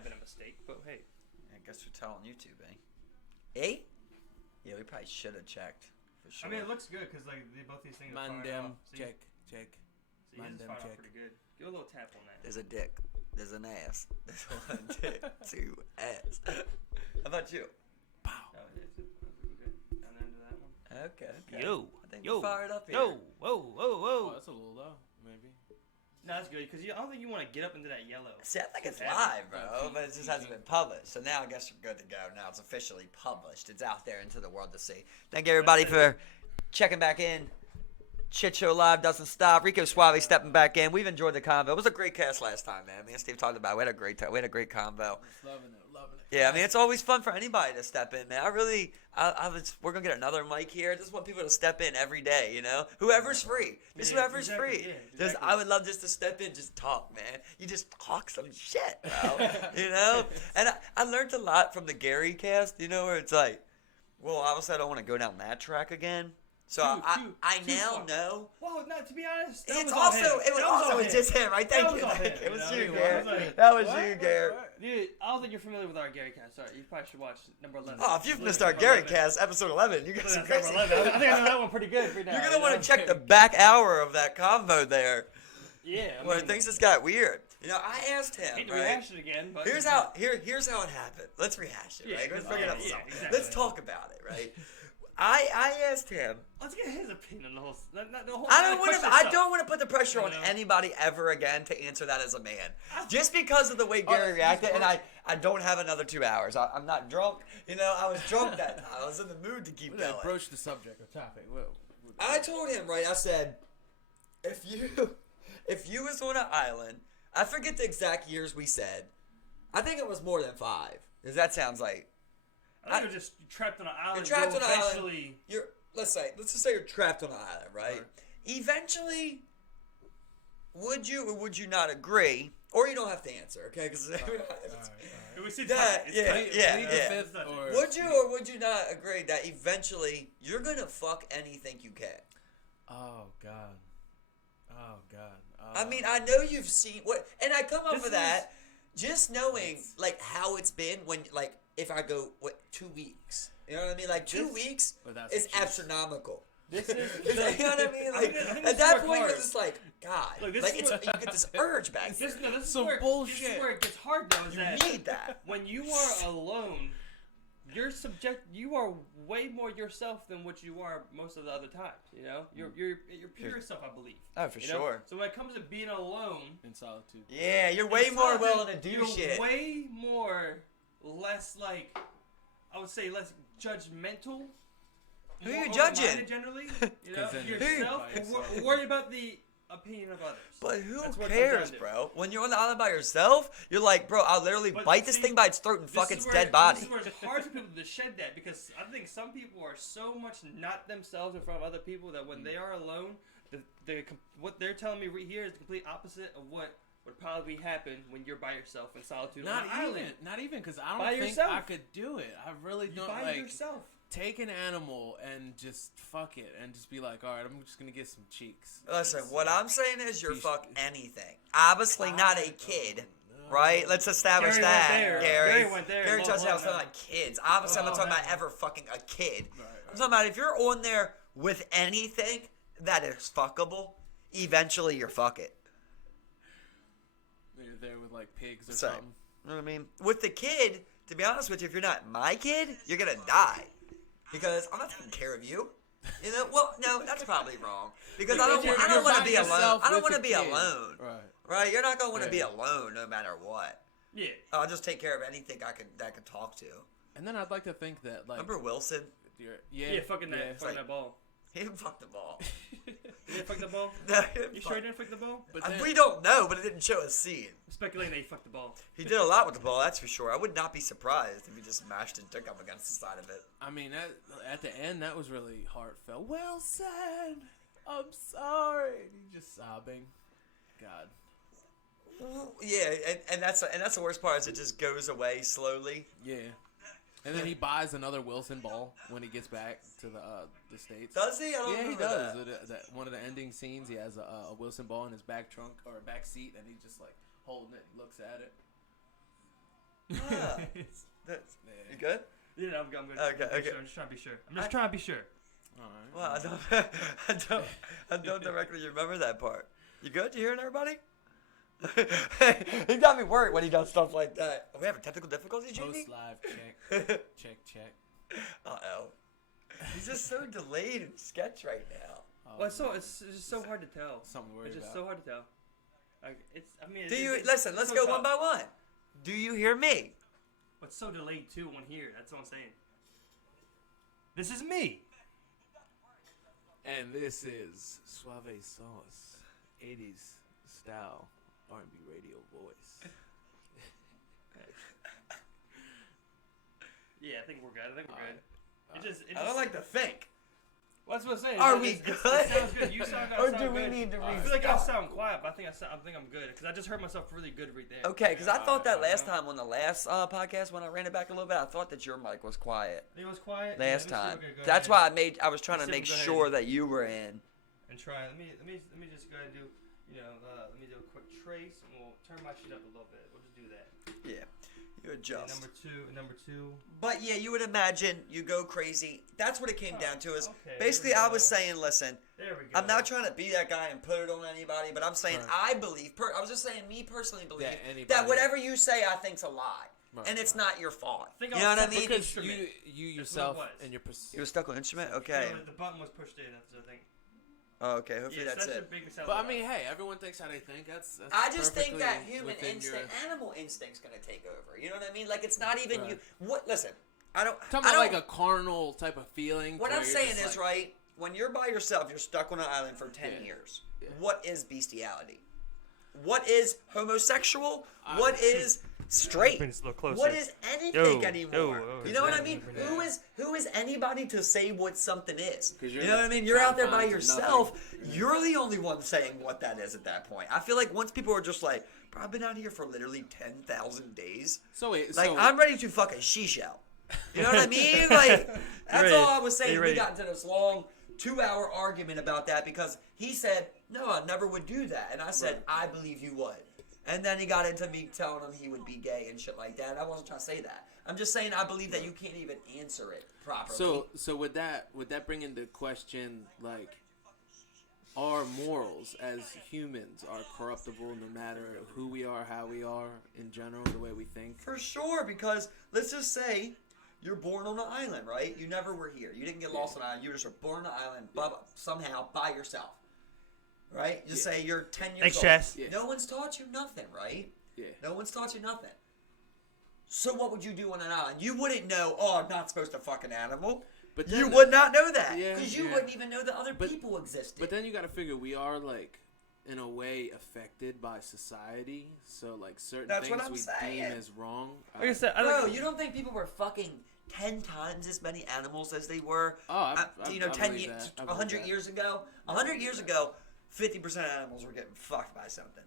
have been a mistake, but hey. I guess we're telling YouTube, eh? Yeah, we probably should have checked for sure. I mean, it looks good because like both these things are firing off. check. See, it's firing off pretty good. Give a little tap on that. There's a dick. There's an ass. There's one dick, two ass. How about you? Pow. Oh, it's good. Down the end of that one. Okay. Yo. I think we're fired up here. Whoa. Oh, that's a little low, maybe. No, that's good because I don't think you want to get up into that yellow. See, I think it's live, bro, but it just hasn't been published. So now I guess we're good to go. Now it's officially published. It's out there into the world to see. Thank you, everybody, for checking back in. tshowLive doesn't stop. Rique Suave stepping back in. We've enjoyed the convo. It was a great cast last time, man. Me and Steve talked about it. We had a great time. We had a great convo. Loving it. Yeah, I mean, it's always fun for anybody to step in, man. We're going to get another mic here. I just want people to step in every day, you know? Whoever's free. Just whoever's free. Yeah, Just, I would love just to step in, just talk, man. You just talk some shit, bro. You know? And I learned a lot from the Gary cast, you know, where it's like, well, obviously I don't want to go down that track again. So I now know. Well, no, to be honest, It was also just him, right? Thank you. It was you, Gary. That was you, Gary. Dude, I don't think you're familiar with our Gary cast. Sorry, you probably should watch number 11. Oh, if you've missed our Gary cast, episode 11, you got some crazy. I think I know that one pretty good for now. You're gonna want to check the back hour of that convo there. Yeah, where things just got weird. You know, I asked him. Hate to right? rehash it again, but here's how it happened. Let's rehash it, right? Let's bring it up. Exactly. Let's talk about it, right? I asked him. Let's get his opinion on the whole. I don't want to put the pressure on anybody ever again to answer that as a man, just because of the way Gary reacted. And I don't have another 2 hours. I'm not drunk. You know, I was drunk that time. I was in the mood to keep going. Approach the subject or topic. I told him, right. I said, if you was on an island, I forget the exact years we said. I think it was more than 5. Because that sounds like. I think you're just trapped on an island. You're trapped on an island. Let's just say you're trapped on an island, right? Eventually, would you or would you not agree? Or you don't have to answer, okay? Because we see that. Yeah. Would you or would you not agree that eventually you're gonna fuck anything you can? Oh God. I mean, I know you've seen what, and I come up with that just knowing like how it's been when like. If I go, 2 weeks? You know what I mean? Like, 2 weeks is astronomical. This is, you know what I mean? Like, at that point, you're just like, God. Look, you get this urge back. This is some bullshit. This is where it gets hard, though. You need that. When you are alone, you are way more yourself than what you are most of the other times. You know, you're pure yourself, I believe. Oh, for sure. So when it comes to being alone in solitude, yeah, you're way more willing to do shit. You're way more. Less like, I would say less judgmental. Who are you judging? Generally, you know, yourself. Worry about the opinion of others. But who cares, bro? When you're on the island by yourself, you're like, bro, I'll literally bite this thing by its throat and fuck its dead body. This is where it's hard for people to shed that because I think some people are so much not themselves in front of other people that when they are alone, what they're telling me right here is the complete opposite of what would probably happen when you're by yourself in solitude on an island. Not even, because I don't think I could do it. I really don't. By yourself. Take an animal and just fuck it and just be like, all right, I'm just going to get some cheeks. Listen, what I'm saying is you're fuck anything. Obviously not a kid, right? Let's establish Gary that. Gary went there. Gary touched out like kids. Obviously, I'm not talking about ever fucking a kid. I'm talking about if you're on there with anything that is fuckable, eventually you're fuck it. You're there with like pigs or something. You know what I mean? With the kid, to be honest with you, if you're not my kid, you're gonna die. Because I'm not taking care of you. You know? Well, no, that's probably wrong. Because I don't want to be alone. I don't want to be alone. Right? You're not gonna want to be alone no matter what. Yeah. I'll just take care of anything I can talk to. And then I'd like to think that like. Remember Wilson? Fucking that ball. He didn't fuck the ball. He didn't fuck the ball? No, you sure he didn't fuck the ball? We don't know, but it didn't show a scene. I'm speculating that he fucked the ball. He did a lot with the ball, that's for sure. I would not be surprised if he just mashed his dick up against the side of it. I mean, at the end, that was really heartfelt. Well said. I'm sorry. He's just sobbing. God. Yeah, and that's the worst part is it just goes away slowly. Yeah. And then he buys another Wilson ball when he gets back to the States. Does he? I don't yeah, he does. That one of the ending scenes, he has a Wilson ball in his back trunk or back seat, and he's just like holding it, looks at it. Ah, you good? Yeah, I'm good. Okay. Sure. I'm just trying to be sure. Trying to be sure. All right. Well, I don't directly remember that part. You good? You hearing everybody? He got me worried when he does stuff like that. Are we having technical difficulties, Jimmy? Post live check. check. Uh-oh. He's just so delayed and sketch right now. Well, it's just so hard to tell. Something to worry It's just about. so hard to tell. Do you listen? Let's go one by one. Do you hear me? What's so delayed too on here? That's what I'm saying. This is me. And this is Suave Sauce, 80s style R&B radio voice. Yeah, I think we're good. I don't like to think. Well, that's what I'm saying. Are we good? It sounds good. You sound good. Or do we need to I feel like I sound quiet, but I think I'm good because I just heard myself really good right there. Okay, because I thought that last time on the last podcast when I ran it back a little bit, I thought that your mic was quiet. It was quiet Last Yeah, time. go That's ahead. why I was trying to make sure that you were in. And try. Let me just go ahead and do. Let me do a quick trace, and we'll turn my shit up a little bit. We'll just do that. Yeah, you adjust. Number two. But yeah, you would imagine you go crazy. That's what it came down to. Is okay, basically there we I was go. saying, listen, There we go. I'm not trying to be that guy and put it on anybody, but I'm saying Right. I believe. I was just saying, me personally believe That anybody- that whatever you say, I think's a lie, Right, and it's not your fault. Think You I know was what I stuck mean? with Because instrument. you That's yourself what it was. and your You were stuck on instrument. Okay. The button was pushed in. That's the thing. Oh, okay. Hopefully Yeah, that's so that it. should make me sound But I loud. mean, hey, everyone thinks how they think. That's I just think that perfectly human within instinct, your- animal instinct's gonna take over. You know what I mean? Like it's not even Right. you. What? Listen, I don't. Talking I about don't. like a carnal type of feeling. What where I'm you're saying just is like- right. When you're by yourself, you're stuck on an island for 10 Yeah. years. Yeah. What is bestiality? What is homosexual? What is straight? Bring this a little closer. What is anything Yo, anymore? yo, You know what I exactly. mean? Who is anybody to say what something is? 'Cause You you're know what I mean? You're out there by confined to yourself. You're the only one saying what that is at that point. I feel like once people are just like, bro, I've been out here for literally 10,000 days. So wait, Like, so I'm ready to fuck a shisha. You know what I mean? Like, that's ready. all I was saying. You We ready. got into this long 2-hour argument about that because he said, no, I never would do that. And I said, I believe you would. And then he got into me telling him he would be gay and shit like that. I wasn't trying to say that. I'm just saying I believe that you can't even answer it properly. so would that bring into question like our morals as humans are corruptible no matter who we are, how we are in general, the way we think? For sure, because let's just say you're born on an island, right? You never were here. You didn't get lost on an island. You just were born on an island somehow by yourself. Right? Just say you're 10 years Thanks, old. Chess. Yeah. No one's taught you nothing, right? Yeah. No one's taught you nothing. So what would you do on an island? You wouldn't know, oh, I'm not supposed to fuck an animal. But You then- would not know that. Yeah, Because you yeah. wouldn't even know that other But- people existed. But then you got to figure we are like in a way affected by society. So like certain That's what things I'm we saying. deem as wrong. Like I said, Bro, you don't think people were fucking 10 times as many animals as they were, I 10 believe years, that. I believe 100 that. years ago? 100 years ago, 50% of animals were getting fucked by something.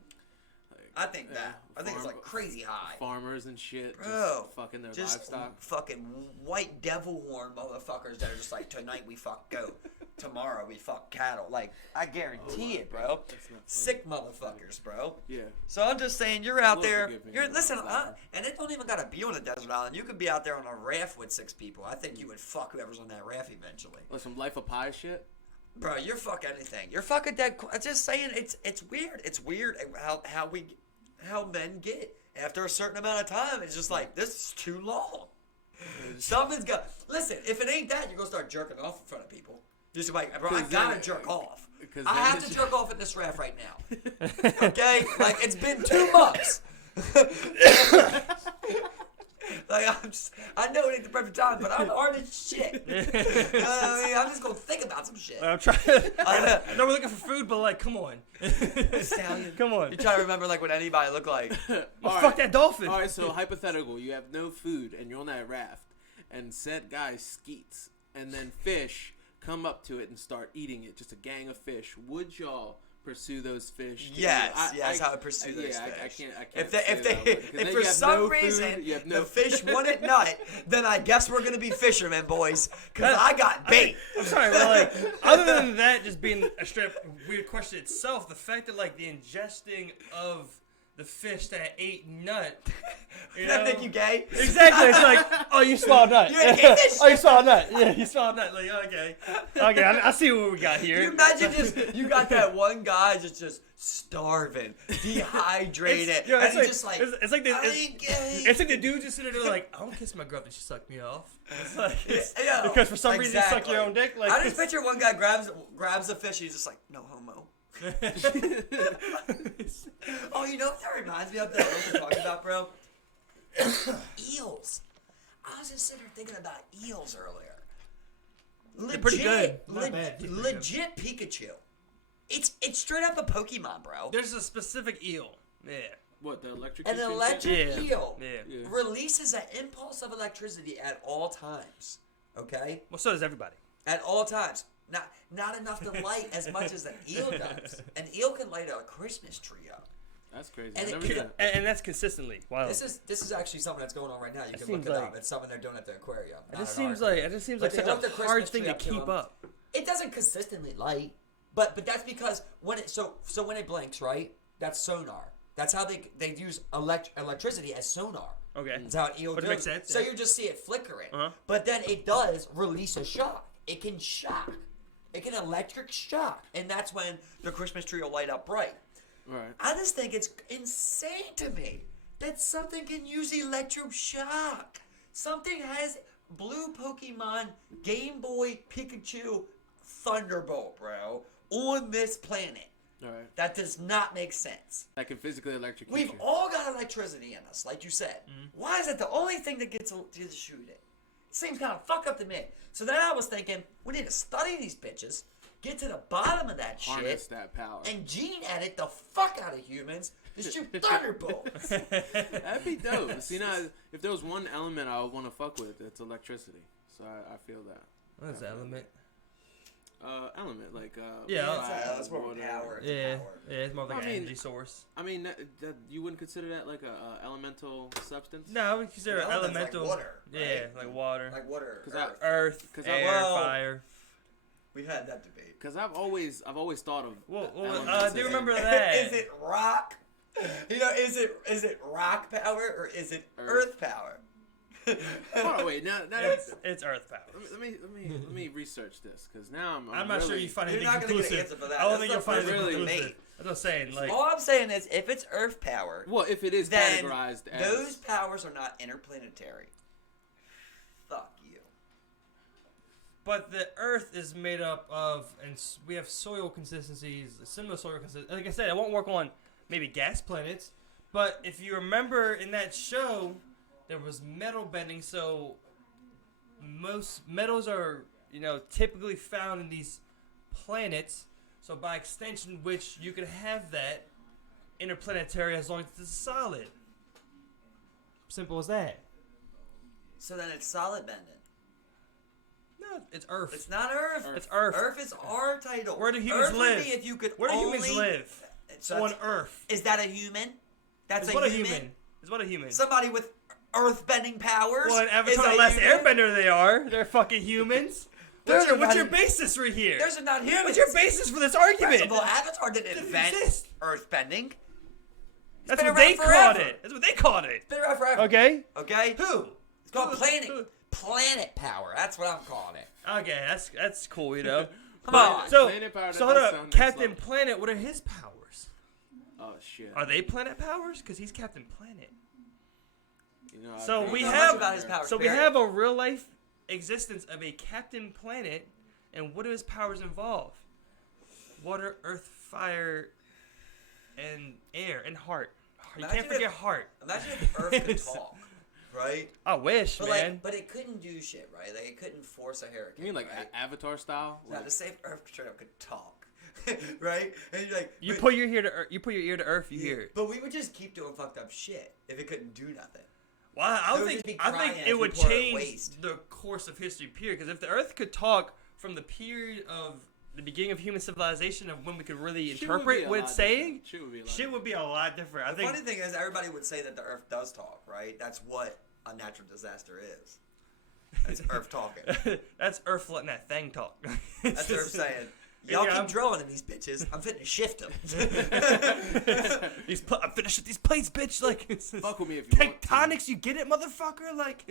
Like, I think yeah, that. I think it's like crazy high. farmers and shit, Bro, just fucking their Just livestock. fucking white devil horn motherfuckers that are just like, tonight we fuck goat, tomorrow we fuck cattle. Like, I guarantee it, bro. That's not Sick motherfuckers, bro. Yeah. So I'm just saying, you're out Lord there. forgive me, You're I'm listen, not and it don't even gotta be on a desert island. You could be out there on a raft with 6 people. I think you would fuck whoever's on that raft eventually. Like some life of pie shit. Bro, you're fuck anything. You're fucking dead. I'm just saying, it's weird. It's weird how men get after a certain amount of time. It's just like, this is too long. Something's got. Listen, if it ain't that, you're gonna start jerking off in front of people. Just like, bro, I 'Cause gotta then- jerk off. 'cause I then have it's- to jerk off at this raft right now. Okay, like it's been 2 months. Like I know it ain't the perfect time, but I'm hard as shit. You know what I mean? I'm just gonna think about some shit. I'm trying. I know we're looking for food, but like, come on. Stallion. Come on. You try to remember like what anybody looked like. Well, fuck that dolphin. All right, so hypothetical, you have no food and you're on that raft, and said guy skeets, and then fish come up to it and start eating it. Just a gang of fish. Would y'all pursue those fish? Yes, I would pursue those I fish. can't. If say that way, 'cause if then for you have some no food, reason you have no the fish wouldn't nut, then I guess we're gonna be fishermen, boys. Cause I got bait. I'm sorry, but like, other than that, just being a straight weird question itself, the fact that like the ingesting of the fish that ate nut. Does that make you gay? Exactly. It's like, oh, you swallowed nut. You ain't eat this Oh, you swallowed nut. Yeah, you swallowed nut. Like, okay. Okay, I see what we got here. You imagine you got that one guy just starving, dehydrated, It's and like, he's just like, it's like I ain't gay. it's like the dude just sitting there like, I don't kiss my girl that she sucked me off. It's like, Yeah, because for some reason you suck your exactly. own dick. Like, I just picture one guy grabs a fish, he's just like, no homo. Oh, you know what that reminds me of that we were talking about, bro? Eels. I was just sitting there thinking about eels earlier. They're pretty good. Not bad. They're pretty Legit Pikachu. It's straight up a Pokemon, bro. There's a specific eel. Yeah. What, the electric? An electric eel Yeah. releases an impulse of electricity at all times. Okay? Well, so does everybody. At all times. Not enough to light as much as an eel does. An eel can light a Christmas tree up. That's crazy. And I it never could- knew that. And that's consistently. Wow. This is actually something that's going on right now. You can seems look it like- up. It's something they're doing at the aquarium. It not just an seems article. like But they such hook the a Christmas hard thing tree to up to keep them. up. It doesn't consistently light, but that's because when it so when it blinks, right? That's sonar. That's how they use electricity as sonar. Okay. That's how an eel But it does. makes sense, So yeah. you just see it flickering, Uh-huh. but then it does release a shock. It can shock. It can electric shock, and that's when the Christmas tree will light up bright. Right. I just think it's insane to me that something can use electroshock. Something has blue Pokemon, Game Boy, Pikachu, Thunderbolt, bro, on this planet. All right. That does not make sense. That can physically electrocute We've you. all got electricity in us, like you said. Why is it the only thing that gets to shoot it? Seems kind of fucked up to me. So then I was thinking, we need to study these bitches, get to the bottom of that Harness shit, that power. and gene edit the fuck out of humans to shoot thunderbolts. That'd be dope. See, now, if there was one element I would want to fuck with, it's electricity. So I feel that. What is the element? Element like Yeah, fire, that's more water. power. Yeah. Power. Yeah, it's more like I an mean- energy source. I mean, that you wouldn't consider that like a elemental substance? No, I would consider The element's like elemental. water, right? Yeah, like water. Like water. 'Cause I- Earth. Earth, 'Cause air, Whoa. fire. We had that debate. Because I've always thought of. Well, elements do you as- remember that? Is it rock? You know, is it rock power or is it Earth. earth power? Hold on, wait. Now It's Earth power. let me research this because now I'm not sure really- you find You're anything not gonna get an conclusive. answer for that. I don't That's think you'll the find first anything really conclusive. debate. That's what I'm saying. Like, All I'm saying is, if it's earth power, Well, if it is then categorized as those powers are not interplanetary. Fuck you. but the Earth is made up of, and we have soil consistencies, similar soil consistencies. Like I said, it won't work on maybe gas planets, but if you remember in that show, there was metal bending. So most metals are, typically found in these planets. So by extension, which you could have that interplanetary as long as it's solid. Simple as that. So then it's solid bending. No, it's Earth. It's not Earth. It's Earth. Earth is our title. Where do humans Earth live? Would be if you could Where do only... humans live? So On that's- Earth. Is that a human? That's Is a what human? a human. Is what a human. Somebody with earth-bending powers? Well, in is Avatar: a The Last human? Airbender, they are. They're fucking humans. Those are What's not your even- basis right here? Those are not humans. What's your basis for this argument? First of all, Avatar didn't Didn't invent exist. earth-bending. That's been what they around called forever. it. That's what they called it. It's been around forever. Okay. Okay? Who? It's called Who- planet. who- Planet power. That's what I'm calling it. Okay, that's cool, you know. Come on. So, Planet power, that so hold does up, sound next Captain level. Planet. What are his powers? Oh shit. Are they planet powers? Because he's Captain Planet. I So don't we know much have, about his powers, so we period. have a real life existence of a Captain Planet, and what do his powers involve? Water, earth, fire, and air, and heart. You Imagine can't forget if- heart. Imagine if Earth could talk, right? I wish, But man. but it couldn't do shit, right? Like it couldn't force a hurricane. You mean like right? Avatar style? Now, Like, to say if Earth straight up could talk, right? And you're like, You but- put your ear to you put your ear to earth, you yeah, hear it. But we would just keep doing fucked up shit if it couldn't do nothing. Well, I It would think just be I crying think as it we would pour out change waste. the course of history, period. Because if the Earth could talk from the period of the beginning of human civilization of when we could really shit would be interpret a what lot it's saying, different. shit would be a lot different. I The think funny thing is, everybody would say that the Earth does talk, right? That's what a natural disaster is. It's Earth talking. that's Earth letting that thing talk. That's Earth saying, Y'all Yeah, keep drilling in these bitches. I'm fitting to shift them. I'm finished with these plates, bitch. Like, Fuck with me if you want to. tectonics, you get it, motherfucker? Like,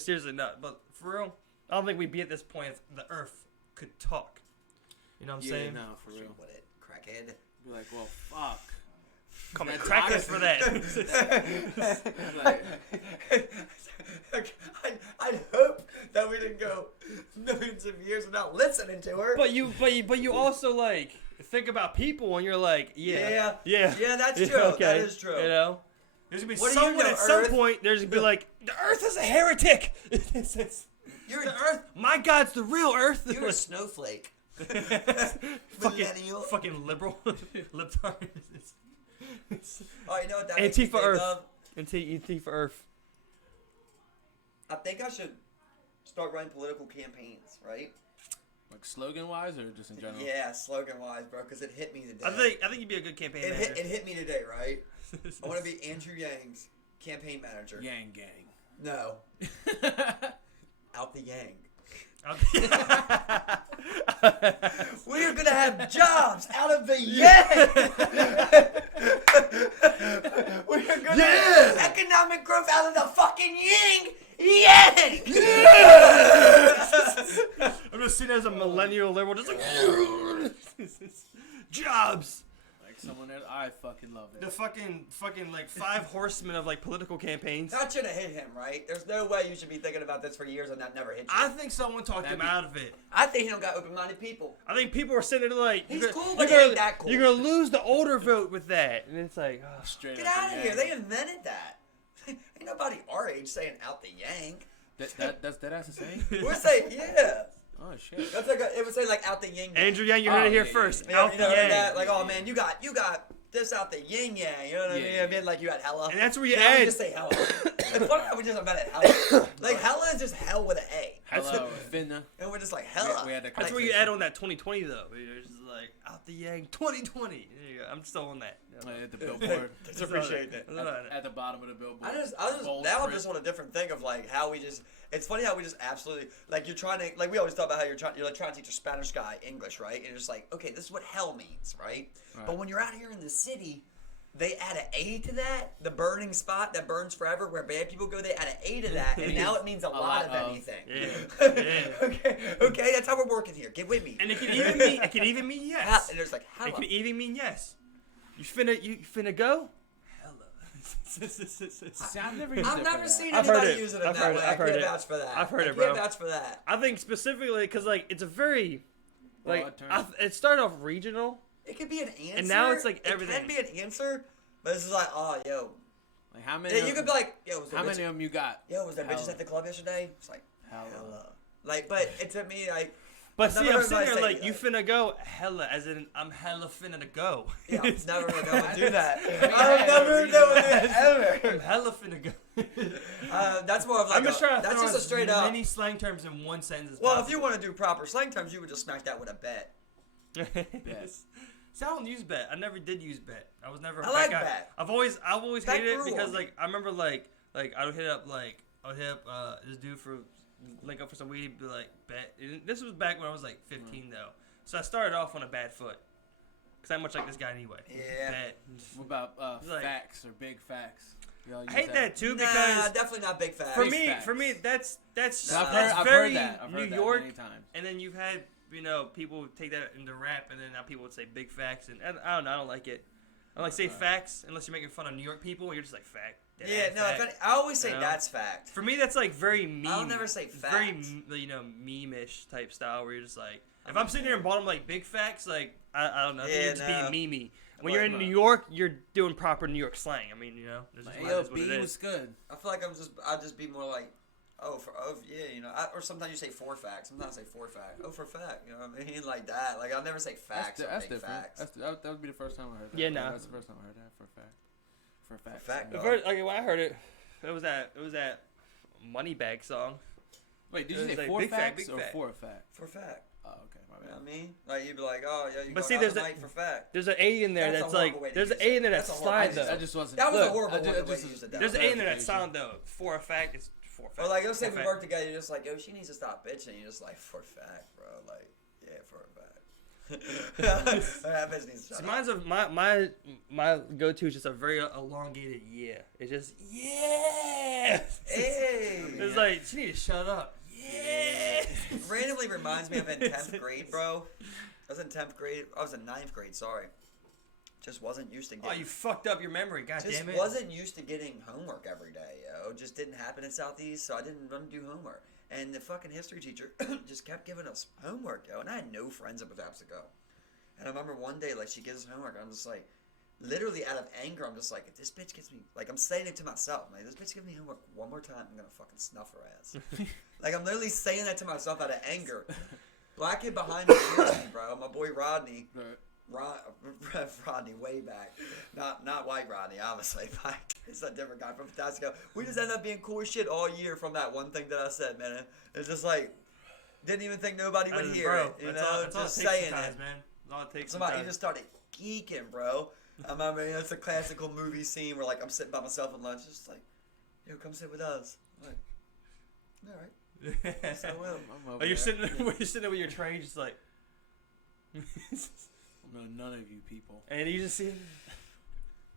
seriously, not. But for real, I don't think we'd be at this point if the Earth could talk. You know what I'm saying? No, for real. What it, crackhead? Be like, well, fuck. Call me That crackhead toxic. for that. Like, I'd hope that we didn't go millions of years without listening to her. but you also like think about people, and you're like, yeah, that's true. Okay, That is true. You know, there's gonna be What do you someone know, at some Earth? point. There's gonna be like, the Earth is a heretic. You're the Earth. My God's the real Earth. You're a snowflake. Millennial. fucking liberal, libtard. Oh, you know what that makes me Antifa think Earth. of? Antifa Earth. I think I should start running political campaigns, right? like slogan-wise or just in general? Yeah, slogan-wise, bro, because it hit me today. I think you'd be a good campaign it manager. hit me today, right? I want to be Andrew Yang's campaign manager. Yang gang. No, out the Yang. We are gonna have jobs out of the Yang. We are gonna have economic growth out of the fucking Yang. I'm just seen as a millennial liberal, just like jobs. Like someone that I fucking love it. The fucking like 5 horsemen of like political campaigns. That should have hit him, right? There's no way you should be thinking about this for years and that never hit you. I think someone talked him out of it. I think he don't got open-minded people. I think people are sitting there like, He's you're cool, gonna- but he you're ain't gonna- that cool. You're gonna lose the older vote with that, and it's like, oh, Straight Get up out the of here. Yang. They invented that. Ain't nobody our age saying out the Yang. That's a saying? We're saying, yeah. Oh, shit. That's like it would say like out the yin yang. Andrew Yang, you heard it here yeah, first. Yeah, Out you the know, yang. that, like, oh man, you got this out the yin yang. You know what I mean? Yeah. I mean, like you had hella. And that's where you Now we add. just say hella. It's funny how we just invented hella. Like hella is just hell with an A. Hello, Finna. And we're just like hella. We had that That's where conversation. you add on that 2020 though. You're just like out the yang 2020. There you go. I'm still on that. At the billboard. Just appreciate that. At the bottom of the billboard. I just Bold now I'm print. just on a different thing of like how we just. It's funny how we just absolutely like you're trying to like we always talk about how you're like trying to teach a Spanish guy English, right? And it's like okay, this is what hell means, right? But when you're out here in the city, they add an A to that. The burning spot that burns forever, where bad people go, they add an A to that, and now it means a lot of anything. Yeah. Okay, that's how we're working here. Get with me. And it can even mean yes. And there's like hella. It can even mean yes. You finna go? Hella. See, I've never used I've it for never that. seen I've heard anybody it. use it in I've that heard way. it. I I've heard can't it. vouch for that. I've heard it, I bro. can't vouch for that. I think specifically because like it's a very like Broad term. it started off regional. It could be an answer. And now it's like It everything. can be an answer, but it's just like, oh, yo. Like how many? Yeah, you could be like, yo, was there How bitches- many of them you got? Yo, was there bitches Hella. at the club yesterday? It's like, Hella. hella. Like, but it took me like, But I've see, never I'm heard sitting there anybody like say you that. finna go hella, as in I'm hella finna to go. yeah, I've never heard no one do that. I've never heard no one do that I'm ever. hella finna go. That's more of like, I'm just trying to that's throw just a as straight up. many slang terms in one sentence. As Well, if you want to do proper slang terms, you would just smack that with a bet. Yes. See, I don't use bet. I never did use bet. I was never a I like guy. bet. I've always Bet hated it grew because on me. like I remember like I would hit up this dude for link up for some weed. He'd be like bet. And this was back when I was like 15 though. So I started off on a bad foot because I'm much like this guy anyway. Yeah. Bet. What about Like- facts or big facts? Y'all use I hate that too because Nah, definitely not big facts. for Big me facts. that's Nah, I've very heard that. I've heard New that York. many times. And then you've had, people take that into rap, and then now people would say big facts, and I don't know, I don't like it. I don't like say facts unless you're making fun of New York people, and you're just like fact. Yeah, no, fact. if any, I always say You know? that's fact. For me, that's like very meme. I'll never say It's very facts. meme-ish type style where you're just like, if I'm sitting there and bottom like big facts, like I don't know, I think Yeah, you're just no. being memey. When Well, you're in no. New York, you're doing proper New York slang. I mean, there's just Hey, that yo, is what B it was is. good. I feel like I'd just be more like, yeah, or sometimes you say for fact. Sometimes I say for fact. Oh, for fact, you know what I mean? Like that. Like I'll never say facts or That's big different. facts. That would be the first time I heard that. Yeah, nah. That's the first time I heard that for a fact. For a fact. For a fact, The dog. first, okay, when I heard it, it was that Moneybag song. Wait, did It you was say like for big fact, facts big or fact. for a fact? For fact. Oh, okay, my You know bad. what I mean? Like you'd be like, oh yeah, you But going see, out there's tonight for fact. There's an A in there That's a that's horrible like way to there's an use A in there it. that's That's a horrible- slide though. I just wasn't. That was a Look, horrible I ju- way I to just- use it. There's an A in there that's clarification. sound though. For a fact, it's for a fact. Or like let's say For we fact. work together, you're just like, yo, she needs to stop bitching. You're just like, for a fact, bro. Like, yeah, it for a fact. That bitch needs to See, shut mine's up. my go-to is just a very elongated yeah. It's just yeah. Hey. It's like she need to shut up. Yeah. Randomly reminds me of in 10th grade, bro. I was in 10th grade. I was in 9th grade, sorry. Just wasn't used to getting... Oh, you fucked up your memory. God damn it. Just wasn't used to getting homework every day, yo. Just didn't happen in Southeast, so I didn't run to do homework. And the fucking history teacher just kept giving us homework, yo. And I had no friends at Patapsco. And I remember one day, like, she gives us homework, and I'm just like, literally out of anger, I'm just like, if this bitch gives me... Like, I'm saying it to myself. I'm like, this bitch gives me homework one more time, I'm gonna fucking snuff her ass. Like, I'm literally saying that to myself out of anger. Black kid behind me hears me, bro. My boy Rodney. Rodney, way back. Not white Rodney, obviously. It's a different guy from Patapsco. We just ended up being cool as shit all year from that one thing that I said, man. It's just like, didn't even think nobody would hear it. You know, just saying it. Man. That's all it takes. Somebody just started geeking, bro. I remember it's a classical movie scene where like I'm sitting by myself at lunch, just like, yo, come sit with us. I'm like, all right. So well. Oh, you're sitting there with your tray, just like. None of you people. And you just see.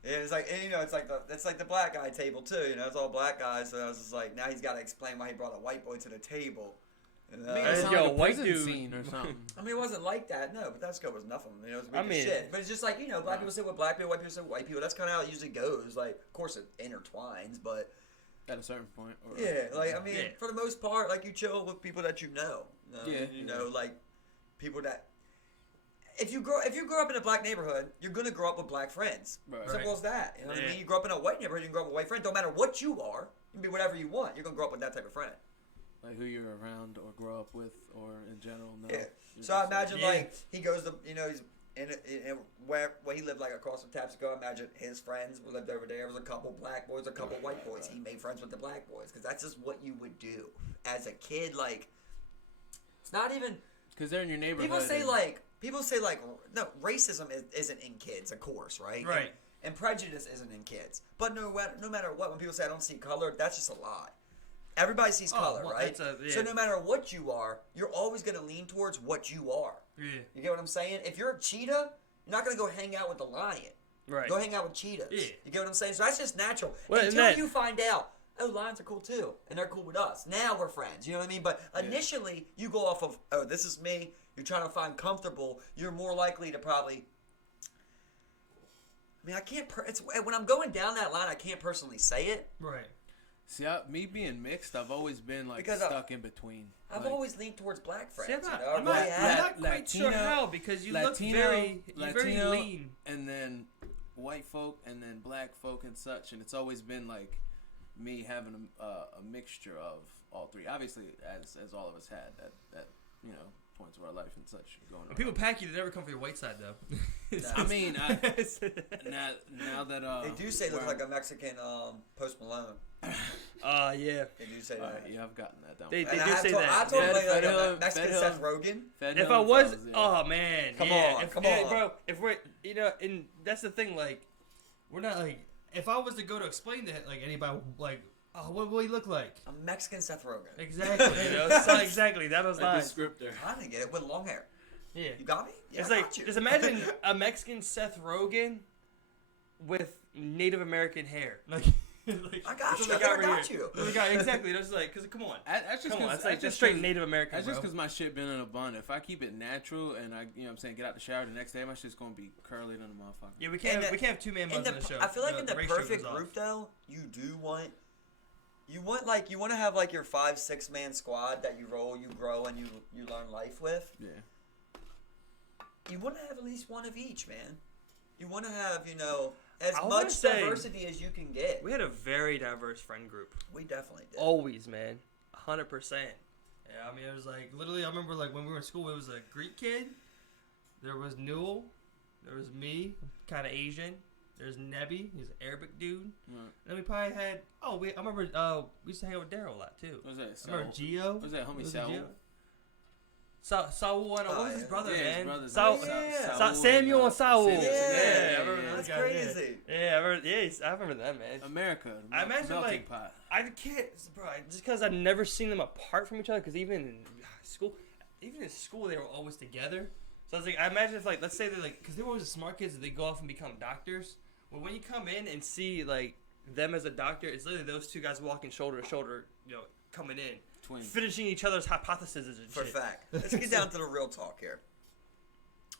Yeah, it's like, and, you know, it's like the black guy table too. You know, it's all black guys. So I was just like, now he's got to explain why he brought a white boy to the table. You know? It's Yo, like a white prison dude. scene or something. I mean, it wasn't like that. No, but that scope was nothing. You know, it was weak I mean- as shit. But it's just like, you know, black people sit with black people, white people sit with white people. That's kind of how it usually goes. Like, of course, it intertwines, but At a certain point. Or, yeah, like I mean, Yeah. for the most part, like you chill with people that you know. Yeah, you know, like people that. If you grow up in a black neighborhood, you're gonna grow up with black friends. Right. Simple as that. You know what I Yeah. mean? You grow up in a white neighborhood, you can grow up with a white friend. Don't matter what you are, you can be whatever you want. You're gonna grow up with that type of friend. Like who you're around or grow up with or in general. No. Yeah. You're So I just, imagine Yeah. like he goes to, you know, he's in where he lived like across from Tapsco. I imagine his friends lived over there. There was a couple black boys, a couple white boys. He made friends with the black boys because that's just what you would do as a kid. Like it's not even. because they're in your neighborhood. People say like no, racism isn't in kids, of course, right? Right. And prejudice isn't in kids. But no matter what, when people say I don't see color, that's just a lie. Everybody sees color, well, right? yeah. So no matter what you are, you're always going to lean towards what you are. Yeah. You get what I'm saying? If you're a cheetah, you're not going to go hang out with the lion. Right. Go hang out with cheetahs. Yeah. You get what I'm saying? So that's just natural. Well, Until and that- you find out, oh, lions are cool too, and they're cool with us. Now we're friends. You know what I mean? But initially, you go off of, oh, this is me. You're trying to find comfortable. You're more likely to probably. I mean, I can't. When I'm going down that line, I can't personally say it. Right. See, me being mixed, I've always been like Because stuck in between. I've Like, always leaned towards black friends. See, I'm not, you know? I'm not, I really I'm have. not quite sure Latino- how because you Latino, look very lean. and then white folk, and then black folk and such, and it's always been like me having a mixture of all three. Obviously, as all of us had at you know points of our life and such going on. When people pack you, they never come for your white side though. I mean, now that They do say it looks like a Mexican Post Malone. Yeah. They do say that. yeah, I've gotten that down. They And do say that. I told Fed- him like Fed a Hill- Mexican Fed Seth Hill- Rogen. Fed If Hill I was, fellas, yeah. oh man, Come yeah. on, if, come yeah, on. bro. If we're, you know, and that's the thing. Like, we're not like. If I was to go to explain to like anybody, like, oh, what will he look like? A Mexican Seth Rogen. Exactly. You know, so exactly. That was a mine. descriptor. I didn't get it with long hair. Yeah. You got me? Yeah, It's I like got you. just imagine a Mexican Seth Rogen with Native American hair. Like, I got that's you. what I we got here. you. That's what we got. Exactly. That's like, cause come on. That's just Come on, cause, it's like that's just straight 'cause- Native American, That's just bro. because my shit been in a bun. If I keep it natural and I, you know what I'm saying, get out the shower the next day, my shit's gonna be curly than a motherfucker. Yeah, we can't have two man buns in the show. I feel like in the ratio perfect goes off. group though, you want you want to have like your 5-6 man squad that you roll, you grow, and you learn life with. Yeah. You want to have at least one of each, man. You want to have, you know, as I wanna much say- diversity as you can get. We had a very diverse friend group. We definitely did. Always, man. 100%. Yeah, I mean, it was like, literally, I remember, like, when we were in school, it was a Greek kid. There was Newell. There was me, kind of Asian. There's Nebby. He's an Arabic dude. Right. And then we probably had, I remember, we used to hang out with Daryl a lot, too. What was that? I remember Gio. What was that, homie Was it Saul? Gio? Saul and what was his yeah. brother, Yeah, his man? brother's Saul, name. yeah. Saul Samuel and Saul. Samuel. Yeah, I remember That's that guy, yeah. crazy. Yeah, I remember that, man. America. I imagine, melting like, pot. I can't, bro. Just because I've never seen them apart from each other. Because even in school, even in school they were always together. So I was like, I imagine if like, let's say they're like, because they were always the smart kids, that they go off and become doctors. Well, when you come in and see like them as a doctor, it's literally those two guys walking shoulder to shoulder, coming in, Twins. finishing each other's hypotheses and For shit. fact. Let's get down to the real talk here.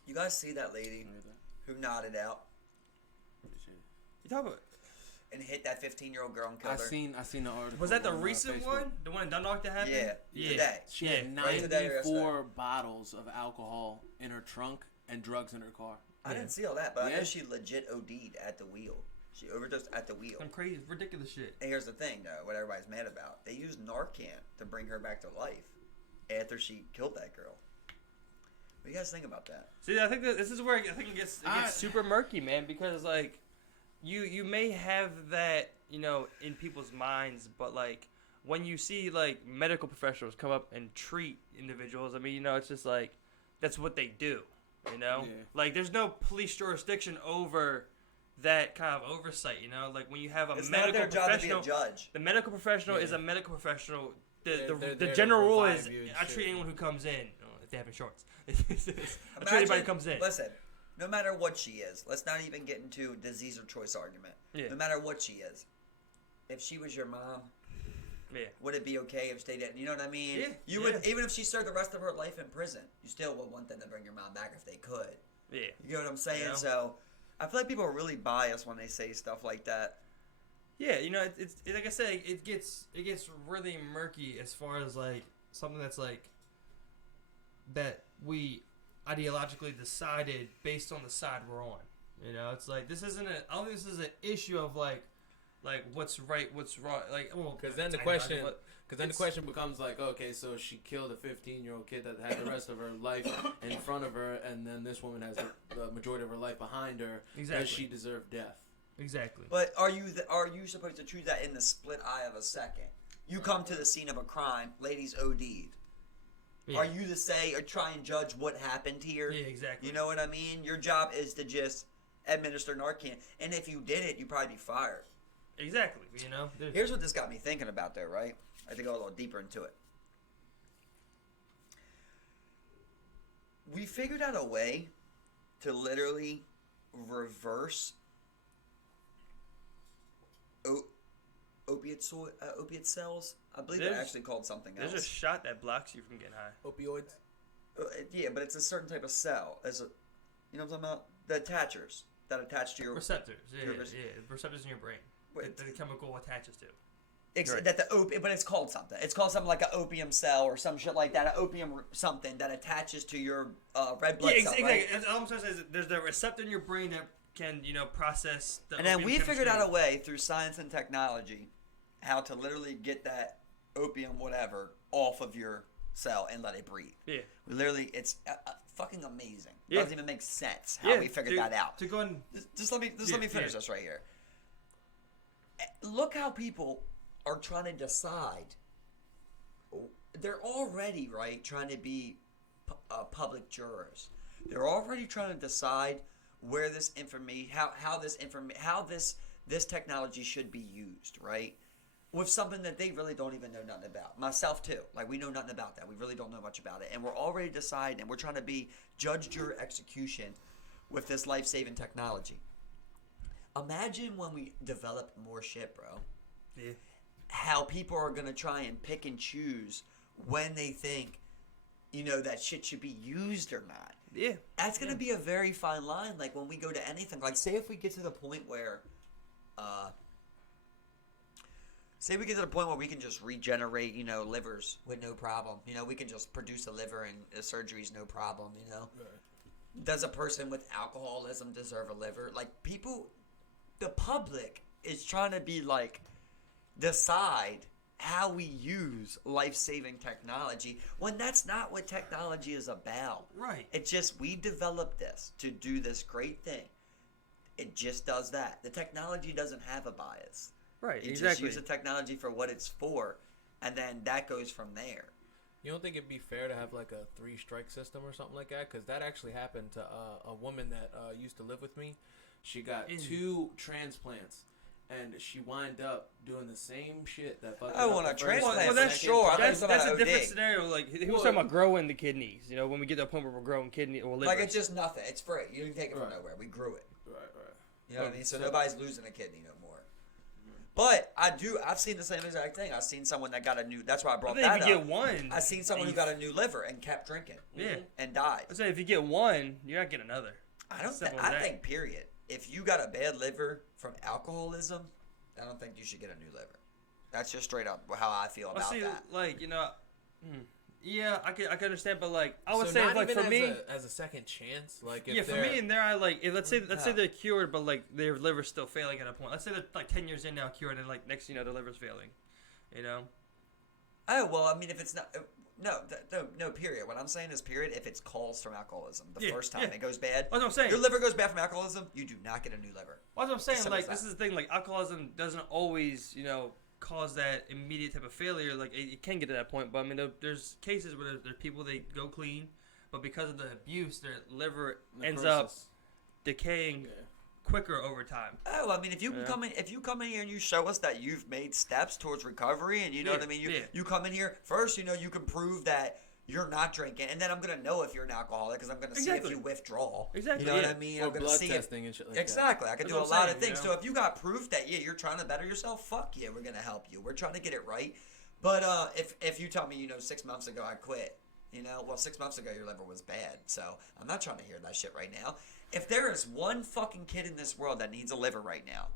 You guys see that lady who nodded out You talk about? and hit that 15-year-old girl and killed I her? seen the article. Was that the on, recent Facebook. one? The one in Dundalk that happened? Yeah, today. She Yeah. had Right today or 94 bottles of alcohol in her trunk and drugs in her car. I didn't see all that, but I Yeah. know she legit OD'd at the wheel. She overdosed at the wheel. Some crazy, ridiculous shit. And here's the thing, though, what everybody's mad about. They used Narcan to bring her back to life after she killed that girl. What do you guys think about that? See, I think that this is where I think it gets super murky, man, because like you may have that, in people's minds, but like when you see like medical professionals come up and treat individuals, I mean, it's just like that's what they do, Yeah. Like there's no police jurisdiction over that kind of oversight, like when you have a It's not medical their job to be professional. a judge. The medical professional Yeah. is a medical professional. They're The there to general rule is revive you and I shit. treat anyone who comes in, if they have shorts. I treat anybody who comes in. Listen, no matter what she is, let's not even get into a disease or choice argument. Yeah. No matter what she is, if she was your mom, Yeah. would it be okay if they didn't? You know what I mean? Yeah, You would, even if she served the rest of her life in prison, you still would want them to bring your mom back if they could. Yeah. You know what I'm saying? Yeah. So, I feel like people are really biased when they say stuff like that. Yeah, it's like I said, it gets really murky as far as like something that's like that we ideologically decided based on the side we're on. It's like this isn't I don't think this is an issue of like what's right, what's wrong. Like, well, Because then the I- question, but because then the It question becomes like, okay, so she killed a 15-year-old kid that had the rest of her life in front of her, and then this woman has the majority of her life behind her. Exactly. Does she deserve death? exactly. But are you supposed to choose that in the split eye of a second? You come to the scene of a crime, ladies OD'd. Yeah. Are you to say or try and judge what happened here? Yeah, exactly. You know what I mean? Your job is to just administer Narcan, and if you did it, you'd probably be fired. Exactly. There's- Here's what this got me thinking about, though, right? I have to go a little deeper into it. We figured out a way to literally reverse opiate cells. I believe they're There's- actually called something There's a else. shot that blocks you from getting high. opioids. Yeah, but it's a certain type of cell. You know what I'm talking about? The attachers that attach to your Receptors. Yeah, Your yeah, res- receptors in your brain. Wait. That the chemical attaches to. But it's called something. It's called something like an opium cell or some shit like that. An opium something that attaches to your red blood cell, exactly. right? And all I'm trying to say is that there's the receptor in your brain that can, process the. And then opium we figured out chemistry. a way through science and technology how to literally get that opium whatever off of your cell and let it breathe. Yeah. We literally, it's fucking amazing. It Yeah. doesn't even make sense how we figured that out. To go and Just let me finish this right here. Look how people are trying to decide. They're already trying to be public jurors. They're already trying to decide where this information, how this technology should be used, right? With something that they really don't even know nothing about. Myself too. Like, we know nothing about that. We really don't know much about it, and we're already deciding. And we're trying to be judge, juror, execution with this life-saving technology. Imagine when we develop more shit, bro. yeah. How people are gonna try and pick and choose when they think, that shit should be used or not. Yeah. That's gonna be a very fine line. Like, when we go to anything, like, say if we get to the point where, we can just regenerate, livers with no problem. We can just produce a liver and a surgery's no problem. Does a person with alcoholism deserve a liver? Like, people, the public is trying to be like, decide how we use life-saving technology when that's not what technology is about. Right. It's just, we developed this to do this great thing. It just does that. The technology doesn't have a bias. Right. You just Exactly. use the technology for what it's for, and then that goes from there. You don't think it'd be fair to have like a 3-strike system or something like that? Because that actually happened to a woman that used to live with me. She got 2 transplants, and she wind up doing the same shit that fucked I her up want the a first transplant time. for that's sure. I That's think a about different OD. scenario. Like he was Well, talking about growing the kidneys. You know, when we get to a point where we're growing kidney or liver. Like it's just nothing. It's free. You didn't take it from Right. nowhere. We grew it. Right. You know what I mean? So So- nobody's losing a kidney no more. But I've seen the same exact thing. I've seen someone that got a new, that's why I I brought think that if you up. get one, I've seen someone who got a new liver and kept drinking yeah. and died. I say if you get one, you're not getting another. Simple as I that. think, period. If you got a bad liver from alcoholism, I don't think you should get a new liver. That's just straight up how I feel Well, about see, that. like yeah, I can understand, but like I would So say, not like even for as me, as a second chance. Like if yeah, for they're- me and there, I like if let's say No. they're cured, but like their liver's still failing at a point. Let's say they're like 10 years in now cured, and like next, their liver's failing. You know. Oh, well, I mean, if it's not, no, period. What I'm saying is, period, if it's caused from alcoholism, the Yeah, first time yeah. it goes bad, That's what I'm saying. your liver goes bad from alcoholism, you do not get a new liver. That's what I'm saying. Simple Like as this that. is the thing. Like alcoholism doesn't always, cause that immediate type of failure. Like it can get to that point, but I mean, there's cases where there's people they go clean, but because of the abuse, their liver ends up Necrosis. decaying Yeah. quicker over time. Oh, I mean, if you can Yeah. come in here and you show us that you've made steps towards recovery, and you know Yeah, what I mean, yeah. you come in here first, you can prove that you're not drinking, and then I'm gonna know if you're an alcoholic because I'm gonna see Exactly. if you withdraw. Exactly, You know what yeah. I mean? Or I'm gonna blood see testing and shit like exactly. I can That's do a what I'm lot saying, of things. you know? So if you got proof that you're trying to better yourself, fuck yeah, we're gonna help you. We're trying to get it right. But if you tell me 6 months ago I quit, 6 months ago your liver was bad. So I'm not trying to hear that shit right now. If there is one fucking kid in this world that needs a liver right now,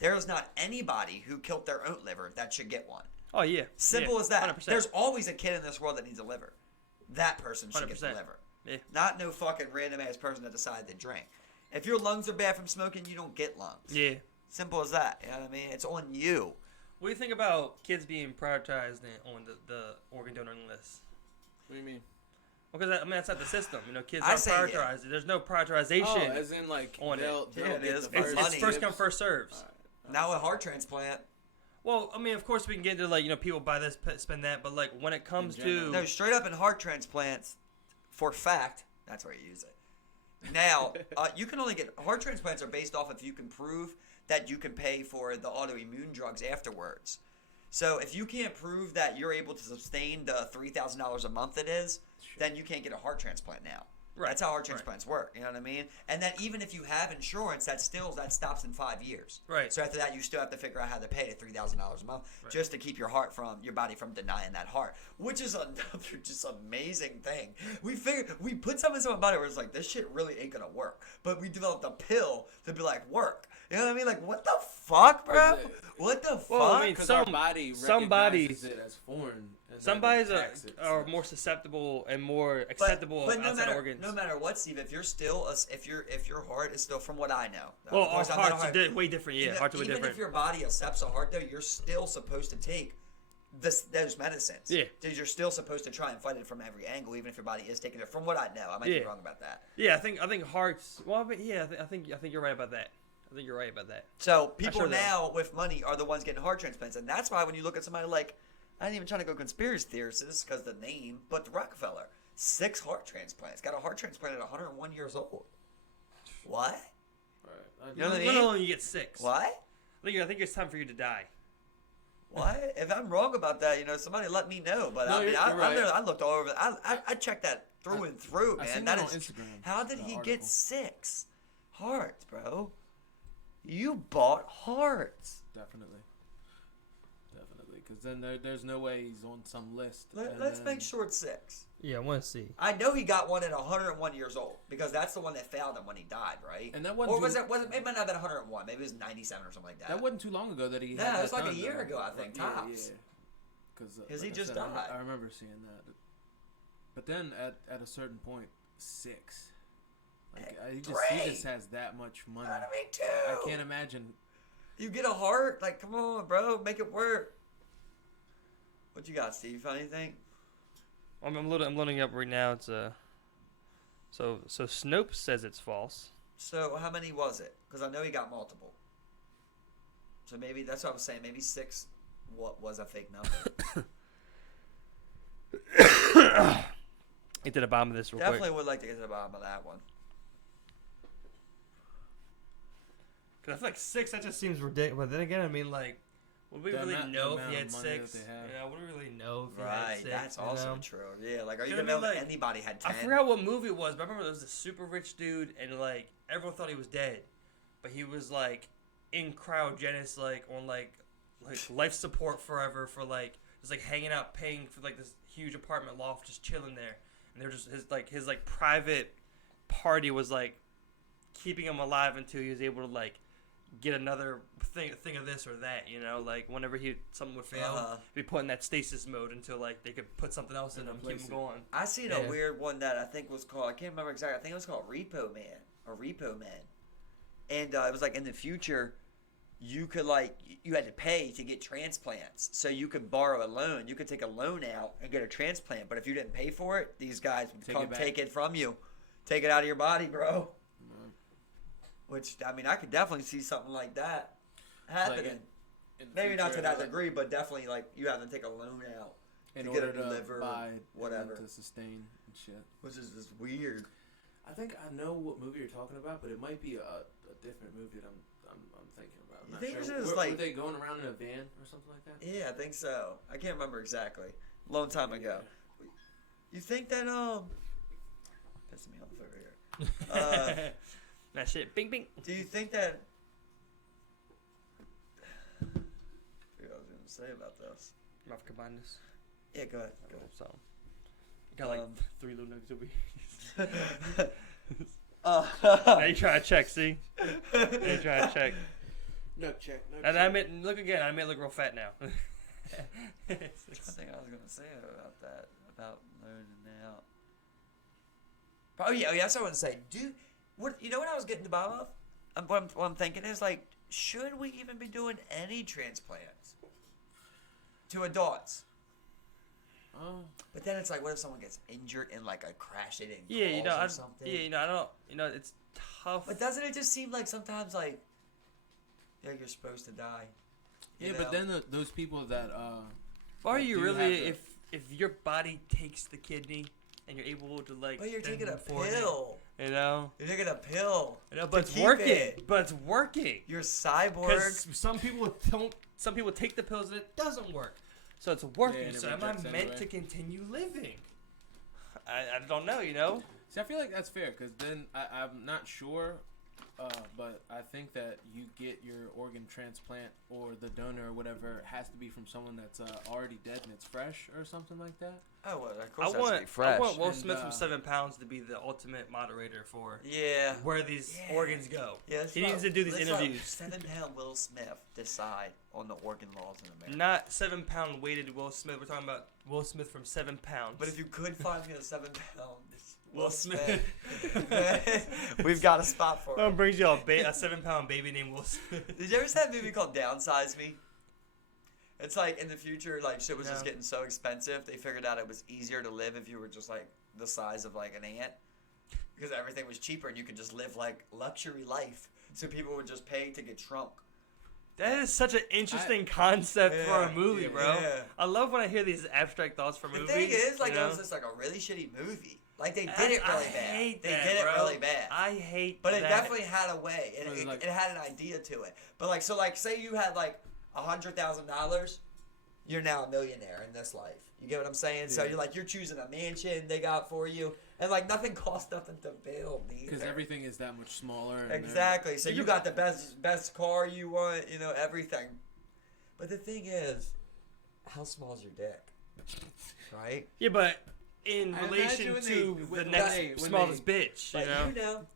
there is not anybody who killed their own liver that should get one. Oh yeah. Simple yeah, as that. 100%. There's always a kid in this world that needs a liver. That person should get the 100%. liver. Yeah. Not no fucking random ass person that decided to drink. If your lungs are bad from smoking, you don't get lungs. Yeah. Simple as that. You know what I mean? It's on you. What do you think about kids being prioritized on the organ donor list? What do you mean? Because that's not the system. Kids I aren't say, yeah. prioritized. There's no prioritization. Oh, as in like on it. they'll Yeah, it get is. the It's first it's money. first come, dibs. first serves. Alright. Now a heart transplant. Well, I mean, of course we can get into people buy this, spend that, but like when it comes In general. to No, straight up in heart transplants, for fact, that's where you use it. Now, you can only get heart transplants are based off if you can prove that you can pay for the autoimmune drugs afterwards. So if you can't prove that you're able to sustain the $3,000 a month it is, then you can't get a heart transplant now. Right, That's how heart right. transplants work. You know what I mean? And then even if you have insurance, that stops in 5 years. Right. So after that, you still have to figure out how to pay the $3,000 a month Right. just to keep your body from denying that heart, which is another just amazing thing. We put something in someone's body where it's like this shit really ain't gonna work, but we developed a pill to be like work. You know what I mean? Like what the fuck, bro? What the Well, fuck? I mean, Because Some- our body some recognizes bodies- it as foreign. And some then it bodies attacks it, are so- more susceptible and more acceptable but of no outside matter, organs. No matter what, Steve, if your heart is still, from what I know, Well, of our course, I'm not a hearts are way different. Yeah, even, hearts are way even different. if your body accepts a heart, though, you're still supposed to take those medicines. Yeah. You're still supposed to try and fight it from every angle, even if your body is taking it. From what I know, I might be Yeah. wrong about that. Yeah, I think hearts. Well, but yeah, I think you're right about that. I think you're right about that. So people sure now with money are the ones getting heart transplants, and that's why when you look at somebody like, I ain't even trying to go conspiracy theorists because the name, but the Rockefeller, 6 heart transplants, got a heart transplant at 101 years old. What? Right. You know what I Not mean? only you get 6. What? I think it's time for you to die. What? If I'm wrong about that, somebody let me know. But No, I mean, you're right. I looked all over. I checked that through and through, I man. seen That that on is. Instagram, How did the he article. get 6 hearts, bro? You bought hearts. Definitely. Because then there's no way he's on some list. Let's make sure it's 6. Yeah, I want to see. I know he got one at 101 years old because that's the one that failed him when he died, right? And that wasn't or was too- it? It might not have been 101. Maybe it was 97 or something like that. That wasn't too long ago that he. No, had it was that like a done, year though. ago, I think, Yeah, tops. yeah. Because he like I just said, died. I remember seeing that. But then at a certain point, 6. Like he Great. just has that much money. Me too. I can't imagine. You get a heart? Like, come on, bro, make it work. What you got, Steve? You found anything? I'm loading up right now. It's so Snopes says it's false. So how many was it? Because I know he got multiple. So maybe that's what I was saying. Maybe 6 was a fake number. Get to the bottom of this real Definitely quick. would like to get to the bottom of that one. Cause I feel like 6, that just seems ridiculous. But then again, I mean, like, would we really know if he had 6? Yeah, would we really know if he had 6? Right, that's also true. Yeah, like, are you You know gonna what I know mean? if anybody had 10? I forgot what movie it was, but I remember there was this super rich dude, and like everyone thought he was dead, but he was like in cryogenics, like on like life support forever for like just like hanging out, paying for like this huge apartment loft, just chilling there, and they're just his private party was like keeping him alive until he was able to like get another thing of this or that, you know, like whenever something would fail, he'd be put in that stasis mode until like they could put something else in him, keep him going. I seen a weird one that I think was called, I can't remember exactly, I think it was called Repo Man, and it was like in the future, you could like, you had to pay to get transplants, so you could borrow a loan, you could take a loan out and get a transplant, but if you didn't pay for it, these guys would come take it from you, take it out of your body, bro. Which, I mean, I could definitely see something like that happening. Like maybe not to that degree, but definitely, like, you have to take a loan out in to order get a to liver, buy whatever. to sustain and shit. Which is just weird. I think I know what movie you're talking about, but it might be a different movie that I'm thinking about. I'm You think sure. it was Were they going around in a van or something like that? Yeah, I think so. I can't remember exactly. Long time ago. You think that, pissing me off over here. That shit, bing, bing. Do you think that... I forgot what I was going to say about this. You have to combine this? Yeah, go ahead. So, you got like 3 little nuggets over here. Now you try to check, see? Now you try to check. No check. And I meant, look again, I may look real fat now. I think I was going to say about that, about learning out. Oh, yeah, that's what I want to say. You know what I was getting the bottom of? What I'm thinking is, like, should we even be doing any transplants to adults? Oh. But then it's like, what if someone gets injured in, like, a crash they didn't or something? I don't, it's tough. But doesn't it just seem like sometimes, like, you're supposed to die? Yeah, but then those people that, Are you really, if your body takes the kidney and you're able to, like... But you're taking a pill. You know? You're taking a pill. You know, but it's working. But it's working. You're cyborg. Because some people don't. Some people take the pills and it doesn't work. So it's working. Yeah, so am I meant to continue living? I don't know. You know. See, I feel like that's fair because then I'm not sure, but I think that you get your organ transplant or the donor or whatever has to be from someone that's already dead and it's fresh or something like that. Oh, well, of course it has to be fresh. I want Will Smith from 7 Pounds to be the ultimate moderator for where these organs go. Yeah, he needs to do these interviews. 7-pound Will Smith decide on the organ laws in America. Not 7-pound weighted Will Smith. We're talking about Will Smith from 7 Pounds. But if you could find me a 7-pound Will Smith, we've got a spot for him. Brings you a 7-pound baby named Will Smith. Did you ever see that movie called Downsize Me? It's like in the future, like shit was just getting so expensive. They figured out it was easier to live if you were just like the size of like an ant, because everything was cheaper and you could just live like luxury life. So people would just pay to get shrunk. That is such an interesting concept for a movie, bro. Yeah. I love when I hear these abstract thoughts for movies. The thing is, like, it was just like a really shitty movie. Like they did it really bad. They did it really bad. I hate but that. But it definitely had a way. It had an idea to it. But like, so like, say you had like $100,000, you're now a millionaire in this life. You get what I'm saying? Yeah. So you're choosing a mansion they got for you, and like nothing costs nothing to build either. Because everything is that much smaller. Exactly. So you got the best car you want, you know, everything. But the thing is, how small is your dick? Right? Yeah, but in relation to the next smallest bitch, you know.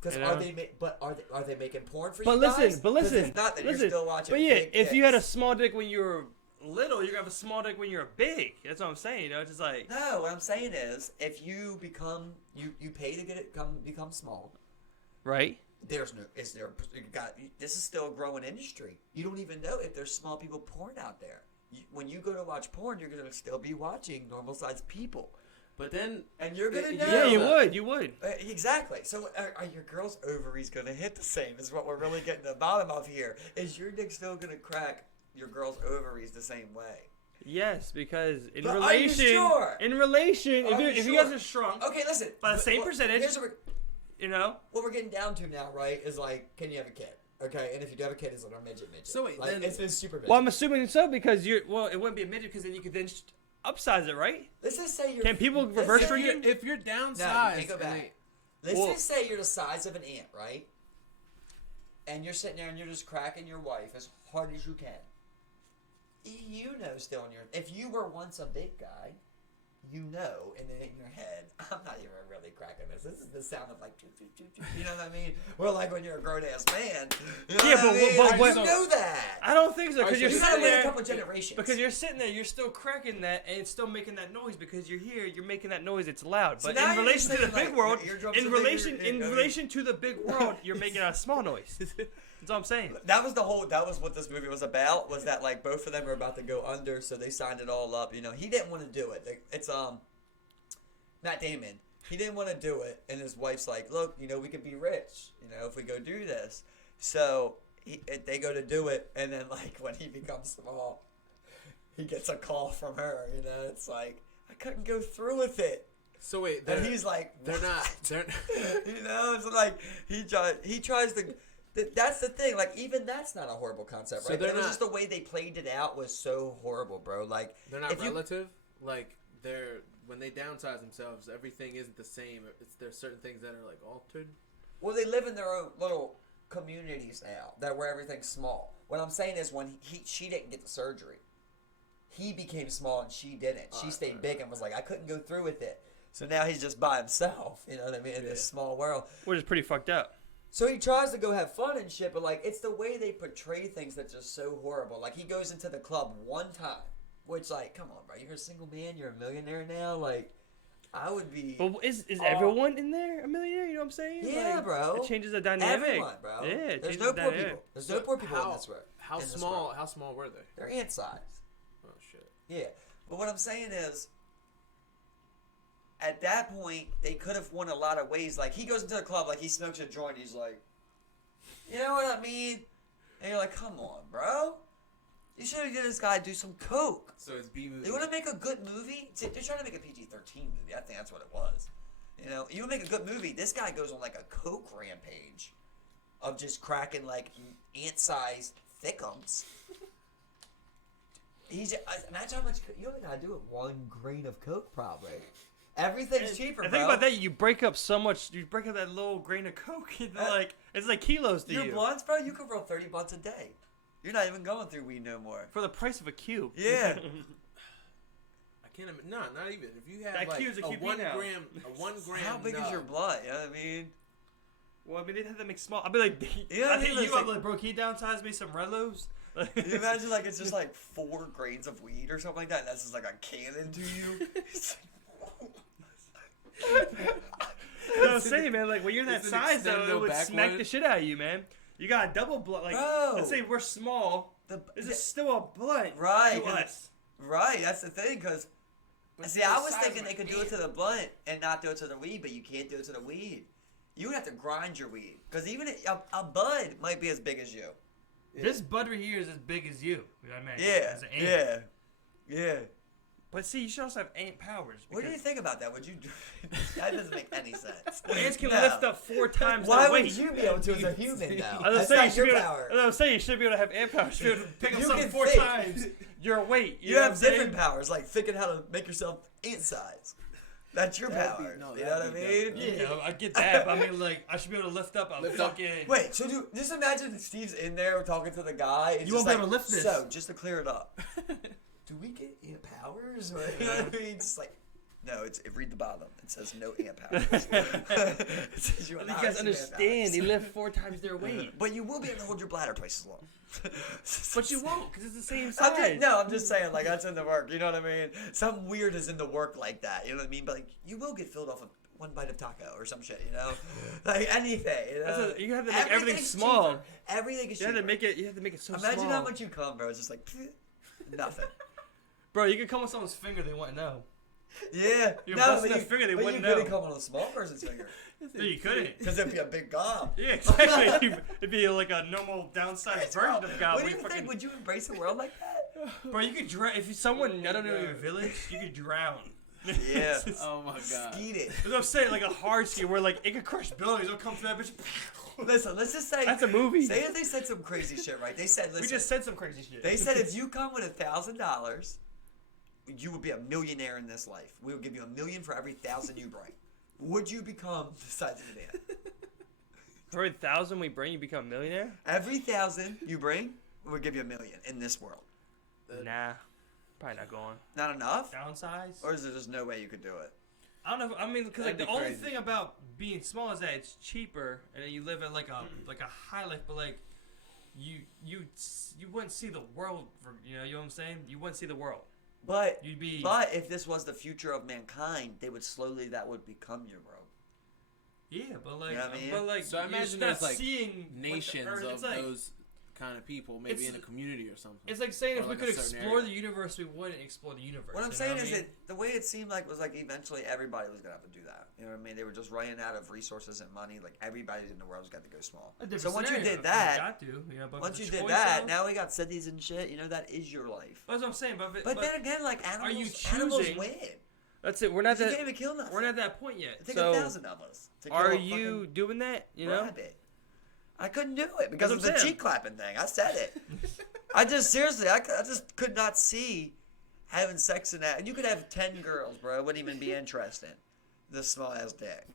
Because are they making porn for you guys? But listen, if not, then you're still watching. But yeah, big if dicks. you had a small dick when you were little, you're gonna have a small dick when you're big. That's what I'm saying. You know, it's just like no. What I'm saying is, if you become you pay to get it become small, right? This is still a growing industry. You don't even know if there's small people porn out there. When you go to watch porn, you're gonna still be watching normal sized people. But then, and you're gonna know. Yeah, you would. Exactly. So, are your girl's ovaries gonna hit the same? Is what we're really getting to the bottom of here. Is your dick still gonna crack your girl's ovaries the same way? Yes, because in but relation, if you guys are shrunk, okay, listen, by the same percentage, what we're getting down to now, right? Is like, can you have a kid? Okay, and if you do have a kid, it's like a midget. So wait, like, then- it's been super big. Well, I'm assuming so because it wouldn't be a midget because then you could then upsize it, right? Let's just say you're. Can people let's reverse say shrink you're- it? If you're No, downsized, you can't go and back. Let's Well- just say you're the size of an ant, right? And you're sitting there and you're just cracking your wife as hard as you can. You know, still in your. If you were once a big guy, you know, and then in your head, I'm not even really cracking this. This is the sound of like, you know what I mean? Well, like when you're a grown ass man. You know Yeah, what I mean? but Like, what- you know that. I don't think so because Alright, you're so You gotta sitting wait a there. couple generations. Because you're sitting there, you're still cracking that, and it's still making that noise because you're here. You're making that noise. It's loud. So But now in you're relation to the just big like, world, your eardrums in are bigger, relation yeah, go ahead. relation to the big world, you're making a small noise. That's all I'm saying. That was what this movie was about, was that like both of them were about to go under, so they signed it all up. You know, he didn't want to do it. It's Matt Damon. He didn't want to do it, and his wife's like, look, you know, we could be rich, you know, if we go do this. So they go to do it, and then like when he becomes small, he gets a call from her. You know, it's like, I couldn't go through with it. So wait, And he's like, they're "What?" not. They're You know, it's like he tries to. That's the thing. Like, even that's not a horrible concept, So right? But they're it was not- just the way they played it out was so horrible, bro. Like, they're not if you- relative. Like they're when they downsize themselves, everything isn't the same. There's certain things that are like altered. well, they live in their own little communities now, that where everything's small. What I'm saying is, when she didn't get the surgery, he became small and she didn't. She stayed big and was like, I couldn't go through with it. So now he's just by himself. You know what I mean? In this small world. Which is pretty fucked up. So he tries to go have fun and shit, but like it's the way they portray things that's just so horrible. Like he goes into the club one time, which like, come on, bro, you're a single man, you're a millionaire now. Like, I would be. But is everyone in there a millionaire? You know what I'm saying? Yeah, Like, bro. It changes the dynamic. Everyone, bro. Yeah, it There's changes no the poor dynamic. people. There's no poor people in this world. How in this small? world. How small were they? They're ant sized. Oh shit. Yeah, but what I'm saying is, at that point, they could have won a lot of ways. Like he goes into the club, like he smokes a joint, he's like, you know what I mean? And you're like, come on, bro. You should have given this guy do some coke. So it's B movie. They want to make a good movie. They're trying to make a PG-13 movie. I think that's what it was. You know, you would make a good movie. This guy goes on like a coke rampage of just cracking like ant-sized thickums. Imagine how much you only gotta do it 1 grain of coke probably. Everything's cheaper, And bro. think about that. You break up so much. You break up that little grain of coke. It's like kilos to Your you blunts, bro. You could roll 30 blunts a day. You're not even going through weed no more. for the price of a cube. Yeah. I can't. No, not even. If you have That like cube's a a cube 1 now. gram, a 1 gram. How big is nug. your blunt? You know what I mean? Well, I mean, they'd have to make small. I'd be like, Yeah, I think it's you like- like, bro, can you downsize me some Relos? Can you imagine like it's just like 4 grains of weed or something like that, and that's just like a cannon to you? It's You know what I'm saying, man? Like, when you're that It's an size, though, it extendo would smack backwood. the shit out of you, man. You got a double blunt. Like, Bro. let's say we're small. This is still a blunt Right, to 'cause us. right, that's the thing, because But see, it's I the was size thinking of they my could do it to the blunt and not do it to the weed, but you can't do it to the weed. You would have to grind your weed, because even a bud might be as big as you. This bud right here is as big as you. You know what I mean? Yeah, As an ant. yeah. But see, you should also have ant powers. What do you because think about that? Would you do that? Doesn't make any sense. Ants can No. lift up 4 times Why their would weight. you be able to as a human, though? I was That's saying, you not should your be able, power. I was saying you should be able to have ant powers. You should be able to pick up You something can 4 think. times your weight. You know what have I'm saying? different powers, like thinking how to make yourself ant size. That's your That'd be- power. no, You know what I that'd mean? be Yeah, I get that. But I mean, like, I should be able to lift up a Lift up- fucking. Wait, so just imagine Steve's in there talking to the guy. And You just won't be like, able to lift this. So, just to clear it up, do we get ant powers? Or, you know what I mean? Just like, no, read the bottom. It says no ant powers. It says you You are not guys ant understand? They powers. lift 4 times their weight. But you will be able to hold your bladder twice as long. But you won't, because it's the same size. I'm just saying, like, that's in the work. You know what I mean? Something weird is in the work like that. You know what I mean? But, like, you will get filled off with 1 bite of taco or some shit, you know? Like, anything. You know? You have to make everything Everything's small. cheaper. Everything is You cheaper. have to make it. You have to make it so Imagine small. how much you come, bro. It's just like, nothing. Bro, you could come with someone's finger, they wouldn't know. Yeah. You're no, busting but a finger, they but wouldn't you couldn't know. come on a small person's finger. No, you couldn't. Because it'd be a big gob. Yeah, exactly. It'd be like a normal downsized version of God. What do where you you fucking, think? Would you embrace a world like that? bro, you could drown. If someone nutted in your village, you could drown. Yeah. Oh my god. Skeet it. That's what I'm saying, like a hard ski where like it could crush buildings. It'll come through that bitch. Listen, let's just say That's a movie. Say if they said some crazy shit, right? They said, listen. We just said some crazy shit. They said if you come with $1,000, you would be a millionaire in this life. We will give you $1 million for every 1,000 you bring. Would you become the size of a man? For every 1,000 we bring, you become a millionaire? Every 1,000 you bring, we'll give you $1 million in this world. Nah, probably not going. Not enough? Downsize? Or is there just no way you could do it? I don't know. I mean, because like That'd the be only crazy. thing about being small is that it's cheaper, and then you live at like a high life. But like, you wouldn't see the world. You know what I'm saying? You wouldn't see the world. But You'd be. but if this was the future of mankind, they would slowly that would become your world. Yeah, but like, You know what I mean? but like, So I you're imagine not there's like seeing what the nations Earth- of it's like, those kind of people, maybe it's- in a community or something. It's like saying Or if we like a could certain explore area. the universe, we wouldn't explore the universe. What I'm you know saying what I is mean? that the way it seemed like was like eventually everybody was gonna have to do that. You know what I mean? They were just running out of resources and money. Like everybody in the world's got to go small. A different So once you scenario, did if that, got to, you know, but once the you did choice that, of- now we got cities and shit. You know that is your life. That's what I'm saying. But then again, like animals, you animals choosing- win. That's it. We're You not can't that. even kill nothing. We're not at that point yet. Take so 1,000 of us. to kill are a you fucking doing that? You know. rabbit. I couldn't do it because That's of the what I'm saying. cheek clapping thing. I said it. I just seriously, I just could not see having sex in that. And you could have 10 girls, bro. It wouldn't even be interesting. This small ass dick.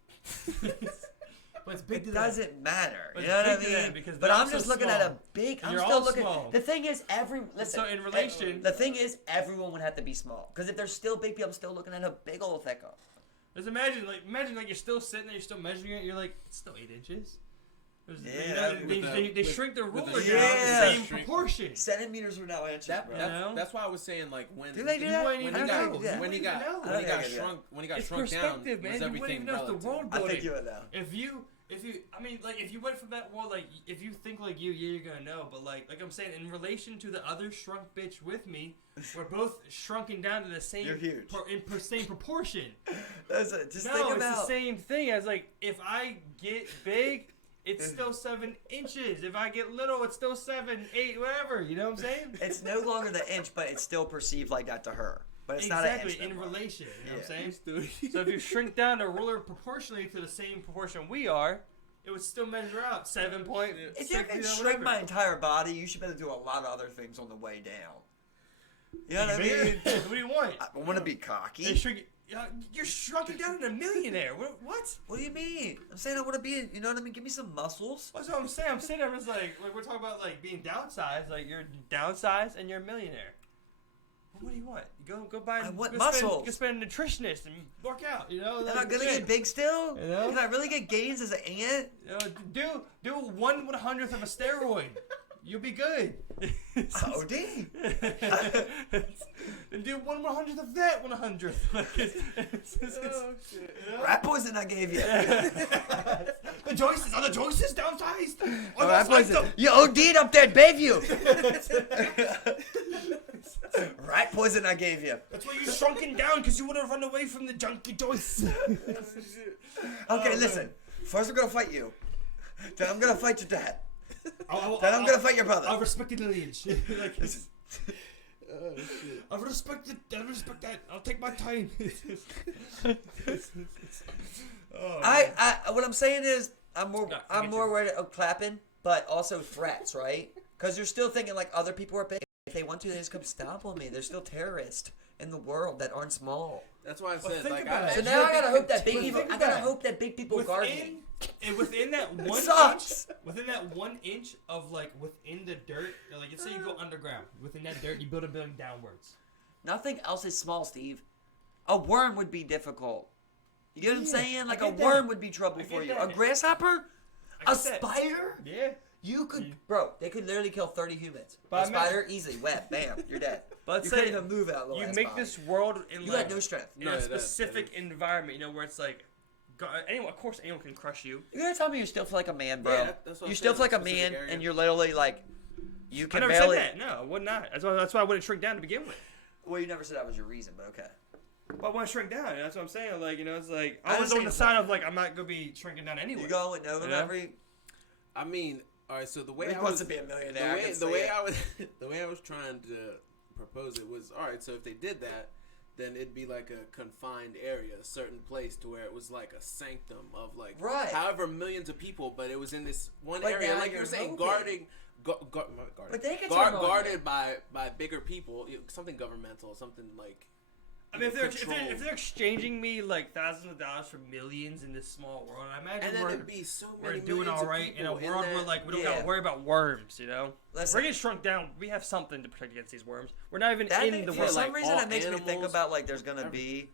But it's big to It them. doesn't matter. But You it's know what I big to them mean? because But they're I'm just also looking at a small. big. I'm You're still all looking. small. The thing is, listen. So in relation- the thing is, everyone would have to be small. Because if there's still big people, I'm still looking at a big old thicko. Just imagine like you're still sitting there, you're still measuring it, you're like, it's still 8 inches. Yeah, You know, with they the- shrink the with ruler the- down Yeah. the same Shrink- proportion. Centimeters are now inches, That, bro. You know? that's why I was saying like when Do they do You that? wouldn't when even he got know. Yeah. when he got You wouldn't even when he know. got I don't shrunk when he got It's shrunk down perspective, man. was You everything wouldn't even know if the relative. world I building. think you would know. If you, I mean, like, if you went from that world, like, if you think like you, yeah, you're gonna know. But like I'm saying, in relation to the other shrunk bitch with me, we're both shrunken down to the same, You're huge. Same proportion. That's it. Just No, think it's about. the same thing as like if I get big, it's still 7 inches. If I get little, it's still 7, 8, whatever. You know what I'm saying? It's no longer the inch, but it's still perceived like that to her. But it's not an Exactly, inch. no in more. relation. You know what I'm Yeah. saying? So if you shrink down the ruler proportionally to the same proportion we are, it would still measure out 7 point. If you can shrink my entire body, you should better do a lot of other things on the way down. You know what I mean? What do you want? I want to be They cocky. shrink. You're shrunken down to a millionaire. What? What do you mean? I'm saying I want to be. You know what I mean? Give me some muscles. That's what I'm saying. I'm sitting there, it's like we're talking about like being downsized. Like you're downsized and you're a millionaire. Well, what do you want? Go buy. I want go muscles. Go spend a nutritionist and work out. You know. Am I like, gonna shit. get big still? You know? Can I really get gains as an ant? You know, do 1/100th of a steroid. You'll be good. OD. And do 1/100th of that 100th. Oh shit! Rat poison I gave you. The joists are the joists downsized. Oh, rat poison. You OD'd up there at Bayview. Rat poison I gave you. That's why you shrunken down because you would have run away from the junky joists. Okay, listen. First I'm gonna fight you. Then I'm gonna fight your dad. Then Then I'm gonna fight your brother. I respect the lineage. Like, Oh shit! I respect it. I respect that. I'll take my time. Oh, man. What I'm saying is, I'm Yeah, I I'm get more you. worried of clapping, but also threats, right? Because you're still thinking like other people are big. If they want to, they just come stomp on me. There's still terrorists in the world that aren't small. That's why I But said think like about I it. So As now I gotta hope that big but people. think I gotta about it. hope that big people guard me. Within that 1 inch, sucks. within that 1 inch of like within the dirt, like let's say you go underground, within that dirt, you build a building downwards. Nothing else is small, Steve. A worm would be difficult. You get what I'm Yeah, saying? I Like get a that. worm would be trouble I for get you. that. A grasshopper? I A get that. spider? Yeah. You could, Yeah. bro. They could literally kill 30 humans. But a I mean- spider, easily, web, bam, you're dead. But You say can't even move out. you make this world in You like got no strength. in No, a that specific is- environment, you know, where it's like, anyone, of course, anyone can crush you. You're gonna tell me you still feel like a man, bro? Yeah, that's what you I'm still saying, feel like a specific man, area. and you're literally like, you I can never barely. said that. No, I would not. That's why I wouldn't shrink down to begin with. Well, you never said that was your reason, but okay. But I want to shrink down. That's what I'm saying. Like, you know, it's like I I was on the understand. side of like I'm not gonna be shrinking down anyway. You going with no in Yeah. every? I mean, all right. So the way Rick I wants was to be a millionaire. the way I was trying to propose it was all right. So if they did that, then it'd be like a confined area, a certain place to where it was like a sanctum of like Right. however millions of people, but it was in this one But area, now like you you're were saying, hoping. But they can turn on guarded by bigger people, something governmental, something like. I mean, controlled. if they're exchanging me like thousands of dollars for millions in this small world, I imagine And then it'd be so we're many doing millions all of right in a people world that- where like we don't Yeah. gotta worry about worms. You know, Listen. we're getting shrunk down. We have something to protect against these worms. We're not even That in makes, the for world. some like, reason, all that makes me think animals, about like there's gonna everything.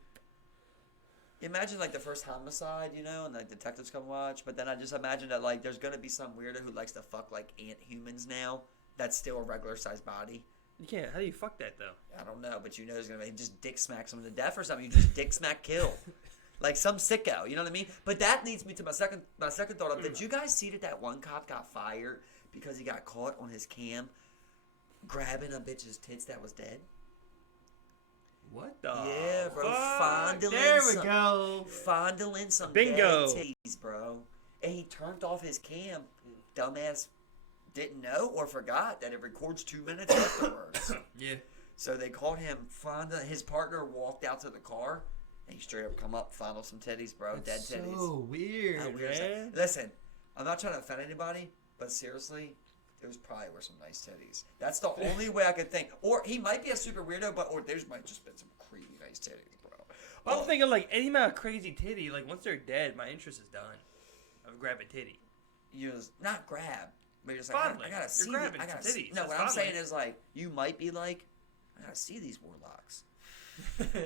be. Imagine like the first homicide, you know, and like detectives come watch. But then I just imagine that like there's gonna be some weirdo who likes to fuck like ant humans now. That's still a regular sized body. You can't. How do you fuck that though? I don't know, but you know, there's gonna be just dick smack someone to death or something. You just dick smack kill, like some sicko. You know what I mean? But that leads me to my second thought of. Did you guys see that one cop got fired because he got caught on his cam grabbing a bitch's tits that was dead? What the? Yeah, bro, fuck? fondling There we some- go. Fondling some Bingo. dead titties, bro. And he turned off his cam. Dumbass didn't know or forgot that it records 2 minutes afterwards. Yeah. So they called him Fonda. His partner walked out to the car, and he straight up come up, fondle some titties, bro. Dead titties. So weird, How weird is that? man. Listen, I'm not trying to offend anybody, but seriously, those probably were some nice titties. That's the only way I could think. Or he might be a super weirdo, but or there's might just been some creepy nice titties, bro. I'm Oh, thinking like any amount of crazy titty. Like once they're dead, my interest is done. Of grabbing titty. you just not grab, but you're just like Fondling. I gotta You're see. grabbing I gotta some see. titties. No, That's what I'm saying fondling. is like you might be like, I gotta see these warlocks.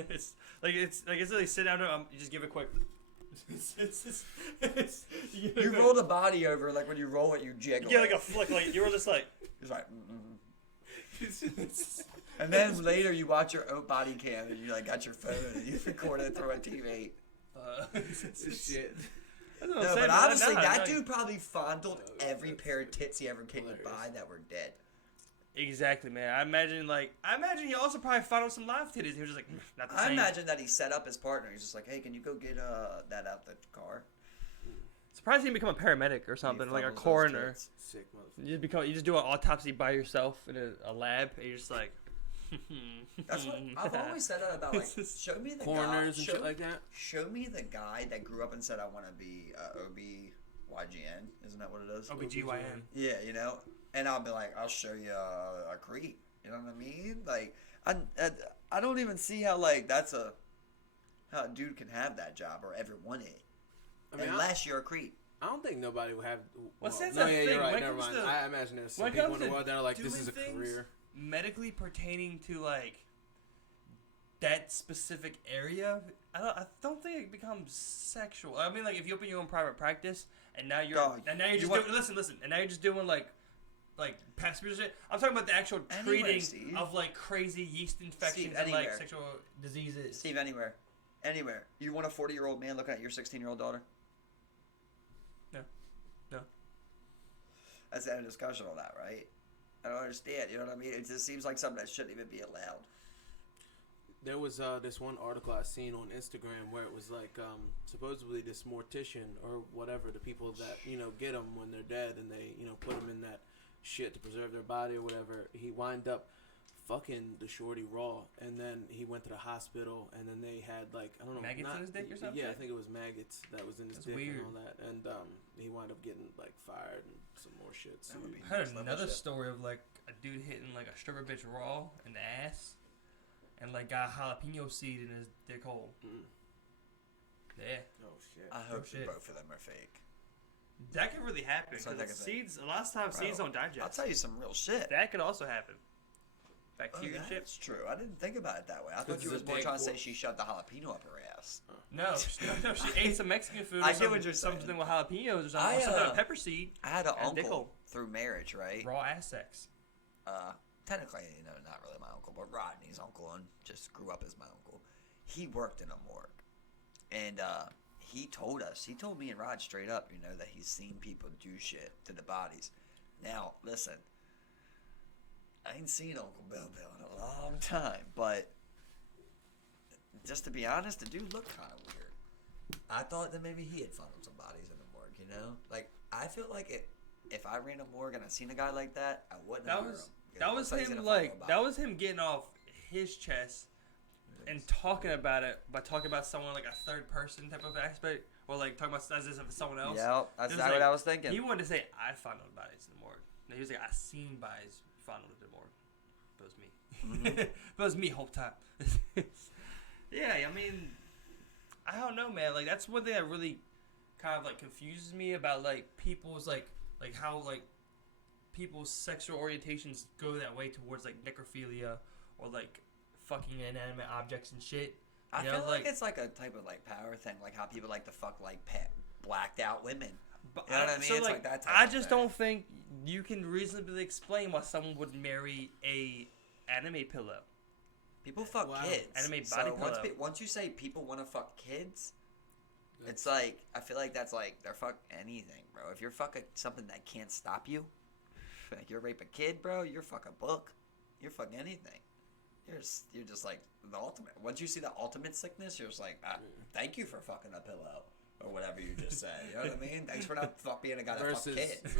it's like they sit down. You just give a quick. You roll the body over like when you roll it, you jiggle. You get it. like a flick. Like you were just like. It's like. And then later you watch your own body cam and you like got your phone and you record it through a TV. Shit. That's what I'm No, saying, but man. honestly, Nah, that nah. dude probably fondled No, every that's- pair of tits he ever came to hilarious. buy that were dead. Exactly, man. I imagine he also probably found out some live titties. He was just like, not the I same. imagine that he set up his partner. He's just like, hey, can you go get that out the car? Surprised he didn't become a paramedic or something, He like a fondles those coroner. tits. Sick motherfucker. You just do an autopsy by yourself in a lab, and you're just like. That's what I've always said that about. Like, show me the Coroners guy. and shit like that. Show me the guy that grew up and said, I want to be OB-YGN. Isn't that what it is? OBGYN. Yeah, you know, and I'll be like, I'll show you a creep. You know what I mean? Like, I don't even see how like how a dude can have that job or ever want it, I mean, unless you're a creep. I don't think nobody would have. Well, see, that's no, the yeah, thing. you're right. When it Never comes mind. to- I imagine there's some when it people in comes the to world that are like, this is a doing things career. medically pertaining to like that specific area, I don't think it becomes sexual. I mean, like if you open your own private practice and now you're Dog, and now you're you just want- doing, listen, and now you're just doing like past shit. I'm talking about the actual Anywhere, treating Steve. of like crazy yeast infections and anywhere. like sexual diseases. Steve, anywhere. You want a 40-year-old man looking at your 16-year-old daughter? No. No. That's the end of discussion on that, right? I don't understand. You know what I mean? It just seems like something that shouldn't even be allowed. There was this one article I seen on Instagram where it was like supposedly this mortician or whatever, the people that get them when they're dead and they put them in that shit to preserve their body or whatever. He wind up fucking the shorty raw, and then he went to the hospital, and then they had like I don't know Maggots in his dick or something? Yeah, I think it was maggots that was in his That's dick weird. and all that, and he wound up getting like fired and some more shit. That would be I heard next level another shit. story of like a dude hitting like a stripper bitch raw in the ass, and like got jalapeno seed in his dick hole. Mm. Yeah, Oh shit. I hope shit. both of them are fake. that could really happen. So I 'cause think it's seeds, a lot of times Bro, seeds don't digest. I'll tell you some real shit. That could also happen. Oh, Bacteria and shit. that's true. I didn't think about it that way. I thought Because you it's was a more big trying to say wolf. she shoved the jalapeno up her ass. No, no, she ate some Mexican food. Or I get something, what you're saying. something with jalapenos or something. I, or something uh, with pepper seed. I had an And dick uncle hole. through marriage, right? Raw ass sex. Technically, not really my uncle, but Rodney's uncle, and just grew up as my uncle. He worked in a morgue, and he told me and Rod straight up, that he's seen people do shit to the bodies. Now, listen, I ain't seen Uncle Bill in a long time, but just to be honest, the dude looked kind of weird. I thought that maybe he had funneled some bodies in the morgue, Like, I feel like if I ran a morgue and I seen a guy like that, I wouldn't That hire was him. that was Looks he's him gonna funnel a like body. that was him getting off his chest and talking about it by talking about someone like a third person type of aspect, or like talking about as if it's someone else. Yep, that's It was exactly what I was thinking. He wanted to say I found out about it in the morgue. No, he was like I seen bodies found out in the morgue. But it was me. But it was me whole time. Yeah, I mean, I don't know, man. Like that's one thing that really kind of like confuses me about like people's like how like people's sexual orientations go that way towards like necrophilia or like fucking inanimate objects and shit. I feel like it's like a type of like power thing, like how people like to fuck like blacked out women. But You know what I mean? So It's like, like that type I of just thing. don't think you can reasonably explain why someone would marry a anime pillow. People fuck Wow. kids. Anime So body once, pillow. once you say people want to fuck kids, it's like I feel like that's like they're fuck anything, bro. If you're fucking something that can't stop you, like you're rape a kid, bro. You're fuck a book. You're fuck anything. You're just like the ultimate. Once you see the ultimate sickness, you're just like, thank you for fucking a pillow or whatever you just said. You know what I mean? Thanks for not being a guy that fuck Versus, kids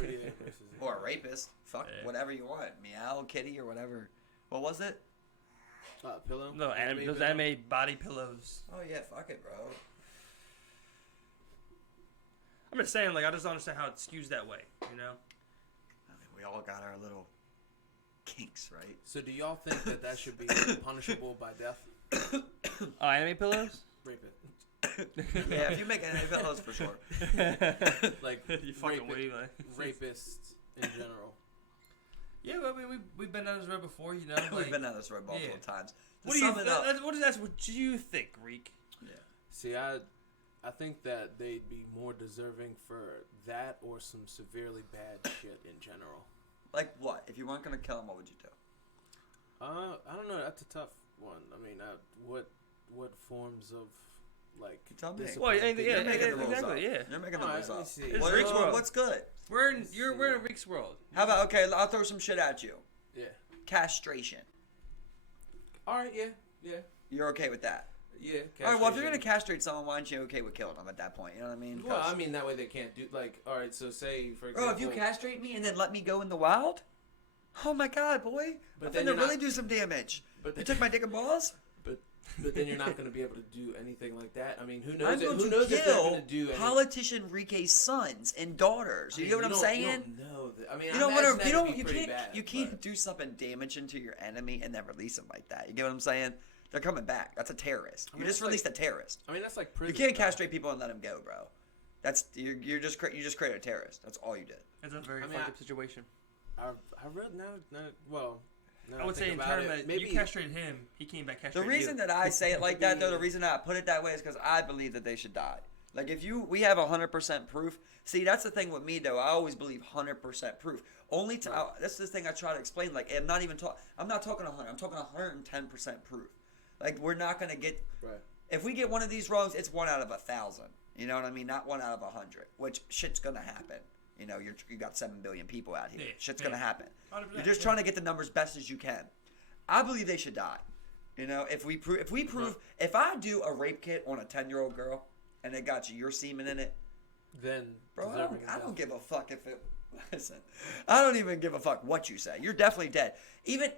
or a rapist. Fuck Yeah. whatever you want, meow kitty or whatever. What was it? Pillow. No, those pillow? anime body pillows. Oh yeah, fuck it, bro. I'm just saying, like, I just don't understand how it skews that way, you know? I mean, we all got our little kinks, right? So do y'all think that should be punishable by death? Anime pillows? Rape it. Yeah, if you make any pillows for sure. Like You fucking rape it- wave, like. rapists in general. Yeah, I mean, we've been down this road before, you know? We've Like, been down this road multiple times. To what do you sum it up, what do you think, Rique? See, I think that they'd be more deserving for that or some severely bad shit in general. like what? If you weren't gonna kill him, what would you do? I don't know. That's a tough one. I mean, what forms of like Tell me. discipline Well, yeah, could yeah, you making make? the rules exactly, up. yeah. You're making the Alright, rules let me up. see. It's Rique's What- world. what's good? We're in Rique's world. How about okay? I'll throw some shit at you. Yeah. Castration. All right. Yeah. You're okay with that? Yeah. All right. Well, if you're gonna castration. castrate someone, why aren't you okay with killing them at that point? You know what I mean? Well, 'Cause- I mean that way they can't do like. All right. So say for bro, example. if you castrate me and then let me go in the wild, oh my god, boy, But I'm then finna you're really not- do some damage. But You took my dick and balls. But then you're not going to be able to do anything like that. I mean, who I'm knows? going Who to knows if they're kill going to do? politician Rique's sons and daughters. You get what I'm saying? You don't know that. I mean, You don't want want to. to. You don't. You pretty can't. bad, You can't but- do something damaging to your enemy and then release them like that. You get what I'm saying? They're coming back. That's a terrorist. I mean, You just that's released like- a terrorist. I mean, that's like You prison. can't though. castrate people and let them go, bro. That's you just created a terrorist. That's all you did. It's a very I mean, fucked I- up situation. I read now. Well, now I would say in think about terms it, that maybe you castrated him, he came back The castrated reason you. that I say it like that, though, the Maybe- reason that I put it that way is because I believe that they should die. Like if we have 100% proof. See, that's the thing with me, though. I always believe 100% proof. Only to that's the thing I try to explain. Like I'm not talking 100. I'm talking 110% proof. Like we're not gonna get. Right. If we get one of these wrongs, it's 1 out of 1,000. You know what I mean? Not 1 out of 100. Which shit's gonna happen. You know, you got 7 billion people out here. Yeah, Shit's yeah. gonna happen. 100%, You're just yeah. trying to get the numbers best as you can. I believe they should die. You know, if we prove, if I do a rape kit on a 10-year-old girl and it got your semen in it, Then, bro, deserving I of don't death. give a fuck if it. Listen, I don't even give a fuck what you say. You're definitely dead. Even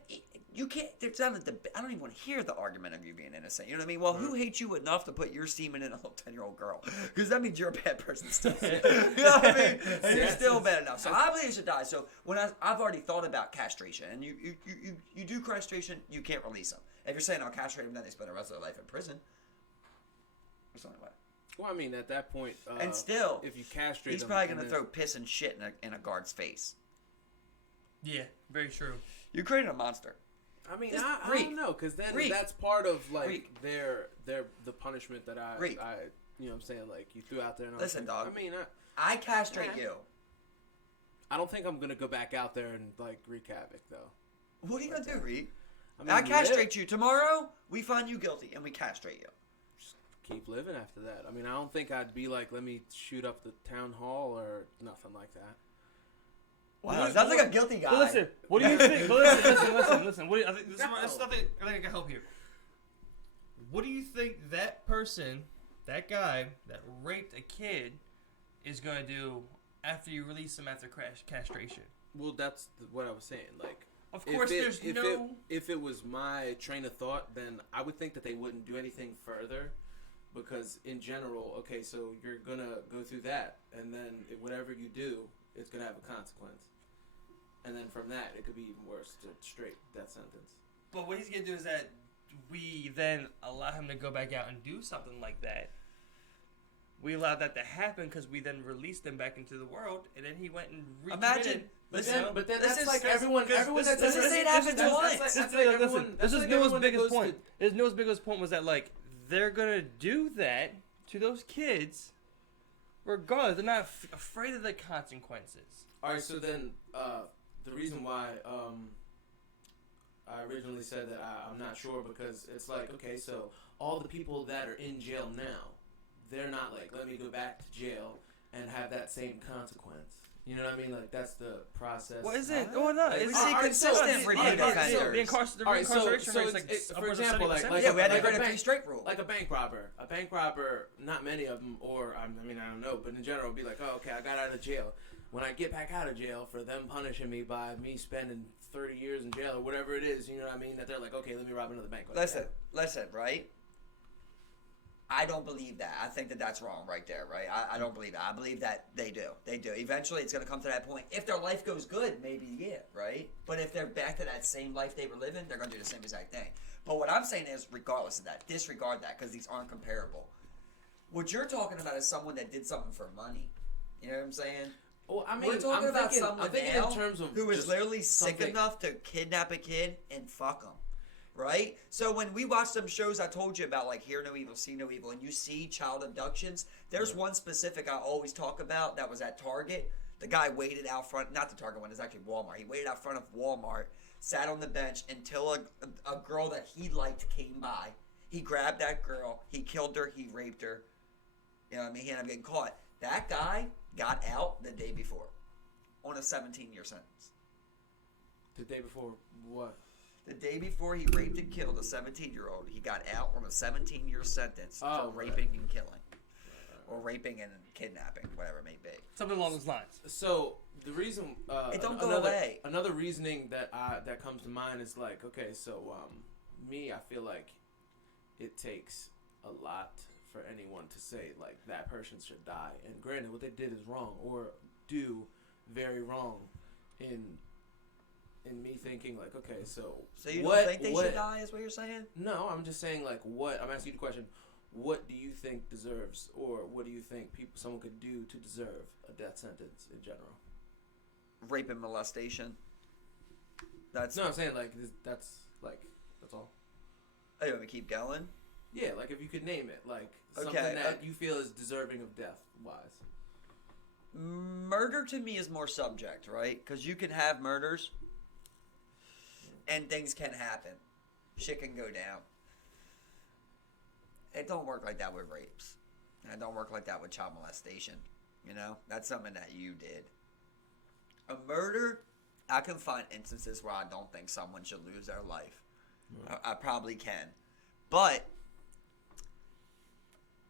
you can't. There's not I don't even want to hear the argument of you being innocent. You know what I mean? Well, who hates you enough to put your semen in a little 10-year-old girl? Because that means you're a bad person still. You know what I mean? And you're still bad enough. So I believe you should die. So when I've already thought about castration, and you do castration, you can't release them. If you're saying I'll castrate them, then they spend the rest of their life in prison. That's the only way. Well, I mean, at that point, And still, if you castrate He's them, probably and gonna then- throw piss and shit in a guard's face. Yeah, very true. You created a monster. I mean, Just I Reek. don't know, because then Reek. that's part of like Reek. the punishment that Reek. I you know what I'm saying, like you threw out there. And I was Listen, like, dog. I mean, I castrate Yeah. you. I don't think I'm gonna go back out there and like wreak havoc though. What are you gonna do, Reek? I mean, I castrate you. Tomorrow, we find you guilty and we castrate you. Keep living after that. I mean, I don't think I'd be like, let me shoot up the town hall or nothing like that. Wow, sounds like a guilty guy. But listen, what do you think? But listen. What do you, I think this is something I think I can help here. What do you think that person, that guy that raped a kid, is gonna do after you release him after castration? Well, that's what I was saying. Like, Of course, if it was my train of thought, then I would think that they wouldn't do anything further, because in general, okay, so you're gonna go through that, and then whatever you do, it's gonna have a consequence, and then from that, it could be even worse, to straight death sentence. But what he's gonna do is that we then allow him to go back out and do something like that. We allowed that to happen because we then released him back into the world, and then he went and Imagine. But then that's like everyone this is it happens once. This is Noah's biggest point. Noah's biggest point was that, like, they're gonna do that to those kids regardless. They're not afraid of the consequences. All right, so then the reason why I originally said that I'm not sure, because it's like, okay, so all the people that are in jail now, they're not like, let me go back to jail and have that same consequence. You know what I mean? Like, that's the process. What is it going on? We see consistent repeat offenders. The incarceration rate is like, for example, like we had to get a free straight rule. Like a bank robber. A bank robber, not many of them, or I mean, I don't know, but in general, be like, oh, okay, I got out of jail. When I get back out of jail, for them punishing me by me spending 30 years in jail or whatever it is, you know what I mean? That they're like, okay, let me rob another bank. Listen, right? I don't believe that. I think that that's wrong right there, right? I don't believe that. I believe that they do. They do. Eventually, it's going to come to that point. If their life goes good, maybe, yeah, right? But if they're back to that same life they were living, they're going to do the same exact thing. But what I'm saying is, regardless of that, disregard that, because these aren't comparable. What you're talking about is someone that did something for money. You know what I'm saying? Well, I mean, we're talking about someone now in terms of who is literally sick enough to kidnap a kid and fuck them. Right? So when we watch some shows I told you about, like Hear No Evil, See No Evil, and you see child abductions, there's one specific I always talk about that was at Target. The guy waited out front, not the Target one, it's actually Walmart. He waited out front of Walmart, sat on the bench until a girl that he liked came by. He grabbed that girl, he killed her, he raped her. You know what I mean? He ended up getting caught. That guy got out the day before on a 17-year sentence. The day before what? The day before he raped and killed a 17-year-old, he got out on a 17-year sentence for raping and killing. Or raping and kidnapping, whatever it may be. Something along those lines. So, the reason... it don't go away. Another reasoning that comes to mind is like, okay, so me, I feel like it takes a lot for anyone to say, like, that person should die. And granted, what they did is wrong, or do very wrong in me thinking, like, okay, so you don't think they should die, is what you're saying? No, I'm just saying, like, I'm asking you the question, what do you think deserves, or what do you think someone could do to deserve a death sentence in general? Rape and molestation. No, I'm saying, like, that's all. Oh, you want me to keep going? Yeah, like, if you could name it, like, something that you feel is deserving of death-wise. Murder to me is more subject, right? Because you can have murders and things can happen. Shit can go down. It don't work like that with rapes. And it don't work like that with child molestation. You know? That's something that you did. A murder, I can find instances where I don't think someone should lose their life. I probably can. But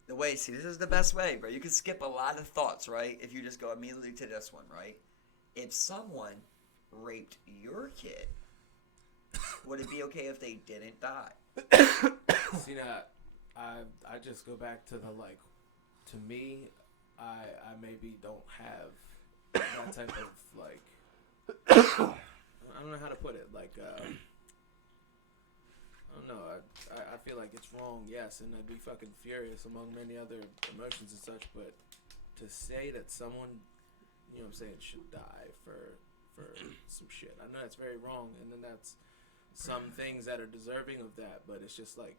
this is the best way, bro. You can skip a lot of thoughts, right? If you just go immediately to this one, right? If someone raped your kid, would it be okay if they didn't die? See, now, I just go back to to me, I maybe don't have that type of, like, I don't know how to put it, like, I don't know. I feel like it's wrong, yes, and I'd be fucking furious among many other emotions and such. But to say that someone, you know what I'm saying, should die for some shit, I know that's very wrong, and then that's some things that are deserving of that. But it's just like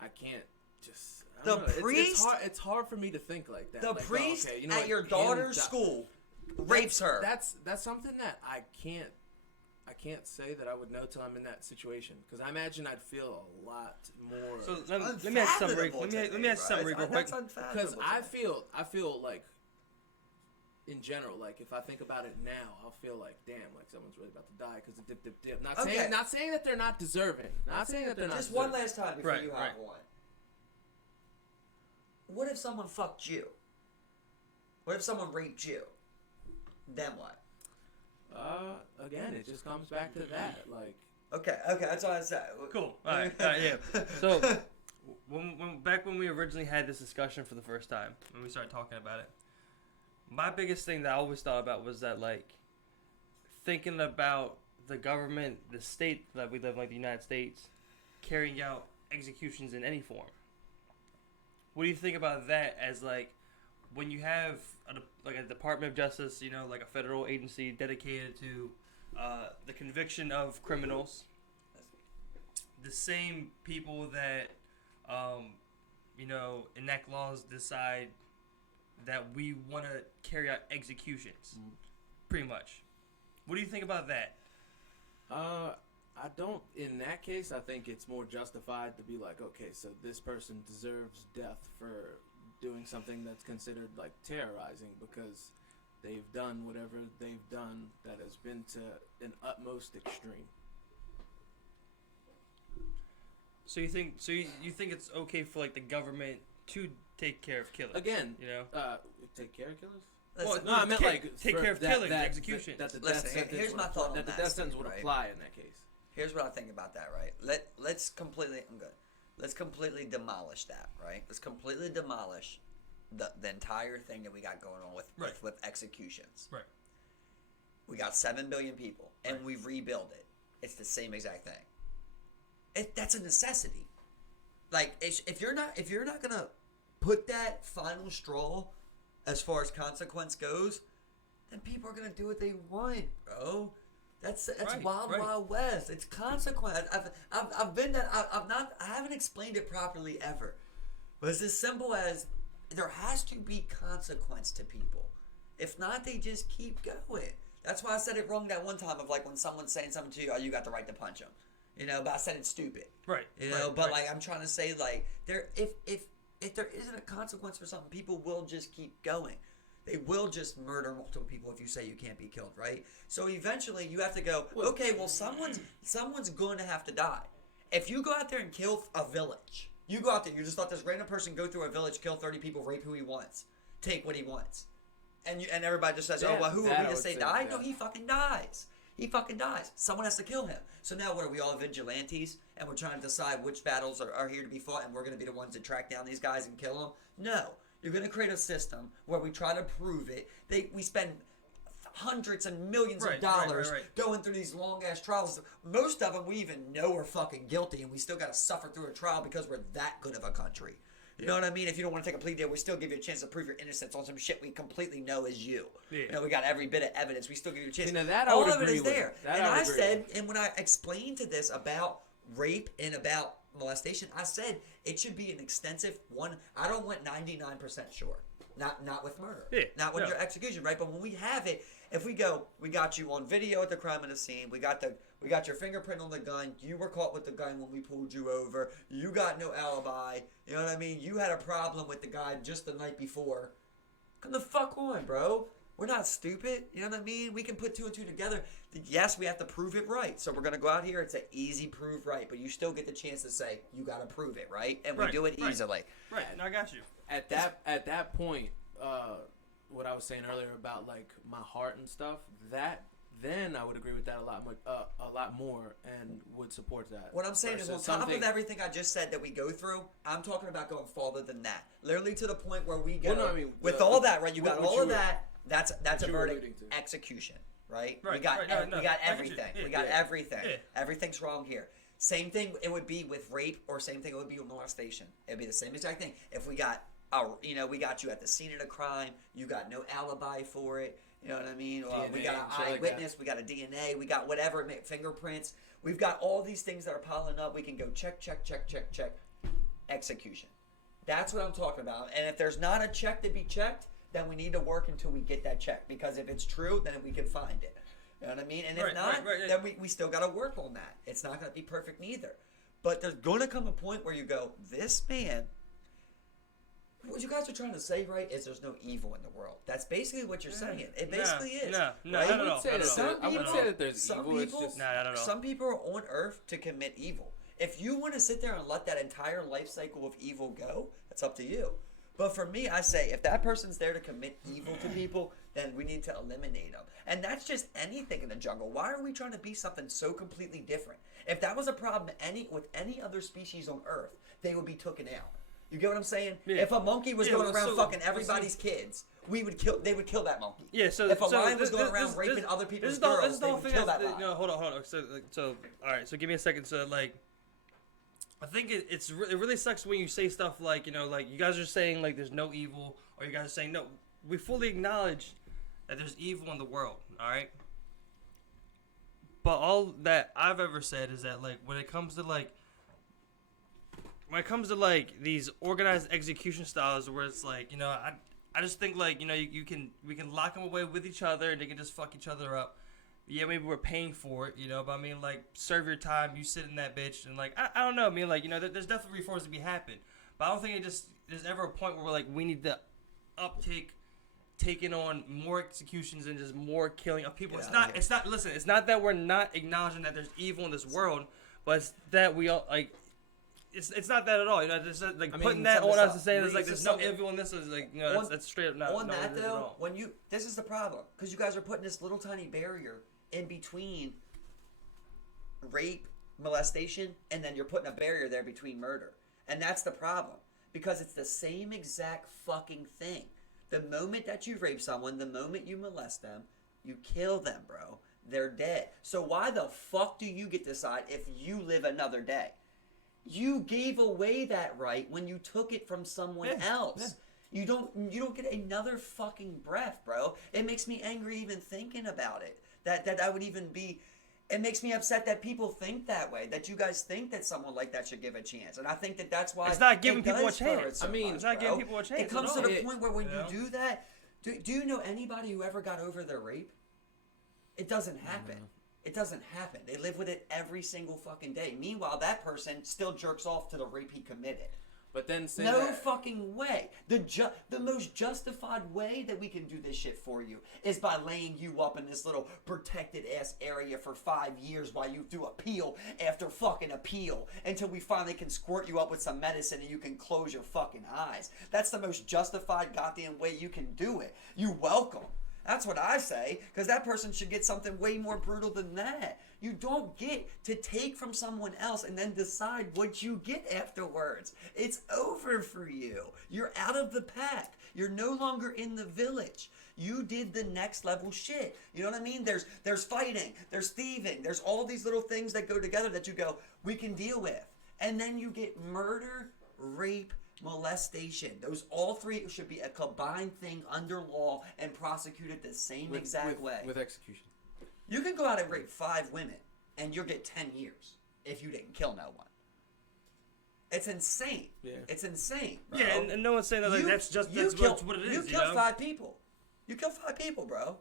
I can't just. I don't know. Priest. It's hard for me to think like that. The like, priest you know, at your daughter's school rapes her. That's something that I can't say that I would know till I'm in that situation, because I imagine I'd feel a lot more. So let me ask something. Let me ask something real quick. Because I feel like, in general, like if I think about it now, I'll feel like, damn, like someone's really about to die because of dip. Not saying that they're not deserving. Not saying that they're not. Just deserving. one last time before you have one. What if someone fucked you? What if someone raped you? Then what? Again, it just comes back to that. Like, Okay, that's all I said. Cool. All right, yeah. So, back when we originally had this discussion for the first time, when we started talking about it, my biggest thing that I always thought about was that, like, thinking about the government, the state that we live in, like the United States, carrying out executions in any form. What do you think about that as, like, when you have a Department of Justice, like a federal agency dedicated to the conviction of criminals, the same people that, enact laws decide that we want to carry out executions, pretty much. What do you think about that? I don't. In that case, I think it's more justified to be like, okay, so this person deserves death for doing something that's considered like terrorizing because they've done whatever they've done that has been to an utmost extreme. So you think it's okay for like the government to take care of killers? Again, take care of killers. Listen, I meant like take care of killings, executions. That the Listen, death sentence here's my thought on that the that, death Steve, sentence would right? apply in that case. Here's what I think about that, right? Let's completely. I'm good. Let's completely demolish that, right? Let's completely demolish the entire thing that we got going on with executions. Right. We got 7 billion people, and Right. we've rebuilt it. It's the same exact thing. That's a necessity. Like, if you're not gonna put that final straw as far as consequence goes, then people are gonna do what they want, bro. That's Right, wild, right. wild west. It's consequence. I've been that. I haven't explained it properly ever, but it's as simple as there has to be consequence to people. If not, they just keep going. That's why I said it wrong that one time of like when someone's saying something to you, oh, you got the right to punch them. But I said it's stupid. Right. But like I'm trying to say like if there isn't a consequence for something, people will just keep going. They will just murder multiple people if you say you can't be killed, right? So eventually you have to go, okay, well someone's going to have to die. If you go out there and kill a village, you go out there, you just let this random person go through a village, kill 30 people, rape who he wants, take what he wants. And everybody just says, oh, well, who are we to say die? No, he fucking dies. He fucking dies. Someone has to kill him. So now what are we all vigilantes? And we're trying to decide which battles are here to be fought and we're going to be the ones that track down these guys and kill them? No. You're going to create a system where we try to prove it. We spend hundreds and millions of dollars going through these long-ass trials. Most of them we even know are fucking guilty and we still got to suffer through a trial because we're that good of a country. You know what I mean? If you don't want to take a plea deal, we still give you a chance to prove your innocence on some shit we completely know is you. Yeah. We got every bit of evidence. We still give you a chance. See, now that all I would of it agree is with. there. That And I would I agree said, with. and when I explained to this about rape and about molestation, I said it should be an extensive one. I don't want 99% sure. Not with murder. Yeah, Not with no. your execution, right? But when we have it, if we go, we got you on video at the crime scene. We got your fingerprint on the gun. You were caught with the gun when we pulled you over. You got no alibi. You know what I mean? You had a problem with the guy just the night before. Come the fuck on, bro. We're not stupid. You know what I mean? We can put two and two together. Yes, we have to prove it right. So we're going to go out here. It's an easy prove right. But you still get the chance to say, you got to prove it, right? And we do it easily. Right. No, I got you. At that point, what I was saying earlier about like my heart and stuff, then I would agree with that a lot more and would support that. What I'm saying is on top of everything I just said that we go through, I'm talking about going farther than that. Literally to the point where we go, with all that, right? You got all of that. That's a verdict. Execution, right? Right, We got right, we got I get you. everything. Yeah, We got yeah. everything. Yeah. Everything's wrong here. Same thing it would be with rape, or same thing it would be with molestation. It'd be the same exact thing. If we got we got you at the scene of the crime, you got no alibi for it. You know what I mean? DNA, We got an shit like eyewitness, we got a DNA, we got whatever, fingerprints. We've got all these things that are piling up. We can go check. Execution. That's what I'm talking about. And if there's not a check to be checked, then we need to work until we get that check. Because if it's true, then we can find it. You know what I mean? And if not, then we still got to work on that. It's not going to be perfect neither. But there's going to come a point where you go, this man... What you guys are trying to say, right, is there's no evil in the world. That's basically what you're saying. It basically is. No, right? not at all. I would say that there's Some evil. It's people, just not at all. some people are on earth to commit evil. If you want to sit there and let that entire life cycle of evil go, that's up to you. But for me, I say if that person's there to commit evil to people, then we need to eliminate them. And that's just anything in the jungle. Why are we trying to be something so completely different? If that was a problem with any other species on Earth, they would be taken out. You get what I'm saying? Yeah. If a monkey was going around fucking everybody's kids, they would kill that monkey. Yeah, so if a lion was going around raping other people's girls, they would kill that lion. No, hold on. So, all right. So, give me a second. So, like, I think it really sucks when you say stuff like, like you guys are saying like there's no evil, or you guys are saying no. We fully acknowledge that there's evil in the world. All right. But all that I've ever said is that like when it comes to these organized execution styles where it's like, I just think like, we can lock them away with each other and they can just fuck each other up. Yeah, maybe we're paying for it, but I mean, like, serve your time, you sit in that bitch, and like, I don't know, I mean, like, there's definitely reforms to be happen, but I don't think there's ever a point where we're like, we need to taking on more executions and just more killing of people. Yeah, it's not that we're not acknowledging that there's evil in this world, but it's that we all, like, it's not that at all. Just like putting that on us and saying there's no evil in this is like, that's straight up not. On that though, this is the problem because you guys are putting this little tiny barrier in between rape, molestation, and then you're putting a barrier there between murder, and that's the problem because it's the same exact fucking thing. The moment that you rape someone, the moment you molest them, you kill them, bro. They're dead. So why the fuck do you get to decide if you live another day? You gave away that right when you took it from someone else. Yeah. You don't get another fucking breath, bro. It makes me angry even thinking about it. That I would even be. It makes me upset that people think that way. That you guys think that someone like that should give a chance, and I think that's why it's not giving people a chance. It's not giving people a chance. It comes to the point where when you do that, do you know anybody who ever got over their rape? It doesn't happen. Mm-hmm. It doesn't happen. They live with it every single fucking day. Meanwhile, that person still jerks off to the rape he committed. But then say no fucking way. The most justified way that we can do this shit for you is by laying you up in this little protected ass area for 5 years while you do appeal after fucking appeal until we finally can squirt you up with some medicine and you can close your fucking eyes. That's the most justified goddamn way you can do it. You're welcome. That's what I say, because that person should get something way more brutal than that. You don't get to take from someone else and then decide what you get afterwards. It's over for you. You're out of the pack. You're no longer in the village. You did the next level shit. You know what I mean? There's fighting, there's thieving, there's all these little things that go together that you go, we can deal with. And then you get murder, rape, molestation. Those all three should be a combined thing under law and prosecuted the same exact way. With execution. You can go out and rape 5 women and you'll get 10 years if you didn't kill no one. It's insane. Yeah. It's insane, bro. Yeah, and no one's saying that like that's what it is. You killed 5 people. You killed 5 people, bro.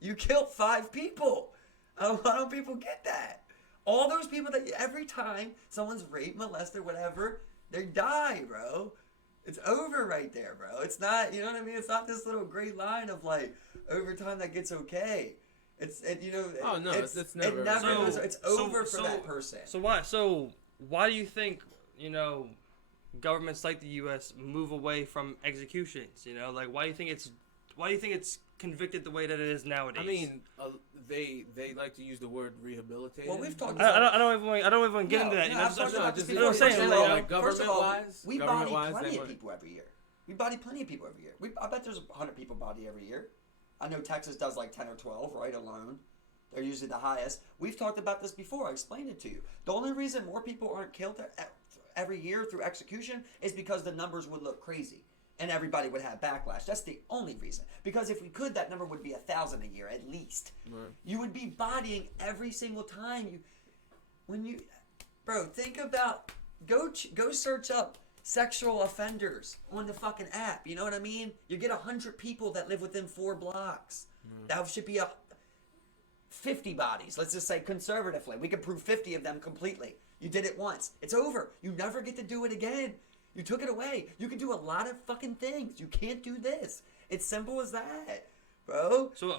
You killed 5 people. Why don't people get that? All those people that every time someone's raped, molested, whatever, they die, bro. It's over right there, bro. It's not, you know what I mean? It's not this little gray line of like over time that gets okay. It's never. It's over for that person. So why do you think governments like the U.S. move away from executions? Like why do you think it's convicted the way that it is nowadays? I mean, they like to use the word rehabilitated. Well, we've talked. I don't even want to get into that. I'm saying like government-wise. We body plenty of people every year. I bet there's 100 people body every year. I know Texas does like 10 or 12, right, alone. They're usually the highest. We've talked about this before. I explained it to you. The only reason more people aren't killed every year through execution is because the numbers would look crazy. And everybody would have backlash. That's the only reason. Because if we could, that number would be 1,000 a year at least. Right. You would be bodying every single time bro. Think about go search up sexual offenders on the fucking app. You know what I mean? You get 100 people that live within 4 blocks. That should be 50 bodies. Let's just say conservatively, we could prove 50 of them completely. You did it once. It's over. You never get to do it again. You took it away. You can do a lot of fucking things. You can't do this. It's simple as that, bro. So,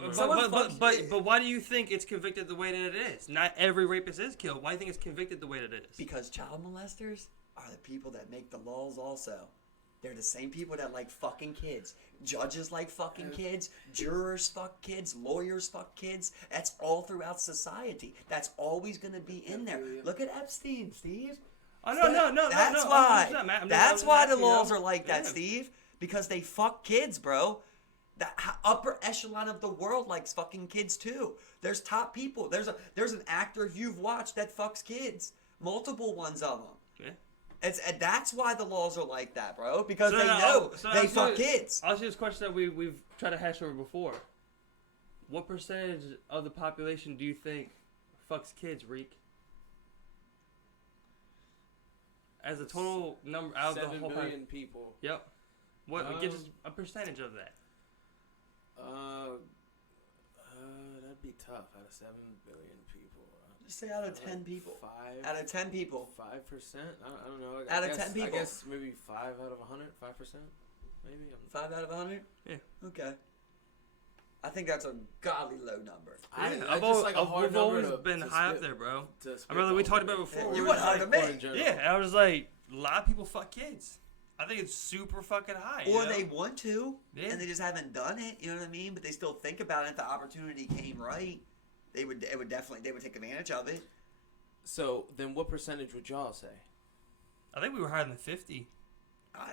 but why do you think it's convicted the way that it is? Not every rapist is killed. Why do you think it's convicted the way that it is? Because child molesters are the people that make the laws also. They're the same people that like fucking kids. Judges like fucking kids. Jurors fuck kids. Lawyers fuck kids. That's all throughout society. That's always going to be in there. Look at Epstein, Steve. Oh, no. That's no, why. That's why the laws are like that, Steve. Because they fuck kids, bro. The upper echelon of the world likes fucking kids too. There's top people. There's an actor you've watched that fucks kids. Multiple ones of them. Yeah. And that's why the laws are like that, bro. Because they know they fuck kids. I'll ask you this question that we've tried to hash over before. What percentage of the population do you think fucks kids, Rique? As a total number out of the whole 7 billion people. Yep. What gives us a percentage of that? That'd be tough. Out of 7 billion people, Just say out of 10 people. 5. Out of 10 people. 5%. I don't know. Out of 10 people. I guess maybe 5 out of 100. 5%. Maybe. 5 out of 100. Yeah. Okay. I think that's a godly low number. I've always been high up there, bro. I remember we talked about it before. You went higher than me. Yeah, and I was like, a lot of people fuck kids. I think it's super fucking high. Or they want to, Yeah. and they just haven't done it. You know what I mean? But they still think about it. If the opportunity came right, they would take advantage of it. So then, what percentage would y'all say? I think we were higher than 50. Oh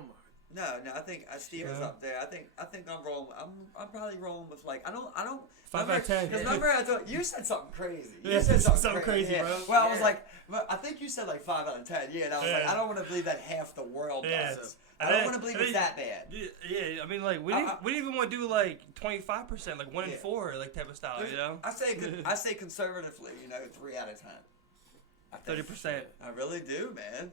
my. No. I think Steve is up there. I think I'm rolling. I'm probably rolling with like I don't. 5 out of 10. Because remember I told you said something crazy. Yeah, said something crazy, yeah. bro. Well, I was like, I think you said like 5 out of 10. Yeah, and I was like, I don't want to believe that half the world Yeah. does. I don't want to believe it's that bad. Yeah, I mean, like we didn't even want to do like 25%, like 1 in 4, like type of style, you know. I say conservatively, 3 out of 10. 30%. I really do, man.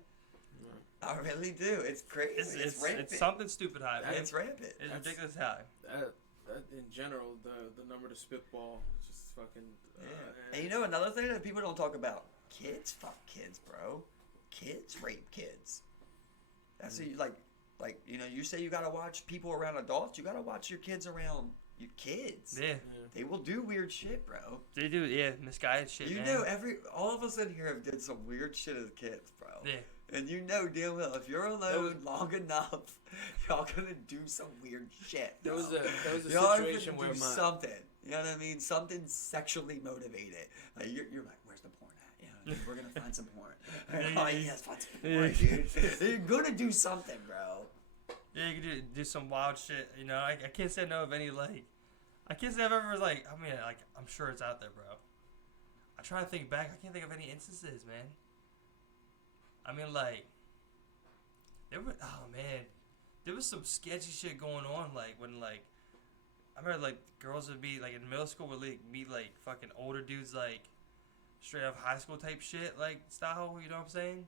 I really do. It's crazy. It's rampant. It's something stupid high, man. It's rampant. It's ridiculous high. In general, the number to spitball is just fucking. And another thing that people don't talk about: kids fuck kids, bro. Kids rape kids. That's what you say you gotta watch people around adults. You gotta watch your kids around your kids. Yeah. They will do weird shit, bro. They do, yeah, misguided shit. All of us in here have did some weird shit as kids, bro. Yeah. And damn well, if you're alone long enough, y'all gonna do some weird shit. There was a y'all situation where something. You know what I mean? Something sexually motivated. Like you're like, where's the porn at? We're gonna find some porn. Oh yes, find some porn, dude. You're gonna do something, bro. Yeah, you can do some wild shit. I can't say no of any I can't say I've ever I'm sure it's out there, bro. I try to think back. I can't think of any instances, man. I mean, there was some sketchy shit going on, when I remember girls would be in middle school would meet fucking older dudes straight off high school type shit style, you know what I'm saying?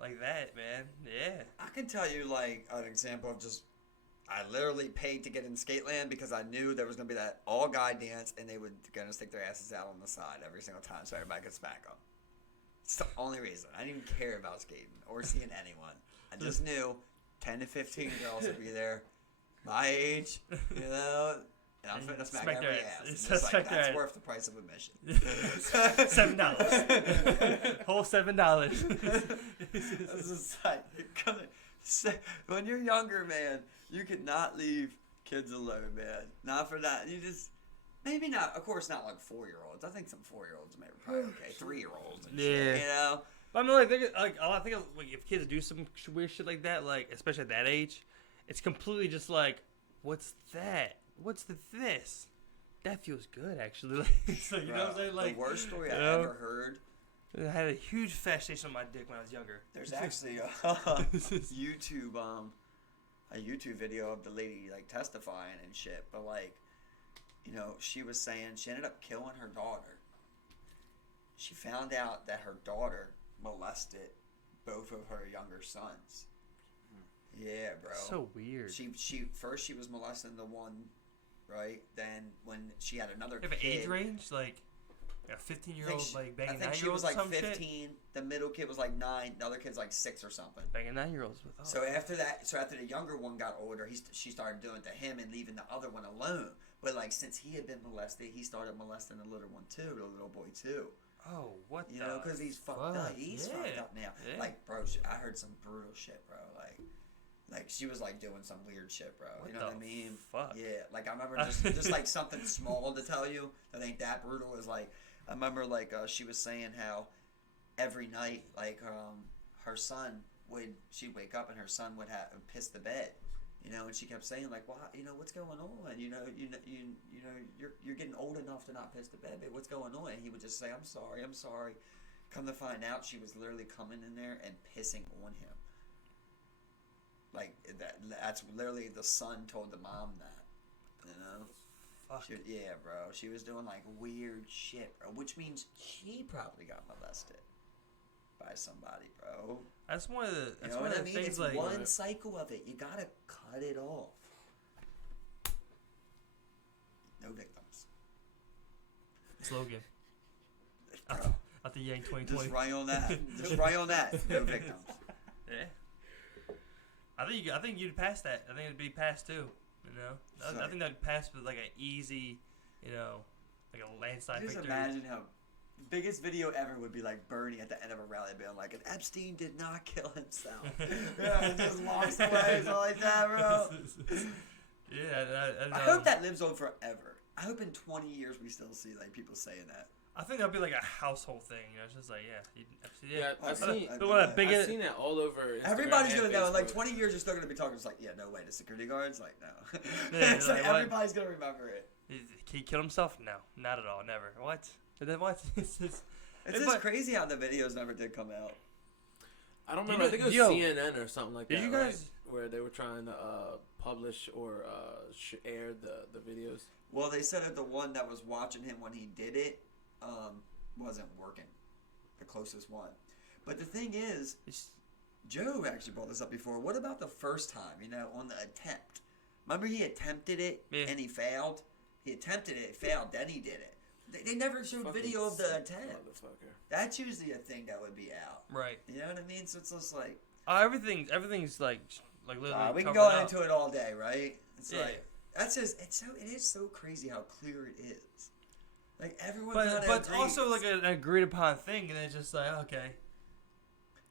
Like that, man. Yeah. I can tell you an example of just I literally paid to get in Skateland because I knew there was gonna be that all guy dance and they were gonna stick their asses out on the side every single time so everybody could smack them. It's the only reason. I didn't even care about skating or seeing anyone. I just knew 10 to 15 girls would be there, my age, and I'm finna smack every ass. That's worth the price of admission. $7. Whole $7. It's just when you're younger, man, you cannot leave kids alone, man. Not for that. You just. Maybe not. Of course, not 4-year-olds. I think some 4-year-olds maybe probably okay. 3-year-olds and shit. I mean, I think if kids do some weird shit like that, especially at that age, it's completely just what's that? What's this? That feels good, actually. So, you know what I'm saying? The worst story I ever heard. I had a huge fascination on my dick when I was younger. There's actually a YouTube video of the lady testifying and shit, but she was saying she ended up killing her daughter. She found out that her daughter molested both of her younger sons. Yeah, bro. So weird. She was molesting the one, right? Then when she had another kid. Have an age range? A 15-year-old banging 9-year-olds? I think she was 15. Shit? The middle kid was 9. The other kid's 6 or something. Banging 9-year-olds with. So after the younger one got older, she started doing it to him and leaving the other one alone. But since he had been molested, he started molesting the little one too, the little boy too. Oh, what You the know, because he's fucked up. fuck? He's Yeah. fucked up now. Yeah. Like, bro, I heard some brutal shit, bro. Like she was like doing some weird shit, bro. What You know what I the mean? fuck? Yeah. Like I remember just like something small to tell you that ain't that brutal is like I remember like she was saying how every night like her son she'd wake up and her son would have piss the bed. You know, and she kept saying like, "Well, you know what's going on? You know, you're getting old enough to not piss the bed. But what's going on?" And he would just say, "I'm sorry, I'm sorry." Come to find out, she was literally coming in there and pissing on him. Like that's literally the son told the mom that. You know? Fuck. Yeah, bro. She was doing like weird shit, bro. Which means she probably got molested by somebody, bro. That's one of the. That's You know one what of I the mean? things. It's Like one cycle of it. You gotta cut it off. No victims. slogan. Bro, At the Yang just 2020. right on that. Just right on that. No victims. Yeah. I think you'd pass that. I think it'd be passed too. You know, I Sorry. think that'd pass with like an easy, you know, like a landslide Just victory. imagine how biggest video ever would be like Bernie at the end of a rally being like, "And Epstein did not kill himself." Yeah, he just walks away, something like that, bro. Yeah, I hope that lives on forever. I hope in 20 years we still see like people saying that. I think that'd be like a household thing. You know, it's just like Yeah, I've seen. But one of the I've biggest. seen that all over. Instagram Everybody's and gonna know. In like Facebook. 20 years, you're still gonna be talking. It's like, yeah, no way. The security guards, like, no. Yeah, It's like, like what? everybody's gonna remember it. He killed himself? No, not at all. Never. What? And then what? It's But- just crazy how the videos never did come out. I don't You remember. know- I think it was yo, CNN or something like did that. you right? guys- Where they were trying to publish or air the videos. Well, they said that the one that was watching him when he did it wasn't working. The closest one. But the thing is, Joe actually brought this up before. What about the first time, you know, on the attempt? Remember he attempted it and he failed? He attempted it, failed, then he did it. They never showed Fucking video of the sick attempt. Motherfucker. That's usually a thing that would be out. Right. You know what I mean? So it's just like... Everything's like literally. we can covered go up. into it all day, right? It's Yeah. like... That's just... It is so crazy how clear it is. Like, everyone's But it's also like an agreed upon thing, and it's just like, okay.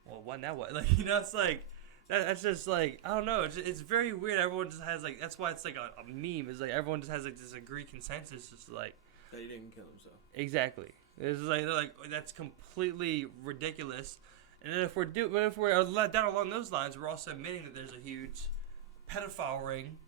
Well, what now? What? Like, you know, it's like that's just like, I don't know. It's very weird. Everyone just has like, that's why it's like a meme. It's like everyone just has like this agreed consensus. It's like That he didn't kill himself. exactly. It's like they're like that's completely ridiculous. And then if we're let down along those lines, we're also admitting that there's a huge pedophile ring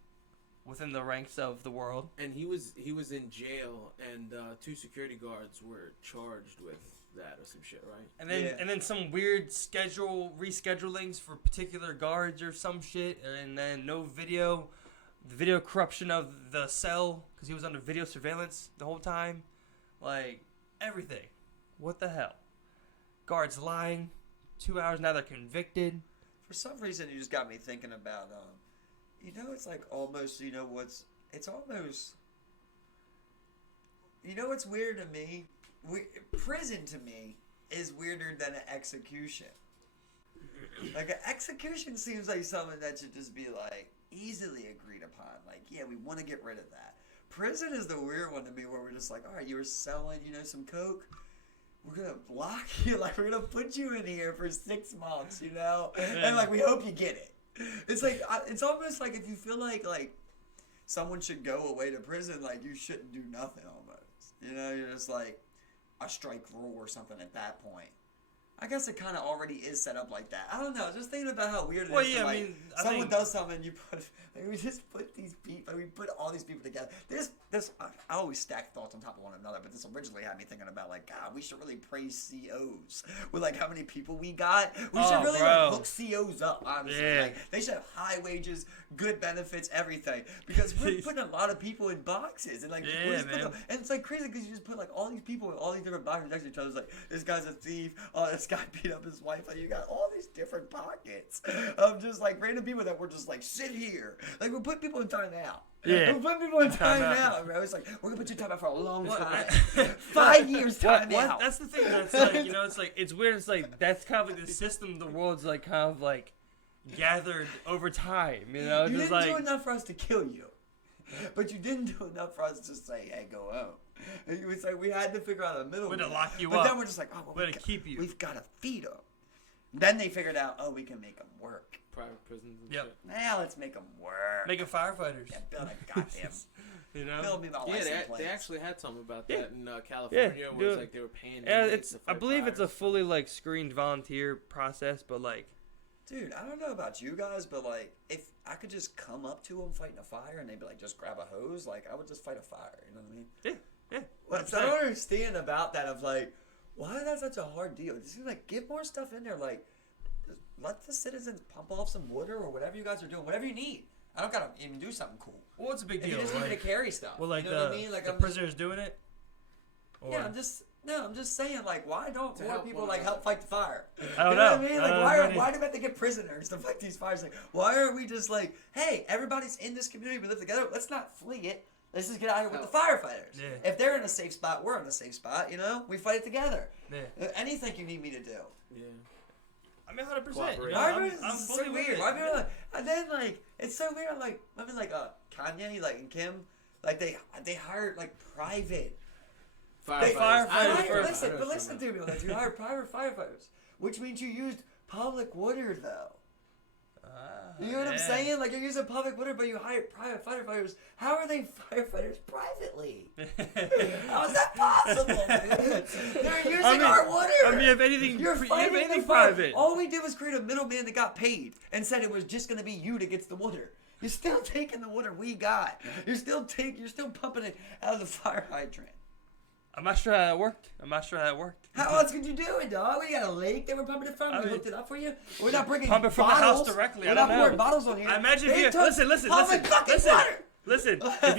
within the ranks of the world. And he was in jail, and 2 security guards were charged with that or some shit, right? And then some weird reschedulings for particular guards or some shit, and then no video, the video corruption of the cell because he was under video surveillance the whole time, like everything. What the hell? Guards lying. 2 hours now they're convicted. For some reason, you just got me thinking about, you know, it's like almost, you know, it's almost, you know what's weird to me? Prison to me is weirder than an execution. Like, an execution seems like something that should just be, like, easily agreed upon. Like, yeah, we want to get rid of that. Prison is the weird one to me where we're just like, all right, you were selling, you know, some coke. We're going to block you. Like, we're going to put you in here for 6 months, you know? And, like, we hope you get it. It's like, it's almost like if you feel like someone should go away to prison, like, you shouldn't do nothing almost. You know, you're just like a strike rule or something at that point. I guess it kind of already is set up like that. I don't know. Just thinking about how weird it is. Yeah, to, like, I mean, someone does something, and you put, like, we just put these people, we put all these people together. I always stack thoughts on top of one another, but this originally had me thinking about, like, God, we should really praise COs with, like, how many people we got. We should really, like, hook COs up, honestly. Yeah. Like, they should have high wages, good benefits, everything. Because we're putting a lot of people in boxes. And, like, we're just putting them, and it's, like, crazy because you just put, like, all these people in all these different boxes next to each other. It's like, this guy's a thief. Oh, this guy beat up his wife. Like, you got all these different pockets of just, like, random people that were just, like, sit here. Like, we're putting people in timeout. Yeah. We're putting people in Timeout. timeout, bro. It's like, we're going to put you in timeout for a long What? time. 5 years timeout. That's the thing that's like, you know, it's like, it's weird. It's like, that's kind of like the system the world's like kind of like gathered over time, you know? You Just didn't like, do enough for us to kill you. But you didn't do enough for us to say, hey, go home. And it was like we had to figure out a middle. Way to lock you but up. then we're just like, oh, well, Way to keep you. We've got to feed them. Then they figured out, oh, we can make them work. Private prisons and Yep. shit. Now let's make them work. Making firefighters. Yeah, build a goddamn. You know. Build me my Yeah, license they plates. actually had something about Yeah. that in California, Yeah, where it's dude. like they were paying. Yeah, inmates it's. to I fight believe it's a fires. fully like screened volunteer process, but like. Dude, I don't know about you guys, but like, if I could just come up to them fighting a fire and they'd be like, just grab a hose, like, I would just fight a fire. You know what I mean? Yeah. What I don't understand about that of like, why is that such a hard deal? Just like, get more stuff in there. Like, just let the citizens pump off some water or whatever you guys are doing, whatever you need. I don't gotta even do something cool. Well, it's a big If deal. you just need me to Like, carry stuff. well, like you know what I mean? Like, the I'm just, prisoners doing it. Or, yeah, I'm just saying, like, why don't To more help people one like another. help fight the fire? I don't you know know. what I mean? I Like, don't why know, are man. why do we have to get prisoners to fight these fires? Like, why aren't we just like, hey, everybody's in this community, we live together. Let's not flee it. Let's just get out here with the firefighters. Yeah. If they're in a safe spot, we're in a safe spot. You know, we fight it together. Yeah. Anything you need me to do. Yeah. I mean, 100%. You Cooperate. know, Why I'm, is I'm so fully with weird? it. Why people like, and then like it's so weird. Like I mean, like Kanye, like and Kim, like they hired like private. Firefighters. firefighters I know first. some- Listen, but listen to me. Like you hired private firefighters, which means you used public water though. You know what I'm Yeah. saying? Like you're using public water, but you hired private firefighters. How are they firefighters privately? How is that possible, dude? They're using our water. I mean, if anything, You're if fighting anything the fire. private. All we did was create a middleman that got paid and said it was just going to be you that gets the water. You're still taking the water we got. You're still pumping it out of the fire hydrant. I'm not sure how that worked. How else could you do it, dog? We got a lake that we're pumping it from. I We mean, hooked it up for you. We're not bringing pump it from bottles. the house directly. We're I not don't know. pouring bottles on here. I imagine They if you took listen. public fucking water. Listen, if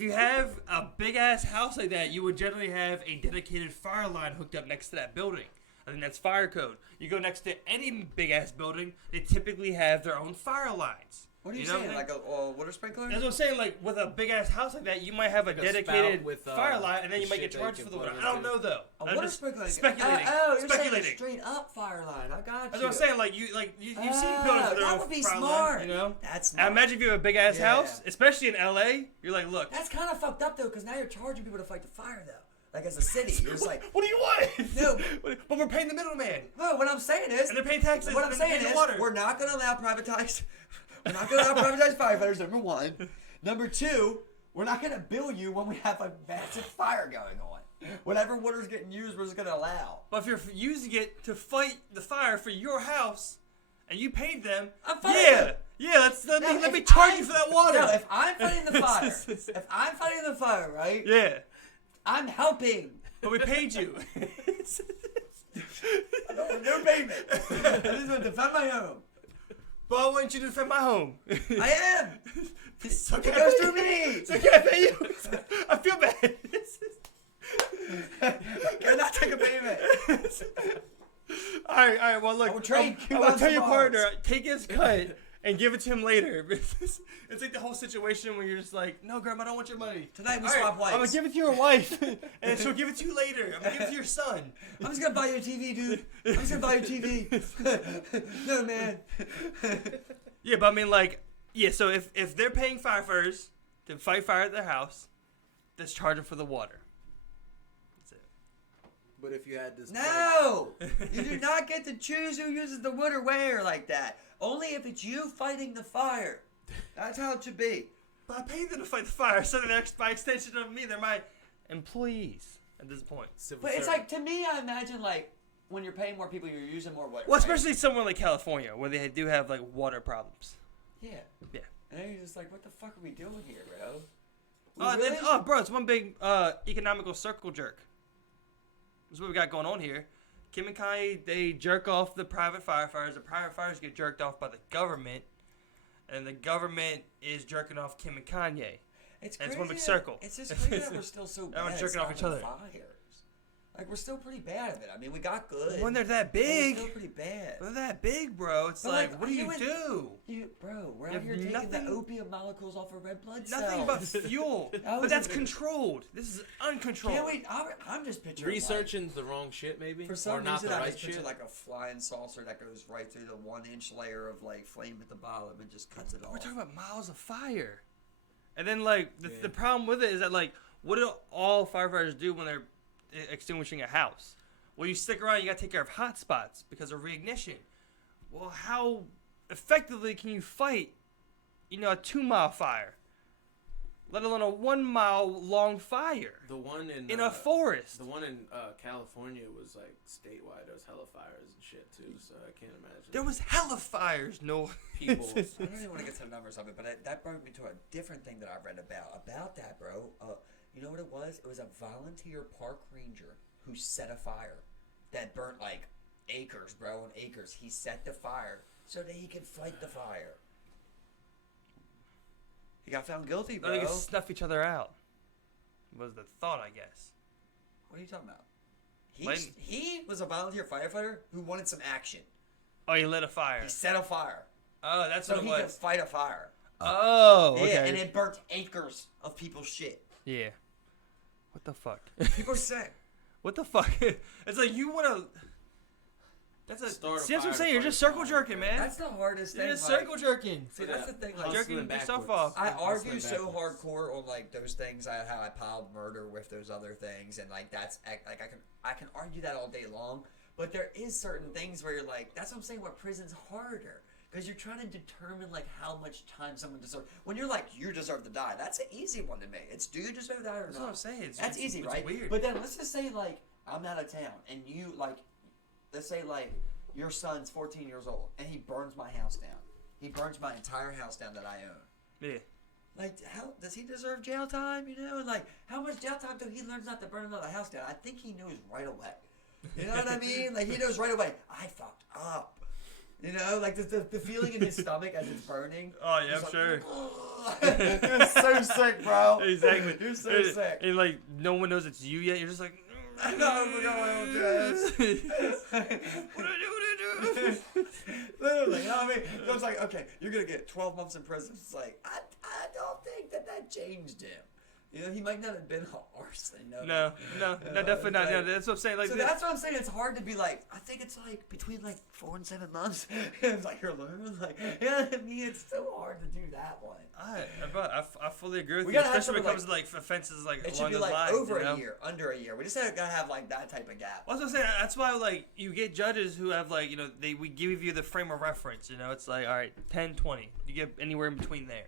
you have a big ass house like that, you would generally have a dedicated fire line hooked up next to that building. I think that's fire code. You go next to any big ass building, they typically have their own fire lines. What are you know saying? what Like a water sprinkler? That's what I'm saying. Like with a big ass house like that, you might have a Like a dedicated spout with, fire line, and then the you might get shit that you charged can for the plug water. I don't into. know though. A I'm water just sprinkler. speculating. You're speculating. saying a straight up fire line. I got you. That's what I'm saying. Like you've seen buildings with their that own would be fire smart. line, you know. That's And smart. imagine if you have a big ass Yeah. house, especially in LA. You're like, look. That's kind of fucked up though, because now you're charging people to fight the fire though. Like as a city, you're just like, What do you want? No. But we're paying the middleman, no. What I'm saying is, and they're paying taxes. what I'm and they're saying paying is, the water. we're not going to allow privatized. We're not going to allow privatized firefighters. Number one. Number two, we're not going to bill you when we have a massive fire going on. Whatever water's getting used, we're just going to allow. But if you're using it to fight the fire for your house, and you paid them, I'm fighting them. let me charge you for that water. No, if I'm fighting the fire, right? Yeah, I'm helping. but we paid you. No payment. I just want to defend my home. But I want you to defend my home. I am. So It can I goes pay through you? me. So can I pay you? I feel bad. Can I take a payment? All right. Well, look, I will trade I will coupons tell your for partner, bars. take his cut and give it to him later. It's like the whole situation where you're just like, no, Grandma, I don't want your money. Tonight we All right, swap wives. I'm gonna give it to your wife, and she'll give it to you later. I'm gonna give it to your son. I'm just gonna buy you a TV, dude. I'm just gonna buy you a TV. No, man. Yeah, but I mean, like, yeah. So if they're paying firefighters to fight fire at their house, let's charge them for the water. That's it. But if you had this, No! You do not get to choose who uses the wood or where like that. Only if it's you fighting the fire. That's how it should be. But I paid them to fight the fire, so they're by extension of me, they're my employees at this point. civil But it's servant. like, to me, I imagine, like, when you're paying more people, you're using more water. Well, right? especially somewhere like California, where they do have like water problems. Yeah. Yeah. And then you're just like, what the fuck are we doing here, bro? Bro, it's one big economical circle jerk. That's what we got going on here. Kim and Kanye, they jerk off the private firefighters. The private firefighters get jerked off by the government. And the government is jerking off Kim and Kanye. It's And crazy. it's one big circle. It's just crazy that we're still so bad. Everyone's at jerking off each stopping other. Fires. Like, we're still pretty bad at it. I mean, we got good. When they're that but we're big, still pretty bad. when they're that big, bro, it's But, like, like, what do you you would- do? Bro, we're You out here have taking nothing- the opium molecules off our red blood cells. Nothing but fuel. That But was that's a- controlled. This is uncontrolled. Can't wait. I'm just picturing researching's the wrong shit, maybe, Like, for some or not reason, the I right just picture shit. like a flying saucer that goes right through the 1-inch layer of like flame at the bottom and just cuts it off. We're talking about miles of fire. And then, like, the Yeah. problem with it is that, like, What do all firefighters do when they're extinguishing a house? Well, you stick around. You got to take care of hot spots because of reignition. Well, how effectively can you fight, a 2-mile fire? Let alone a 1-mile long fire. The one in a forest. The one in California was like statewide. There was hella fires and shit too. So I can't imagine. There was hella fires. No people. I don't even want to get to the numbers of it, but that brought me to a different thing that I read about that, bro. You know what it was? It was a volunteer park ranger who set a fire that burnt like acres, bro, and acres. He set the fire so that he could fight the fire. He got found guilty, bro. They could snuff each other out. Was the thought, I guess. What are you talking about? He was a volunteer firefighter who wanted some action. Oh, he lit a fire. He set a fire. Oh, that's so what it he was. could fight a fire. Oh, okay. Yeah, and it burnt acres of people's shit. Yeah. What the fuck? People say. What the fuck? It's like you want to. That's a. Start a See, that's what I'm fire saying. You're to just fight a circle fire. jerking, man. That's the hardest thing. You're just like, circle jerking. See, that's the thing. Like, Jerking hustling yourself backwards. off. I Hustling argue so backwards. hardcore on like those things. How I piled murder with those other things, and like that's like I can argue that all day long. But there is certain things where you're like, that's what I'm saying. Why prison's harder. Because you're trying to determine like how much time someone deserves. When you're like, you deserve to die, that's an easy one to make. It's do you deserve to die or That's not? what I'm saying. That's easy, right? Weird. But then let's just say like I'm out of town and you like, let's say like your son's 14 years old and he burns my house down. He burns my entire house down that I own. Yeah. Like, how does he deserve jail time? And like, how much jail time till he learns not to burn another house down? I think he knows right away. You know what I mean? Like, he knows right away. I fucked up. Like the feeling in his stomach as it's burning. Oh yeah, I'm like, sure. You're so sick, bro. Exactly. You're so sick. And like no one knows it's you yet. You're just like. I know. We're going to this. What do I do? Literally, you know what I mean? So it's like, okay, you're gonna get 12 months in prison. It's like, I don't think that changed him. He might not have been an arson. No, definitely not. No, that's what I'm saying. Like, so that's what I'm saying. It's hard to be like. I think it's like between like 4 and 7 months. It's like you're alone. Like, I mean, it's so hard to do that one. I fully agree with We you, gotta have especially when it comes something to like offenses like It should along be those like lines. over a year, under a year. We just gotta have like that type of gap. Well, that's what I'm saying. That's why like you get judges who have like we give you the frame of reference. It's like all right, 10, 20. You get anywhere in between there.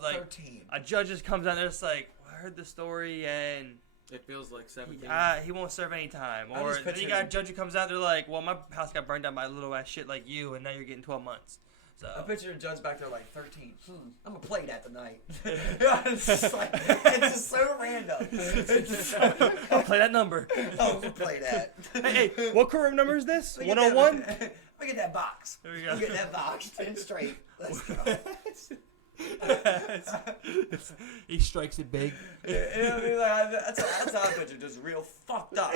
Like 13. a judge just comes out there, it's like, I heard the story and It feels like 17. he won't serve any time. I Or just then you picture got a him. judge who comes out there like, well, my house got burned down by a little ass shit like you, and now you're getting 12 months. So I picture a judge back there like 13. I'm gonna play that tonight. It's just like, it's just so random. It's just so, I'll play that number. I'm gonna play that. hey, what courtroom number is this? Look at that- 101? Look at that box. There we go. Look at that box. 10 straight. Let's go. He strikes it big. You know what I mean? Like, that's how I picture, just real fucked up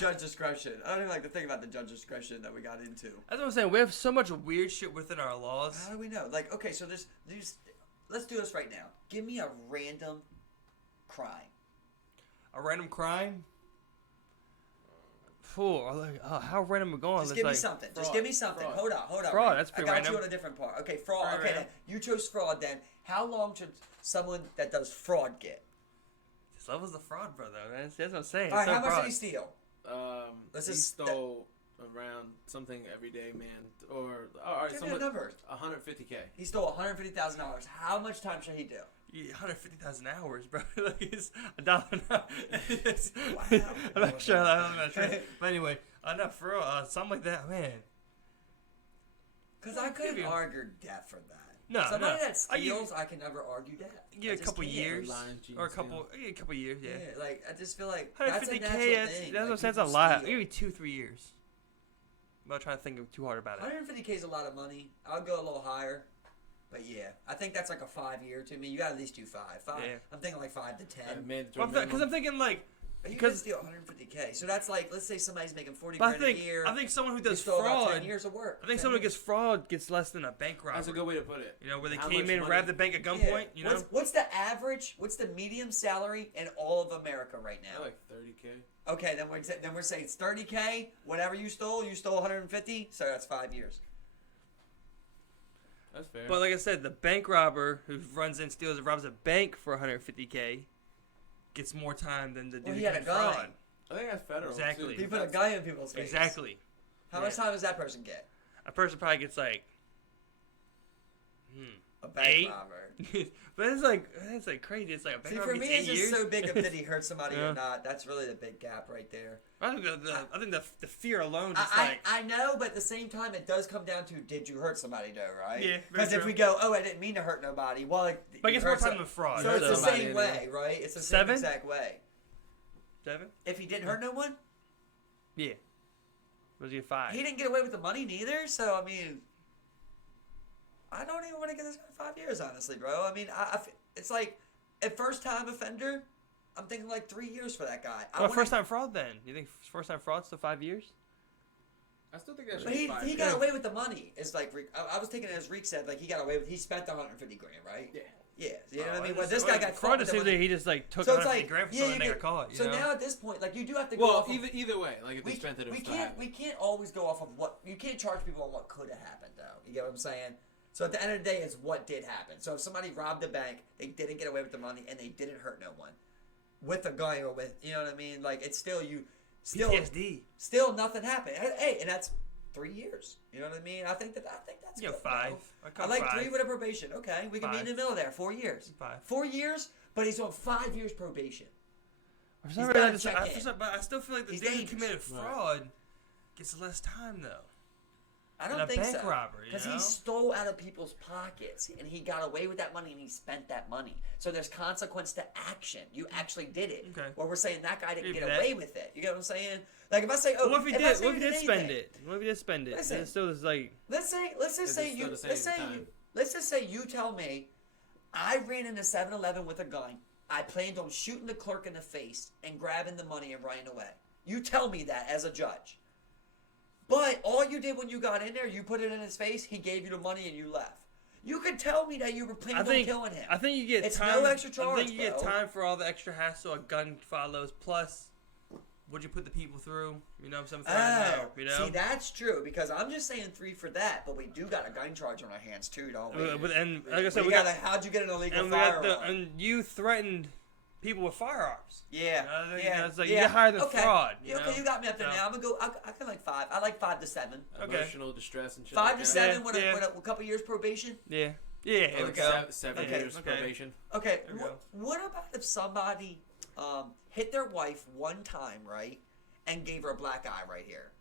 judge discretion. I don't even like to think about the judge discretion that we got into. That's what I'm saying. We have so much weird shit within our laws. How do we know? Like, okay, so there's let's do this right now. Give me a random crime. A random crime? How random are we going? Just It's give me like something. fraud. Just give me something. Fraud. Hold on. Fraud, Rick. that's pretty I got random. you on a different part. Okay, fraud. Very Okay, random. then. You chose fraud then. How long should someone that does fraud get? This level's the fraud, brother. That's what I'm saying. All right, It's how so much broad. did he steal? Let's He just stole around something every day, man. Or all right, Give me a number. 150K. He stole $150,000. How much time should he do? Yeah, 150,000 hours, bro. Like it's $1 an hour. Wow. I'm not sure. I'm not sure. But anyway, enough for real. Something like that, man. Because I couldn't argue death for that. No, Somebody no. that steals, I can never argue death. Yeah, I a just couple can't. years, Lying, cheating, or a couple years. Yeah. Like I just feel like that's a 150K. natural That's thing. what I'm Like, saying. That's a people lot. steal. Maybe 2-3 years. I'm not trying to think too hard about it. 150K is a lot of money. I'll go a little higher. But yeah, I think that's like a 5-year to me. You got at least do 5. Yeah. I'm thinking like 5 to 10. Because I'm thinking like. But you Because- can steal 150K. So that's like, let's say somebody's making 40 But grand a year. I think someone who you does stole about fraud. 10 years of work. I think 10 someone who years. gets fraud gets less than a bank robber. That's a good way to put it. Where they How came much in, money- robbed the bank at gunpoint. Yeah. What's the average? What's the medium salary in all of America right now? Like 30K. Okay, then we're saying it's 30K. Whatever you stole 150. So that's 5 years. That's fair. But like I said, the bank robber who runs in, steals, and robs a bank for 150K. gets more time than the dude Well, who he had a committed gun. fraud. I think that's federal. Exactly. He put a gun in people's face. Exactly. How much time does that person get? A person probably gets like, A bank 8. robber. But it's like crazy. It's like a bank See, robber for me, gets it's 8 just years. so big if did he hurt somebody Yeah. or not. That's really the big gap right there. I think the fear alone just like I know, but at the same time, it does come down to did you hurt somebody, though, right? Yeah, very Because if true. we go, oh, I didn't mean to hurt nobody, well, like, But I you guess more hurt time some- than fraud. So it's the somebody same anyway. way, right? It's the 7? same exact way. 7. If he didn't hurt no one, Yeah. Was he 5? he didn't get away with the money neither. So I mean, I don't even want to get this guy 5 years, honestly, bro. I mean, it's like a first time offender. I'm thinking like 3 years for that guy. Well, first time fraud then. You think first time fraud's still 5 years? I still think that should But be he 5 years. got away with the money. It's like I was thinking, as Rique said, like he got away with. He spent 150 grand, right? Yeah. Yeah, you know what I mean. When this guy got caught fraud, with it the seems money, like he just like took so it's 150 like grand for yeah, something you and they get, got caught. You so know? now at this point, like you do have to go Well, off of, either way, like if they spent it, it was we can't always go off of what you can't charge people on what could have happened though. You get what I'm saying? So at the end of the day, it's what did happen. So if somebody robbed a bank, they didn't get away with the money and they didn't hurt no one, with a gun or with you know what I mean. Like it's still PTSD. still nothing happened. Hey, and that's 3 years. You know what I mean? I think that's Yeah, good, 5. bro. I like 3 with a probation. Okay, we can be in 5. the middle there. 4 years. 5. 4 years, but he's on 5 years probation. For some He's reason, gotta check in. but I still feel like the He's dude who dangerous. committed fraud gets less time though. I And don't a think bank so. robber, you Because know? he stole out of people's pockets and he got away with that money and he spent that money. So there's consequence to action. You actually did it. Okay. Well, we're saying that guy didn't Maybe get that. away with it. You get what I'm saying? Like if I say, oh, What if he I did? say What if he did spend anything, it? What if he did spend it? Listen. And it's still just like let's just It's say still you the same let's say time. you let's just say you tell me I ran into 7-Eleven with a gun. I planned on shooting the clerk in the face and grabbing the money and running away. You tell me that as a judge. But all you did when you got in there, you put it in his face, he gave you the money and you left. You could tell me that you were planning on killing him. I think you get It's time. no extra charge, I think you get bro. time for all the extra hassle a gun follows. Plus, would you put the people through? You know, something there. You know. See, that's true because I'm just saying 3 for that, but we do got a gun charge on our hands too, don't we? And like I said, we got how'd you get an illegal and we got firearm? and you threatened people with firearms. Yeah, You know, it's like yeah. you higher than okay. fraud. Yeah, okay, you got me up there So- now. I'm gonna go. I can like 5. I like 5 to 7. Okay. Emotional distress and shit. 5 like to that. 7 with, Yeah. a couple years probation. Yeah. Yeah. There we Like, go. 7 Okay, years okay. probation. Okay, There we go. what about if somebody hit their wife one time, right, and gave her a black eye right here?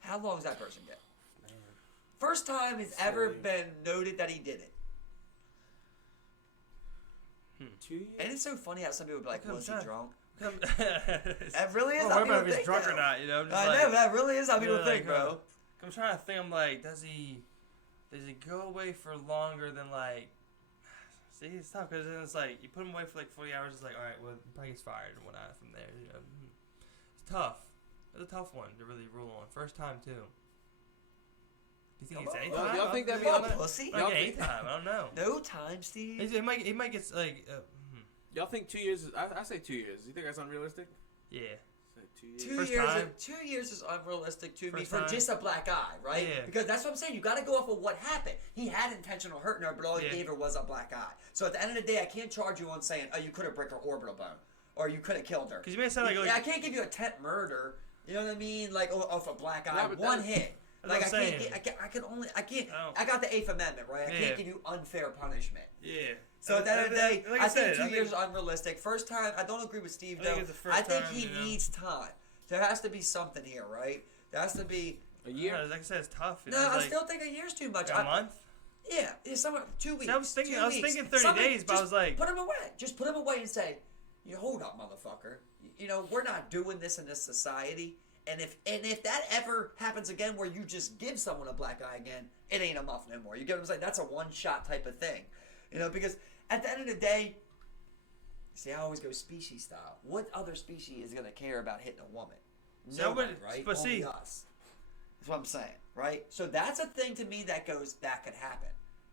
How long does that person get? First time has ever Silly. been noted that he did it. 2 years. And it's so funny how some people be like, Okay, was he I'm drunk? It's- That really is Well, how what people about if he's think, drunk or though. not? You know, I'm just I like, know, that really is how people Yeah, think, like, bro. I'm trying to think. I'm like, does he go away for longer than like? See, it's tough because then it's like you put him away for like 40 hours. It's like, all right, well, he probably gets fired and whatnot from there. You know, it's tough. It's a tough one to really rule on. First time too. Do you think it's any Well, time? y'all think that'd be Well, on that? pussy. Like Y'all any think- time? I don't know. No time, Steve. He might get like Y'all think 2 years? I say 2 years. You think that's unrealistic? yeah. Say 2 years. 2 First years. time? 2 years is unrealistic to me First for time? just a black eye, right? Yeah. Because that's what I'm saying. You got to go off of what happened. He had intentional hurting her, but all he Yeah. gave her was a black eye. So at the end of the day, I can't charge you on saying, "Oh, you could have broke her orbital bone, or you could have killed her." Because you may sound like, Yeah, I can't give you a attempt murder. You know what I mean? Like off a black eye, Yeah, but one that- hit. That's Like what I I'm can't, saying. I can't. Oh. I got the 8th Amendment, right? I Yeah. can't give you unfair punishment. yeah. So at the end of the day, like I said, think 2 years is unrealistic. First time, I don't agree with Steve I think though. it's the first I think time, he you know. needs time. There has to be something here, right? There has to be. A year. Yeah, like I said, it's tough. You No, know, it's I like, still think a year's too much. a month. Yeah, someone 2 weeks. See, I was thinking- 2 I was weeks. thinking 30 Somebody days, but I just was like- put him away. Just put him away and say, "You hold up, motherfucker. You know we're not doing this in this society." And if that ever happens again, where you just give someone a black eye again, it ain't a muff no more. You get what I'm saying? That's a one-shot type of thing, you know. Because at the end of the day, see, I always go species style. What other species is gonna care about hitting a woman? So No one, but- right? but Only see- us. That's what I'm saying, right? So that's a thing to me that could happen,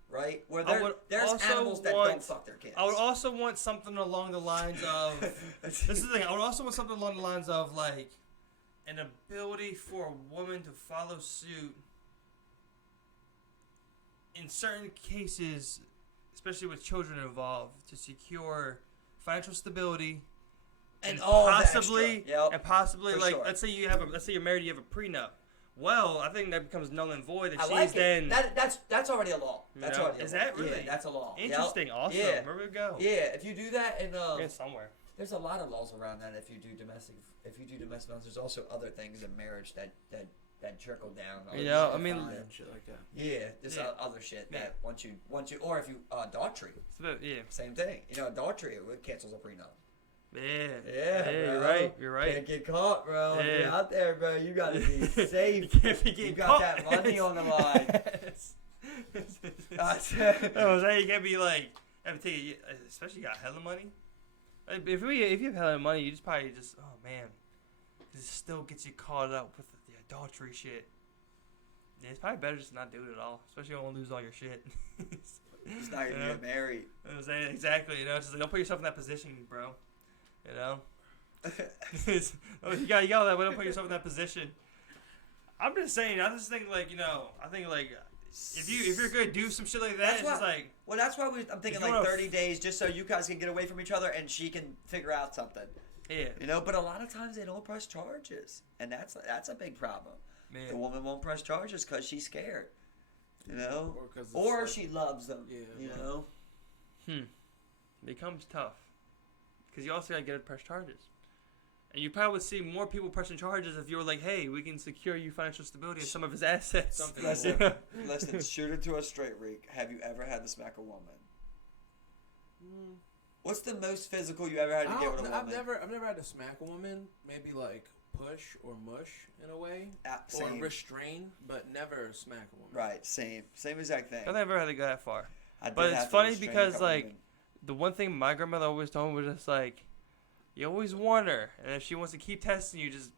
right? Where there's also animals that want- don't fuck their kids. I would also want something along the lines of. This is the thing. I would also want something along the lines of like an ability for a woman to follow suit in certain cases, especially with children involved, to secure financial stability, And all possibly, the extra. Yep. and possibly, For like, sure. let's say you're married, you have a prenup. Well, I think that becomes null and void. If I she's like then, it. That's already a law. You That's know? already a Is law. that really? Yeah, that's a law. Yep. interesting. Awesome. Yeah. Where we go? Yeah, if you do that, and It's somewhere. there's a lot of laws around that. If you do domestic violence, there's also other things in marriage that trickle down. You know, I mean, And shit like that. Yeah, there's Yeah. other shit Yeah. that once you, or if you adultery, yeah. same thing. You know, adultery it cancels a prenup. Yeah. Yeah, You're bro. right. You're right. Can't get caught, bro. If you're Yeah. out there, bro, you gotta be You safe. can't be You getting got caught. that money on the line. I was saying you can't be like, have to take especially you got hella money. Like, if you have hella money, you just probably oh man, 'cause it still gets you caught up with the adultery shit. Yeah, it's probably better just to not do it at all, especially if you don't want to lose all your shit. It's not gonna get married. I was saying exactly, you know, it's just like don't put yourself in that position, bro. You know, you got all that, but don't put yourself in that position. I'm just saying, I just think like I think like if you're gonna do some shit like that, That's it's just why- like Well, that's why I'm thinking If you like wanna 30 days, just so you guys can get away from each other and she can figure out something. yeah, You know, but a lot of times they don't press charges, and that's a big problem. man. The woman won't press charges because she's scared. You know, Or 'cause it's or like- she loves them. Yeah, You yeah. know. Becomes tough because you also gotta get press charges, and you probably would see more people pressing charges if you were like, hey, we can secure you financial stability and some of his assets. Something Listen, Yeah. listen, shoot it to us straight, Rique. Have you ever had to smack a woman? What's the most physical you ever had to get with a woman? I've never had to smack a woman. Maybe like push or mush in a way, or Same. restrain, but never smack a woman. Right, same exact thing. I never had to go that far. I did But it's have to funny restrain a because, couple like, women. The one thing my grandmother always told me was just like, you always warn her, and if she wants to keep testing you, just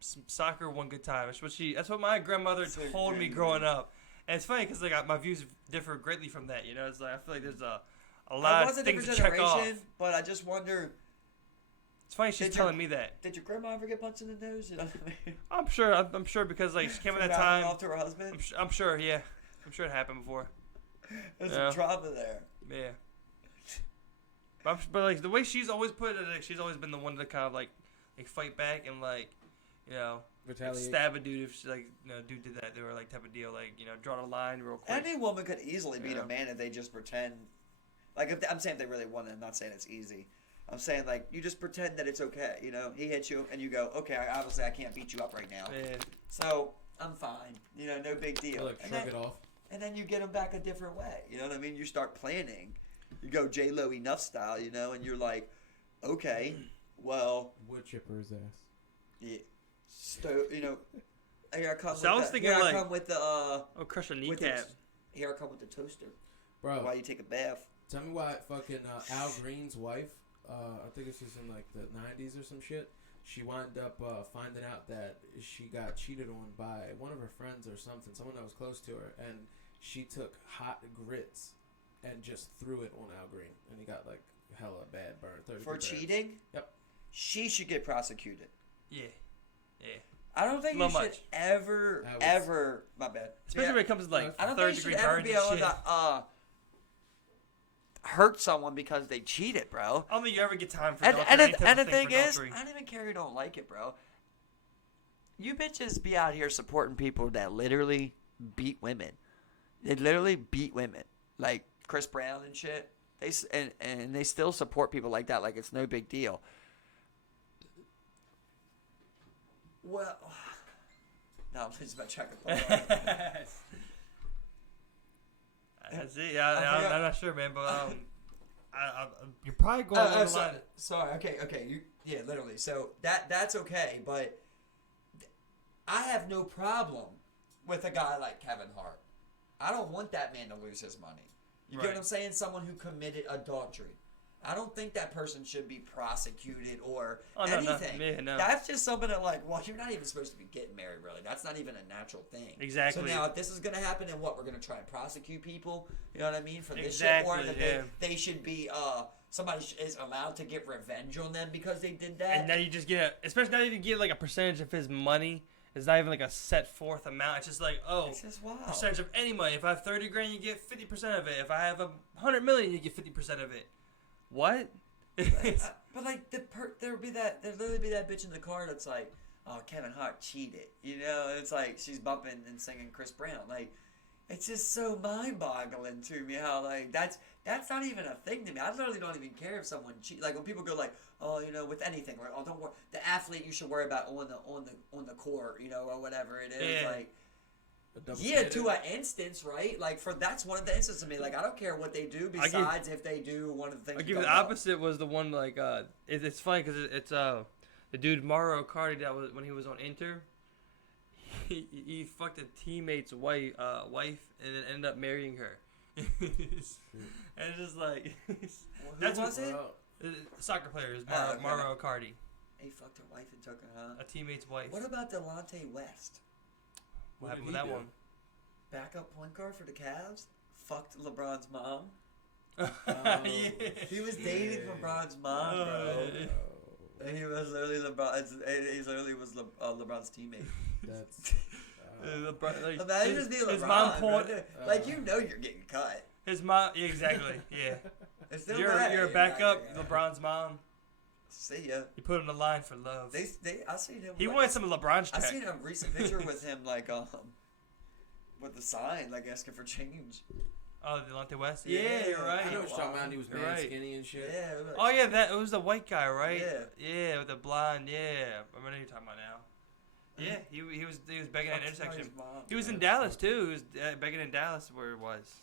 sock her one good time. That's what my grandmother So told me good. growing up. And it's funny because like my views differ greatly from that. You know, it's like I feel like there's a I lot was of a things to different check off. generation, but I just wonder, It's funny she's Did your- telling me that. did your grandma ever get punched in the nose? You know what I mean? I'm sure because like she came at For that mouthing time. off to her husband. I'm sure, yeah. I'm sure it happened before. There's Yeah. some trauma there. Yeah. But like the way she's always put it, like, she's always been the one to kind of like fight back and like, you know, like, Retaliate. stab a dude if she like, dude did that, they were like type of deal, like, draw the line real quick. Any woman could easily beat Yeah. a man if they just pretend. Like, I'm saying if they really want it. I'm not saying it's easy. I'm saying, like, you just pretend that it's okay. You know, he hits you, and you go, okay, obviously I can't beat you up right now. Yeah. So, I'm fine. You know, no big deal. Like And shrug then- it off. And then you get them back a different way. You know what I mean? You start planning. You go J-Lo enough style, you know, and you're like, okay, well, Wood chipper his ass. yeah, you know, here I come. So I with was the, thinking, here I like- come with the Oh, crush a with kneecap. here I come with the toaster. Bro, While you take a bath. tell me why fucking Al Green's wife, I think this was in like the 90s or some shit, she wound up finding out that she got cheated on by one of her friends or something, someone that was close to her, and she took hot grits and just threw it on Al Green, and he got like hella bad burn. 30 For burns. cheating? Yep. She should get prosecuted. Yeah. Yeah. I don't think you Not should much. ever, my bad. Especially Yeah. when it comes to like I don't third think you degree should ever burns be and able shit. to hurt someone because they cheated, bro. I don't think you ever get time for And, adultery, and, any the, type and the of thing thing for is, adultery. I don't even care you don't like it, bro. You bitches be out here supporting people that literally beat women. They literally beat women, like Chris Brown and shit. And they still support people like that, like it's no big deal. Well, no, I'm just about to check the phone. That's it. Yeah, I forgot- I'm not sure, man, but you're probably going along the line. Sorry. Okay. Yeah, literally. So that's okay, but I have no problem with a guy like Kevin Hart. I don't want that man to lose his money. You get Right. what I'm saying? Someone who committed adultery. I don't think that person should be prosecuted or anything. Yeah, no. That's just something that, like, well, you're not even supposed to be getting married, really. That's not even a natural thing. Exactly. So now, if this is going to happen, then what? We're going to try and prosecute people? You know what I mean? For this Exactly, shit? Or that yeah. they should be, somebody is allowed to get revenge on them because they did that? And now you just get, especially now you get like a percentage of his money. It's not even like a set forth amount. It's just like, oh, It's just wild. percentage of any money. If I have 30 grand, you get 50% of it. If I have $100 million, you get 50% of it. What? But like there'd literally be that bitch in the car that's like, oh, Kevin Hart cheated, you know? It's like she's bumping and singing Chris Brown. Like, it's just so mind-boggling to me how like that's not even a thing to me. I literally don't even care if someone cheats. Like when people go like, oh, you know, with anything, like, oh, don't worry, the athlete you should worry about on the court, you know, or whatever it is, Yeah. like. Yeah, to an instance, right? Like that's one of the instances to me. Like I don't care what they do besides if they do one of the things. I give the opposite was the one like it's funny because it's the dude Mauro Icardi that was when he was on Inter. He fucked a teammate's wife and then ended up marrying her. And it's just like Who was it? Soccer players Okay. Mauro Icardi, He fucked her wife and took her, huh? a teammate's wife. What about Delonte West? What happened did with he that do? one? Backup point guard for the Cavs? Fucked LeBron's mom. Yeah. He was dating LeBron's mom, bro. And he was literally LeBron's teammate. That's LeBron, like, Imagine just being LeBron. his mom pulled bro. Like you know you're getting cut. his mom. Yeah, exactly. Yeah. It's no You're way. a backup. LeBron's mom. See ya. You put him in the line for love. I seen him. He like, wanted some of LeBron's I check. seen a recent picture with him like with the sign like asking for change. Oh, Delonte West. Yeah, Yeah, you're right. I know what you're talking about. He was You're man right. skinny and shit. Yeah. It was like, Oh yeah, it was the white guy, right? Yeah. Yeah, with the blonde. Yeah, I remember who you're talking about now. Yeah, he was begging at an fucked intersection. his mom. He was in Dallas too. He was begging in Dallas where it was.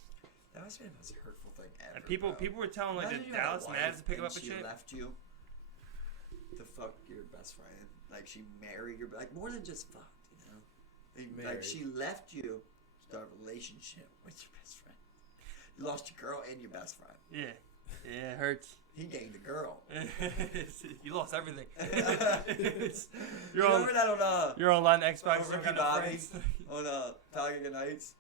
That must be the most hurtful thing ever. And people bro. were telling like Imagine the you had a Dallas wife Mavs to pick him and up and she shit. left you to fuck your best friend. Like she married your like more than just fucked, you know. Like Married. she left you to start a relationship with your best friend. You lost your girl and your best friend. Yeah, yeah, it hurts. He gained a girl. You lost everything. You remember that on You're online Xbox. on You Ricky got no Bobby friends. on Talladega Nights?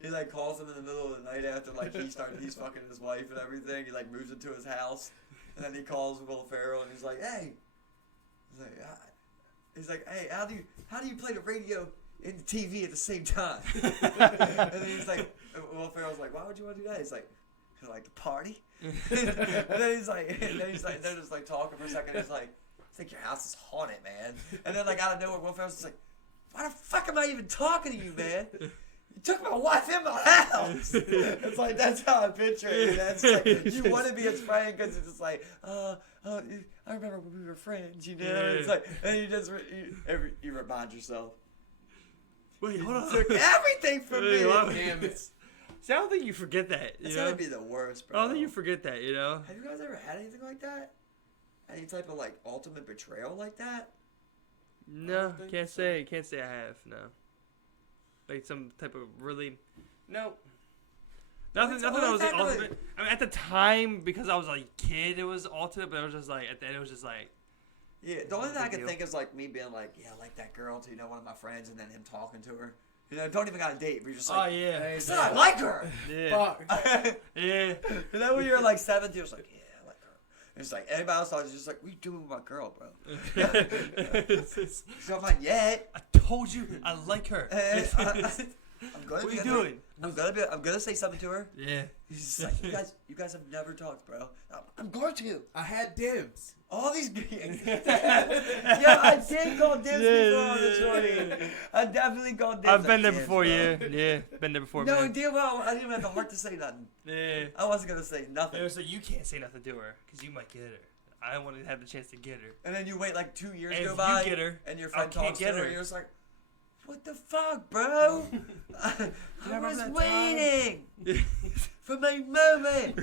He like calls him in the middle of the night after like he's fucking his wife and everything. He like moves into his house, and then he calls Will Ferrell and he's like, "Hey," "Hey, how do you play the radio and the TV at the same time?" And then he's like, Will Ferrell's like, "Why would you want to do that?" He's like, "'Cause I like to party." and then he's like, they're just like talking for a second. He's like, "I think your house is haunted, man." And then like out of nowhere, Will Ferrell's just like, "Why the fuck am I even talking to you, man? You took my wife in my house." It's like that's how I picture it. That's like you want to be his friend because it's just like, I remember when we were friends, you know. Yeah. It's like, and you remind yourself. Wait, You hold on. took everything from me. Wait, what? Damn it. See, I don't think you forget that. You That's know? gotta be the worst, bro. I don't think you forget that. You know. Have you guys ever had anything like that? Any type of like ultimate betrayal like that? No, think can't so. say I have. No. Like some type of really, no. Nothing Well, that was like exactly. ultimate. I mean, at the time because I was like a kid, it was ultimate. But it was just like at the end, it was just like. Yeah, the only thing I Big can deal. think is like me being like, yeah, I like that girl to one of my friends, and then him talking to her. You know, don't even got a date, but you're just Oh like, yeah. Hey, "Son, I like her." Yeah. Fuck. Yeah. And then when you're like 17, you're just like, yeah, I like her. And it's like anybody else thought it's just like, what you doing with my girl, bro? So I'm like, yeah. I told you I like her. I'm gonna What be you doing? I'm gonna say something to her. Yeah. He's just like, you guys have never talked, bro. I'm going to. I had dibs. All these yeah, I did call dibs before on the shorty. I definitely called dibs. I've been on there dibs, before, bro. yeah. Yeah. Been there before, No, man. deal well. I didn't even have the heart to say nothing. Yeah. I wasn't gonna say nothing. It was like you can't say nothing to her because you might get her. I wanted to have the chance to get her. And then you wait like 2 years And go if by, you get her, and your I friend can't talks to get her, her. and you're just like, what the fuck, bro? I remember was that waiting for my moment.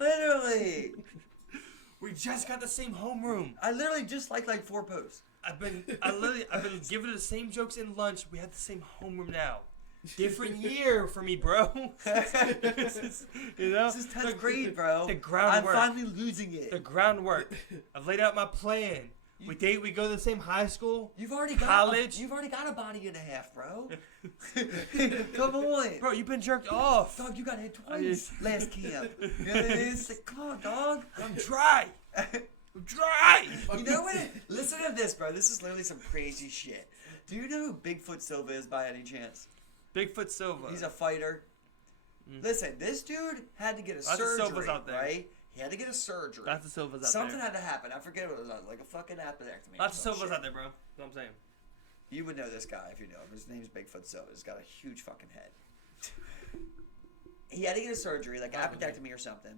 Literally. We just got the same homeroom. I literally just like 4 posts. I've been giving her the same jokes in lunch. We have the same homeroom now. Different year for me, bro. You know, This is 10th grade, bro. the groundwork. I'm finally losing it. The groundwork. I've laid out my plan. We date. We go to the same high school. You've already got College. You've already got a body and a half, bro. Come on, Bro, you've been jerked off. dog. You got hit twice last camp. You know what it is? Like, come on, dog. I'm dry. I'm dry. You know what? Listen to this, bro. This is literally some crazy shit. Do you know who Bigfoot Silva is by any chance? Bigfoot Silva. He's a fighter. Listen, this dude had to get a Lots of Silvas surgery, out there. right? He had to get a surgery. Lots of Silvas out Something there. had to happen. I forget what it was, like a fucking appendectomy. Lots of some Silvas shit. out there, bro. That's what I'm saying. You would know this guy if you know him. His name's Bigfoot Silva. He's got a huge fucking head. He had to get a surgery, like appendectomy or something.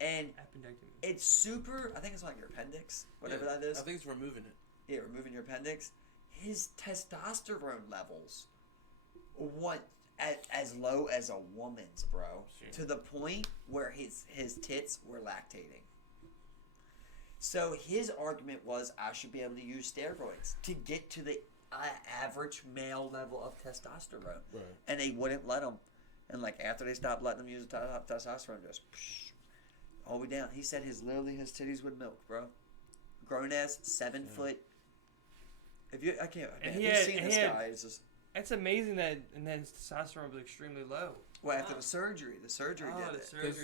And Appendectomy. it's super, I think it's like your appendix, whatever that is. I think it's removing it. Yeah, removing your appendix. His testosterone levels went as low as a woman's, bro. Shit. To the point where his tits were lactating. So his argument was, I should be able to use steroids to get to the average male level of testosterone. Right. And they wouldn't let him. And like after they stopped letting him use the testosterone, just all the way down. He said his titties would milk, bro. Grown ass, 7 foot. If you, I can't. And If he you've had- seen and this he had- guy, it's just. It's amazing that and then his testosterone was extremely low. Well, after the surgery did The it. surgery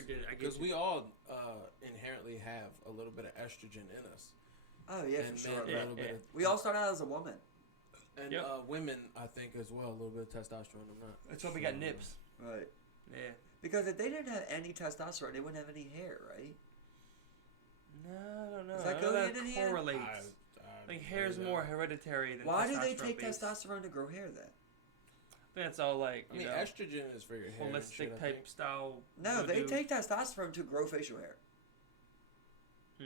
did it. I get Because you. we all inherently have a little bit of estrogen in us. Oh yeah, and for sure. then Yeah, a little bit of, We all start out as a woman. and Yep. women, I think as well, a little bit of testosterone. I'm not. That's why we got sure. nips. Right. Yeah. Because if they didn't have any testosterone, they wouldn't have any hair, right? No, I don't know. Does that I go know hand in hand? correlates. I think hair is more hereditary than Why do they testosterone take based. testosterone to grow hair then? I think it's all like, I you mean, know, estrogen is for your hair. and shit, holistic I type think. style. No, they voodoo. take testosterone to grow facial hair. Hmm.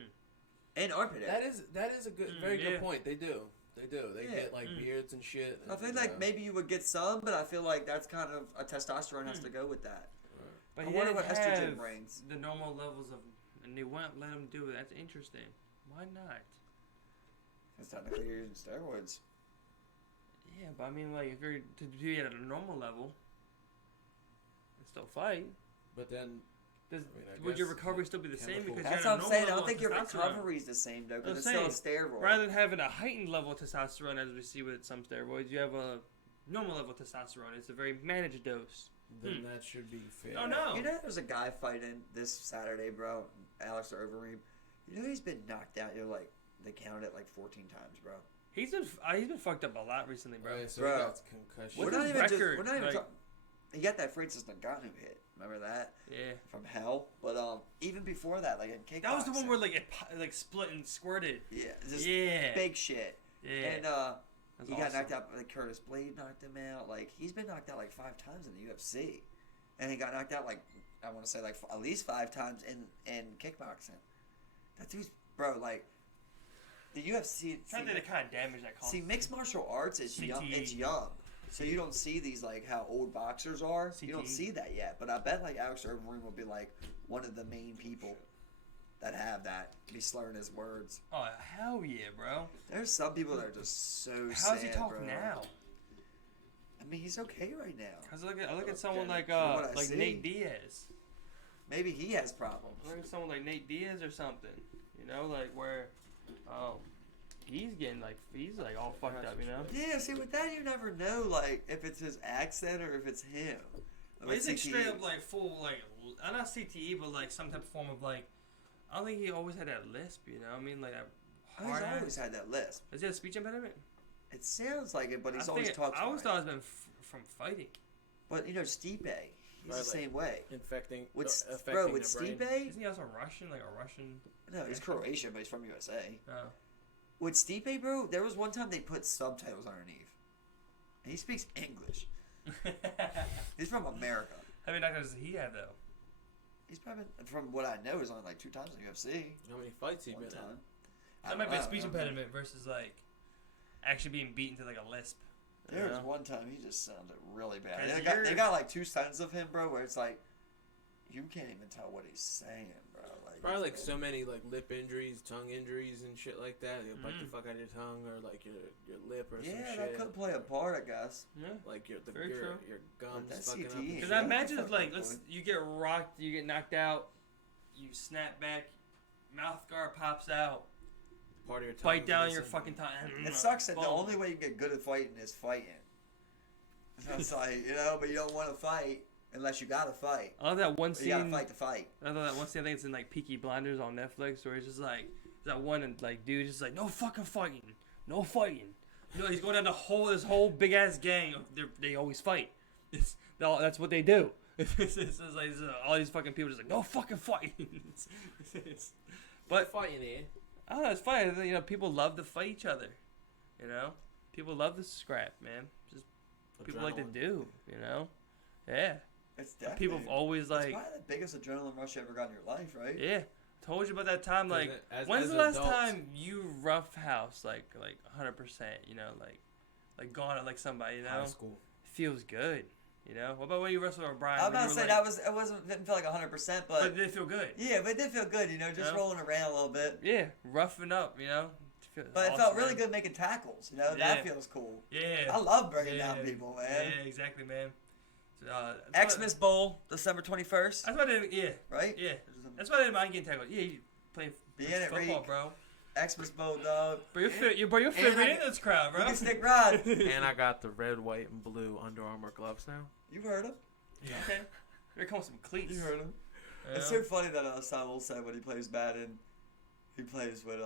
And armpit hair. That is a good, very yeah. good point. They do. They Yeah. get like beards and shit. I and, feel like maybe you would get some, but I feel like that's kind of a testosterone has to go with that. But I he wonder didn't what estrogen have brings. the normal levels of, and they won't let him do it. That's interesting. Why not? Because technically you're using steroids. Yeah, but I mean, like, if you're to do it at a normal level, and still fight, But then does, I would your guess recovery still be the same? chemical- Because That's you're what at I'm a saying. I normal don't think your level of testosterone. recovery is the same though, because I'm it's still a saying, steroid. Rather than having a heightened level of testosterone, as we see with some steroids, you have a normal level of testosterone. It's a very managed dose. then that should be fair. Oh no! You know, there's a guy fighting this Saturday, bro. Alex Overeem. You know he's been knocked out. You're like, they counted it like 14 times, bro. He's been fucked up a lot recently, bro. Right, so Bro. he got concussion. What's We're not his even just. record? We're not even Like- talking. He got that Francis Ngannou hit. Remember that Yeah. from hell? But even before that, like in kickboxing. That was the one where like it like split and squirted. Yeah, just Yeah. big shit. Yeah. And That's he got awesome. knocked out. Like Curtis Blade knocked him out. Like he's been knocked out like 5 times in the UFC, and he got knocked out like I want to say like at least 5 times in kickboxing. That dude's bro. Like the UFC. Trying to think the kind of damage that caused. See, mixed martial arts is young. CTE. It's young, so you don't see these like how old boxers are. You don't CTE. see that yet. But I bet like Alex Overeem will be like one of the main people that have that. Be slurring his words. Oh hell yeah, bro! There's some people that are just so How's he sad, talk bro. now? I mean, he's okay right now. Cause I look at someone like From what I see. Nate Diaz. Maybe he has problems. I look at someone like Nate Diaz or something. You know, like where, he's getting like he's like all fucked up. You know. Yeah, see, with that, you never know, like, if it's his accent or if it's him. But he's like CTE. straight up like full like not CTE but like some type of form of like I don't think he always had that lisp, you know what I mean, like that Oh, hard he's always had that lisp. Is he a speech impediment? It sounds like it, but he's I always think- talks I always fine. thought it's been from fighting. But, you know, Stipe, he's Right, the like- same way. infecting, With, affecting bro, with the brain. Stipe, Isn't he also Russian, like a Russian? no, he's Croatian, but he's from USA. Oh. With Stipe, bro, there was one time they put subtitles underneath. And he speaks English. He's from America. How many knockouts does he have though? He's probably, from what I know, is only like 2 times in the UFC. How many fights he One been in? time. That might be a speech I don't know. impediment versus like actually being beaten to like a lisp. you There was know? one time he just sounded really bad. Cause They got like 2 sentences of him, bro, where it's like you can't even tell what he's saying, bro. Like Probably like it's so many like lip injuries, tongue injuries, and shit like that. You'll bite the Mm. fuck out of your tongue or like your lip or some yeah, shit. that could play a part, I guess. Yeah. Like your Very true. your gums that's fucking up. CTE. and Because shit. I Yeah, imagine that's if like fucking you get rocked, you get knocked out, you snap back, mouth guard pops out, part of your tongue bite is down your missing. fucking tongue. It sucks that the Boom. only way you get good at fighting is fighting. So it's like, you know, but you don't want to fight unless you gotta fight. I love that one But you gotta scene. fight to fight. I love that one scene. I think it's in like Peaky Blinders on Netflix, where it's just like that one and like dude just like no fucking fighting, no fighting. No, he's going down this whole big ass gang. They always fight. That's what they do. All these fucking people just like, no fucking fight. But fighting here. I don't know, it's funny. You know, people love to fight each other. You know, people love to scrap, man. Just people like to do. You know, yeah. It's definitely. People have always like. It's probably the biggest adrenaline rush you ever got in your life, right? Yeah. Told you about that time. Like, when's the last time you roughhouse like 100%? You know, like gone at like somebody. You know, High school. Feels good. You know. What about when you wrestled with Brian? I'm not saying didn't feel like 100%, but it did feel good. Yeah, but it did feel good. You know, just rolling around a little bit. Yeah, roughing up. You know. But it felt really good making tackles. You know, that feels cool. Yeah. I love bringing down people, man. Yeah, exactly, man. Xmas Bowl, December 21st. That's why I didn't. Yeah. Right. Yeah. That's why I didn't mind getting tackled. Yeah, you play football, bro. Xmas Bowl, dog. But you're fitting in this crowd, bro. You can stick rod. And I got the red, white, and blue Under Armour gloves now. You've heard him. Yeah. Okay. Here comes some cleats. You heard him. Yeah. It's so funny that Samuel said when he plays Madden, he plays with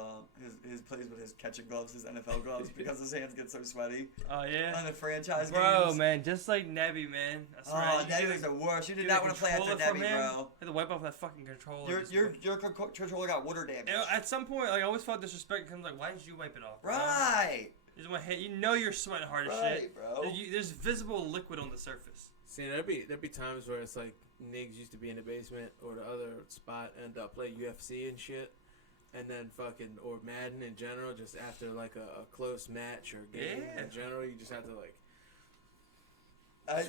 his catching gloves, his NFL gloves, because his hands get so sweaty. Oh yeah. On the franchise bro, games. man, just like Nebby, man. I swear, Nebby was the worst. You did not want to play after Nebby, bro. I had to wipe off that fucking controller. Your controller got water damage. You know, at some point, like I always felt disrespect. Cause I'm like, why did you wipe it off? Bro? Right. You know you're sweating hard as shit, bro. There's visible liquid on the surface. See, there'd be times where it's like niggas used to be in the basement or the other spot and play UFC and shit. And then or Madden in general, just after like a close match or game in general, you just have to like.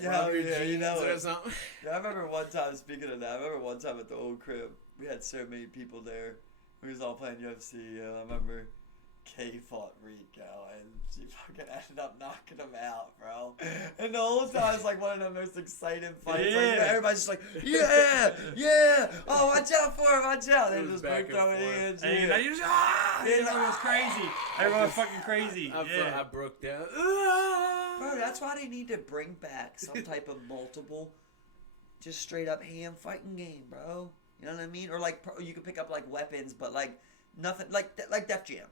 You know or something. Yeah, I remember one time. Speaking of that, I remember one time at the old crib, we had so many people there. We was all playing UFC. I remember Kay fought Rico, and she fucking ended up knocking him out, bro. And the whole time it's like one of the most exciting fights. Yeah. Like, everybody's just like, yeah. Oh, watch out for him, watch out. They just both throwing hands. And you just everyone was crazy. Everyone was fucking crazy. I broke down. Bro, that's why they need to bring back some type of multiple, just straight up hand fighting game, bro. You know what I mean? Or like you could pick up like weapons, but like nothing like Def Jam.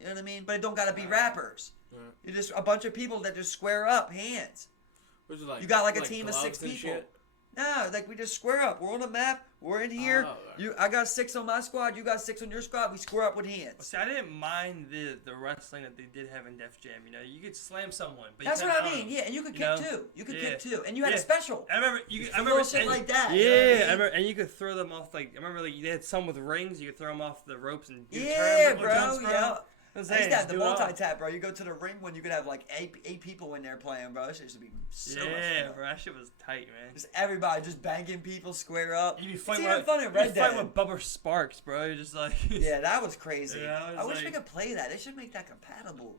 You know what I mean? But it don't gotta be rappers. You're just a bunch of people that just square up hands. Like, you got like a team of 6 people. Shit? No, like we just square up. We're on a map. We're in here. I got 6 on my squad. You got 6 on your squad. We square up with hands. See, I didn't mind the wrestling that they did have in Def Jam. You know, you could slam someone. But that's what I mean. Yeah, and you could kick too. You could kick too, and you had a special. I remember shit like that. Yeah, you know what I mean? I remember, and you could throw them off. Like I remember, like they had some with rings. You could throw them off the ropes and do turns, bro. jumps, bro. Yeah. I used to have the do it all. multi-tap, bro. You go to the ring when you could have like eight people in there playing, bro. That shit used to be so much fun. Bro, that shit was tight, man. Just everybody just banging people, square up. You It's fight even fun in Red Dead. fight with Bubba Sparks, bro. You're just like Yeah, that was crazy. Yeah, I wish we could play that. They should make that compatible.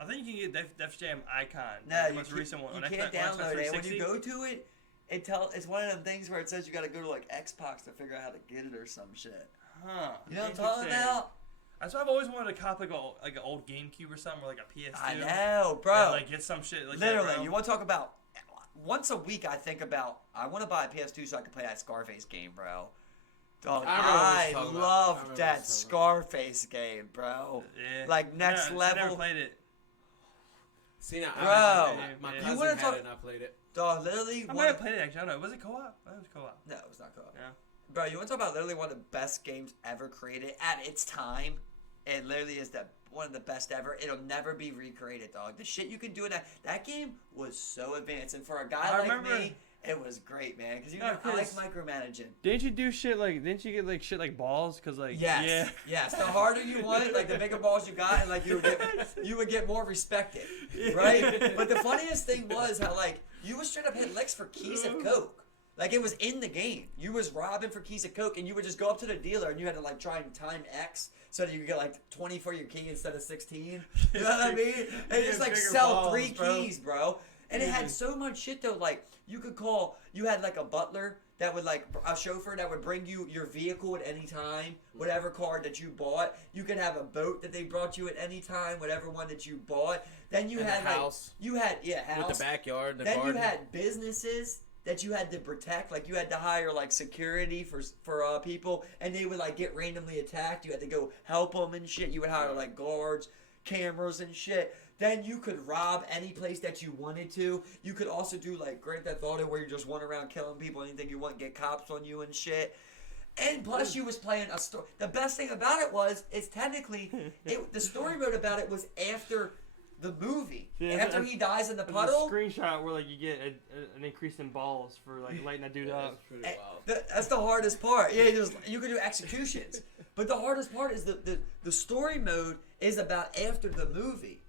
I think you can get Def Jam Icon. No, the most recent one. You on can't Xbox download it. When 360. you go to it, it's one of them things where it says you got to go to like Xbox to figure out how to get it or some shit. Huh? You know what I'm talking about? That's why I've always wanted to cop like an old GameCube or something, or like a PS2. I know, bro. Yeah, like get some shit like literally. that, bro. You want to talk about? Once a week, I think about. I want to buy a PS2 so I can play that Scarface game, bro. Dog, I loved that Scarface game, bro. Yeah. Like next level. I never played it. See now, bro. My You cousin wanna had talk- it and I played it. Dog, literally. I might have played it actually. I don't know. Was it co-op? I think it was co-op. No, it was not co-op. Yeah. Bro, you want to talk about literally one of the best games ever created at its time? It literally is one of the best ever. It'll never be recreated, dog. The shit you can do in that game was so advanced, and for a guy like me, it was great, man. Because I like micromanaging. Didn't you do shit like? Didn't you get like shit like balls? Cause like yes. The harder you want, like the bigger balls you got, and like you would get more respected, right? But the funniest thing was how like you would straight up hit licks for keys of coke. Like, it was in the game. You was robbing for keys of coke, and you would just go up to the dealer, and you had to, like, try and time X so that you could get, like, 20 for your key instead of 16. You know what I mean? And just, like, sell balls, 3 keys, bro. And it had so much shit, though. Like, you had, like, a butler that would, like, a chauffeur that would bring you your vehicle at any time, whatever car that you bought. You could have a boat that they brought you at any time, whatever one that you bought. Then you had, like, house. House. With the backyard, the garden. Then you had businesses that you had to protect, like you had to hire like security for people, and they would like get randomly attacked. You had to go help them and shit. You would hire like guards, cameras and shit. then you could rob any place that you wanted to. You could also do like Grand Theft Auto where you just run around killing people, anything you want, get cops on you and shit. And plus, you was playing a story. The best thing about it is technically, the story mode about it was after the movie. Yeah, after he dies in the puddle. A screenshot where like you get an increase in balls for like lighting that dude up. That's pretty wild. That's the hardest part. Yeah, you can do executions, but the hardest part is the story mode is about after the movie.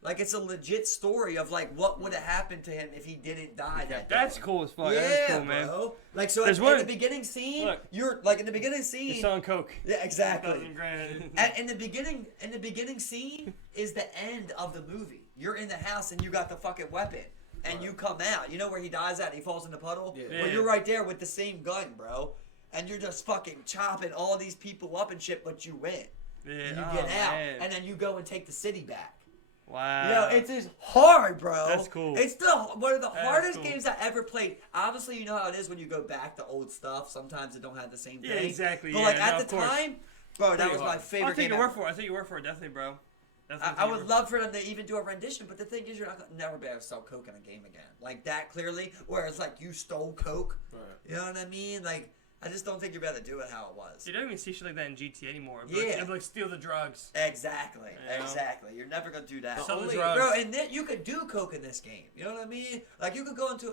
Like it's a legit story of like what would have happened to him if he didn't die that day. That's cool as fuck. Yeah, That's cool, man. bro. Like so, in the beginning scene, Look. you're like in the beginning scene. You're selling coke. Yeah, exactly. 1,000 grand. And in the beginning scene is the end of the movie. You're in the house and you got the fucking weapon, and you come out. You know where he dies at? He falls in the puddle. Yeah. Well, you're right there with the same gun, bro, and you're just fucking chopping all these people up and shit, but you win. Yeah. And you Oh, get out, man. and then you go and take the city back. Wow. Yo, it's just hard, bro. That's cool. It's one of the hardest cool. games I ever played. Obviously, you know how it is when you go back to old stuff. Sometimes it don't have the same thing. Yeah, exactly. But yeah, like no, at of the course. time, bro, that Pretty was my hard. I'll favorite take game. your word ever. for it. I think your word for it, definitely, bro. I would love for them to even do a rendition, but the thing is, you're not gonna never be able to sell coke in a game again like that. Clearly, where it's like you stole coke. Right. You know what I mean? Like I just don't think you're able to do it how it was. You don't even see shit like that in GTA anymore. But Yeah. Like steal the drugs. Exactly. You know? Exactly. You're never gonna do that. Sell the only- drugs. Bro, and then you could do coke in this game. You know what I mean? Like you could go into,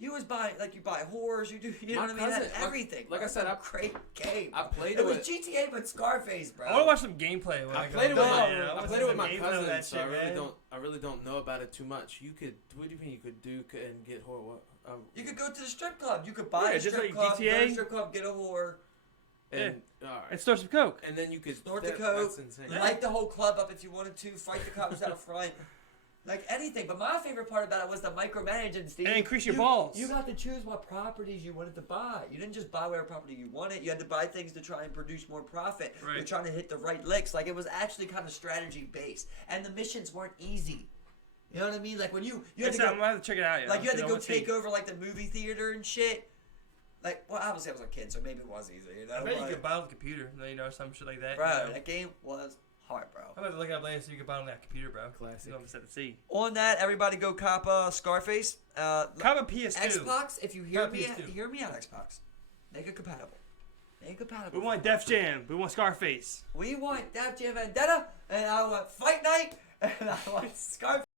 you was buying like you buy whores. You do, you know My what I mean? cousin- That's like- everything. like bro. I said, It's a great game. I played It was with- GTA but Scarface, bro. I want to watch some gameplay. When I I played it go. with my, Yeah, I wanna played see it with some my gameplay of cousin, that so shit, man. I really don't know about it too much. You could, what do you mean you could do and get whore? What? You could go to the strip club. You could buy Yeah, a just strip like club, go to GTA. the strip club, get a whore, And all right, And store some coke. and then you could snort the that- coke, That's insane. light the whole club up if you wanted to, fight the cops out front. Like anything, but my favorite part about it was the micromanaging, Steve. And increase your you, balls. You got to choose what properties you wanted to buy. You didn't just buy whatever property you wanted. You had to buy things to try and produce more profit. Right. You're trying to hit the right licks. Like it was actually kind of strategy based, and the missions weren't easy. You know what I mean? Like when you had to I'm go, gonna have to check it out. Yeah. like you had to I go wanna see. take over like the movie theater and shit. Like, well, obviously I was a kid, so maybe it was easy. You know, I bet you but- could buy it on the computer. You know, some shit like that. bro, You know? that game was hard, bro. I'm about to look it up later so you can buy it on that computer, bro. Classic. You know, I'm set to see. On that, everybody go cop Scarface. Cop a PS2. Xbox, if you hear Cop me, PS2. hear me out, Xbox. Make it compatible. Make it compatible. We want Def Jam. We want Scarface. We want Def Jam Vendetta, and I want Fight Night, and I want Scarface.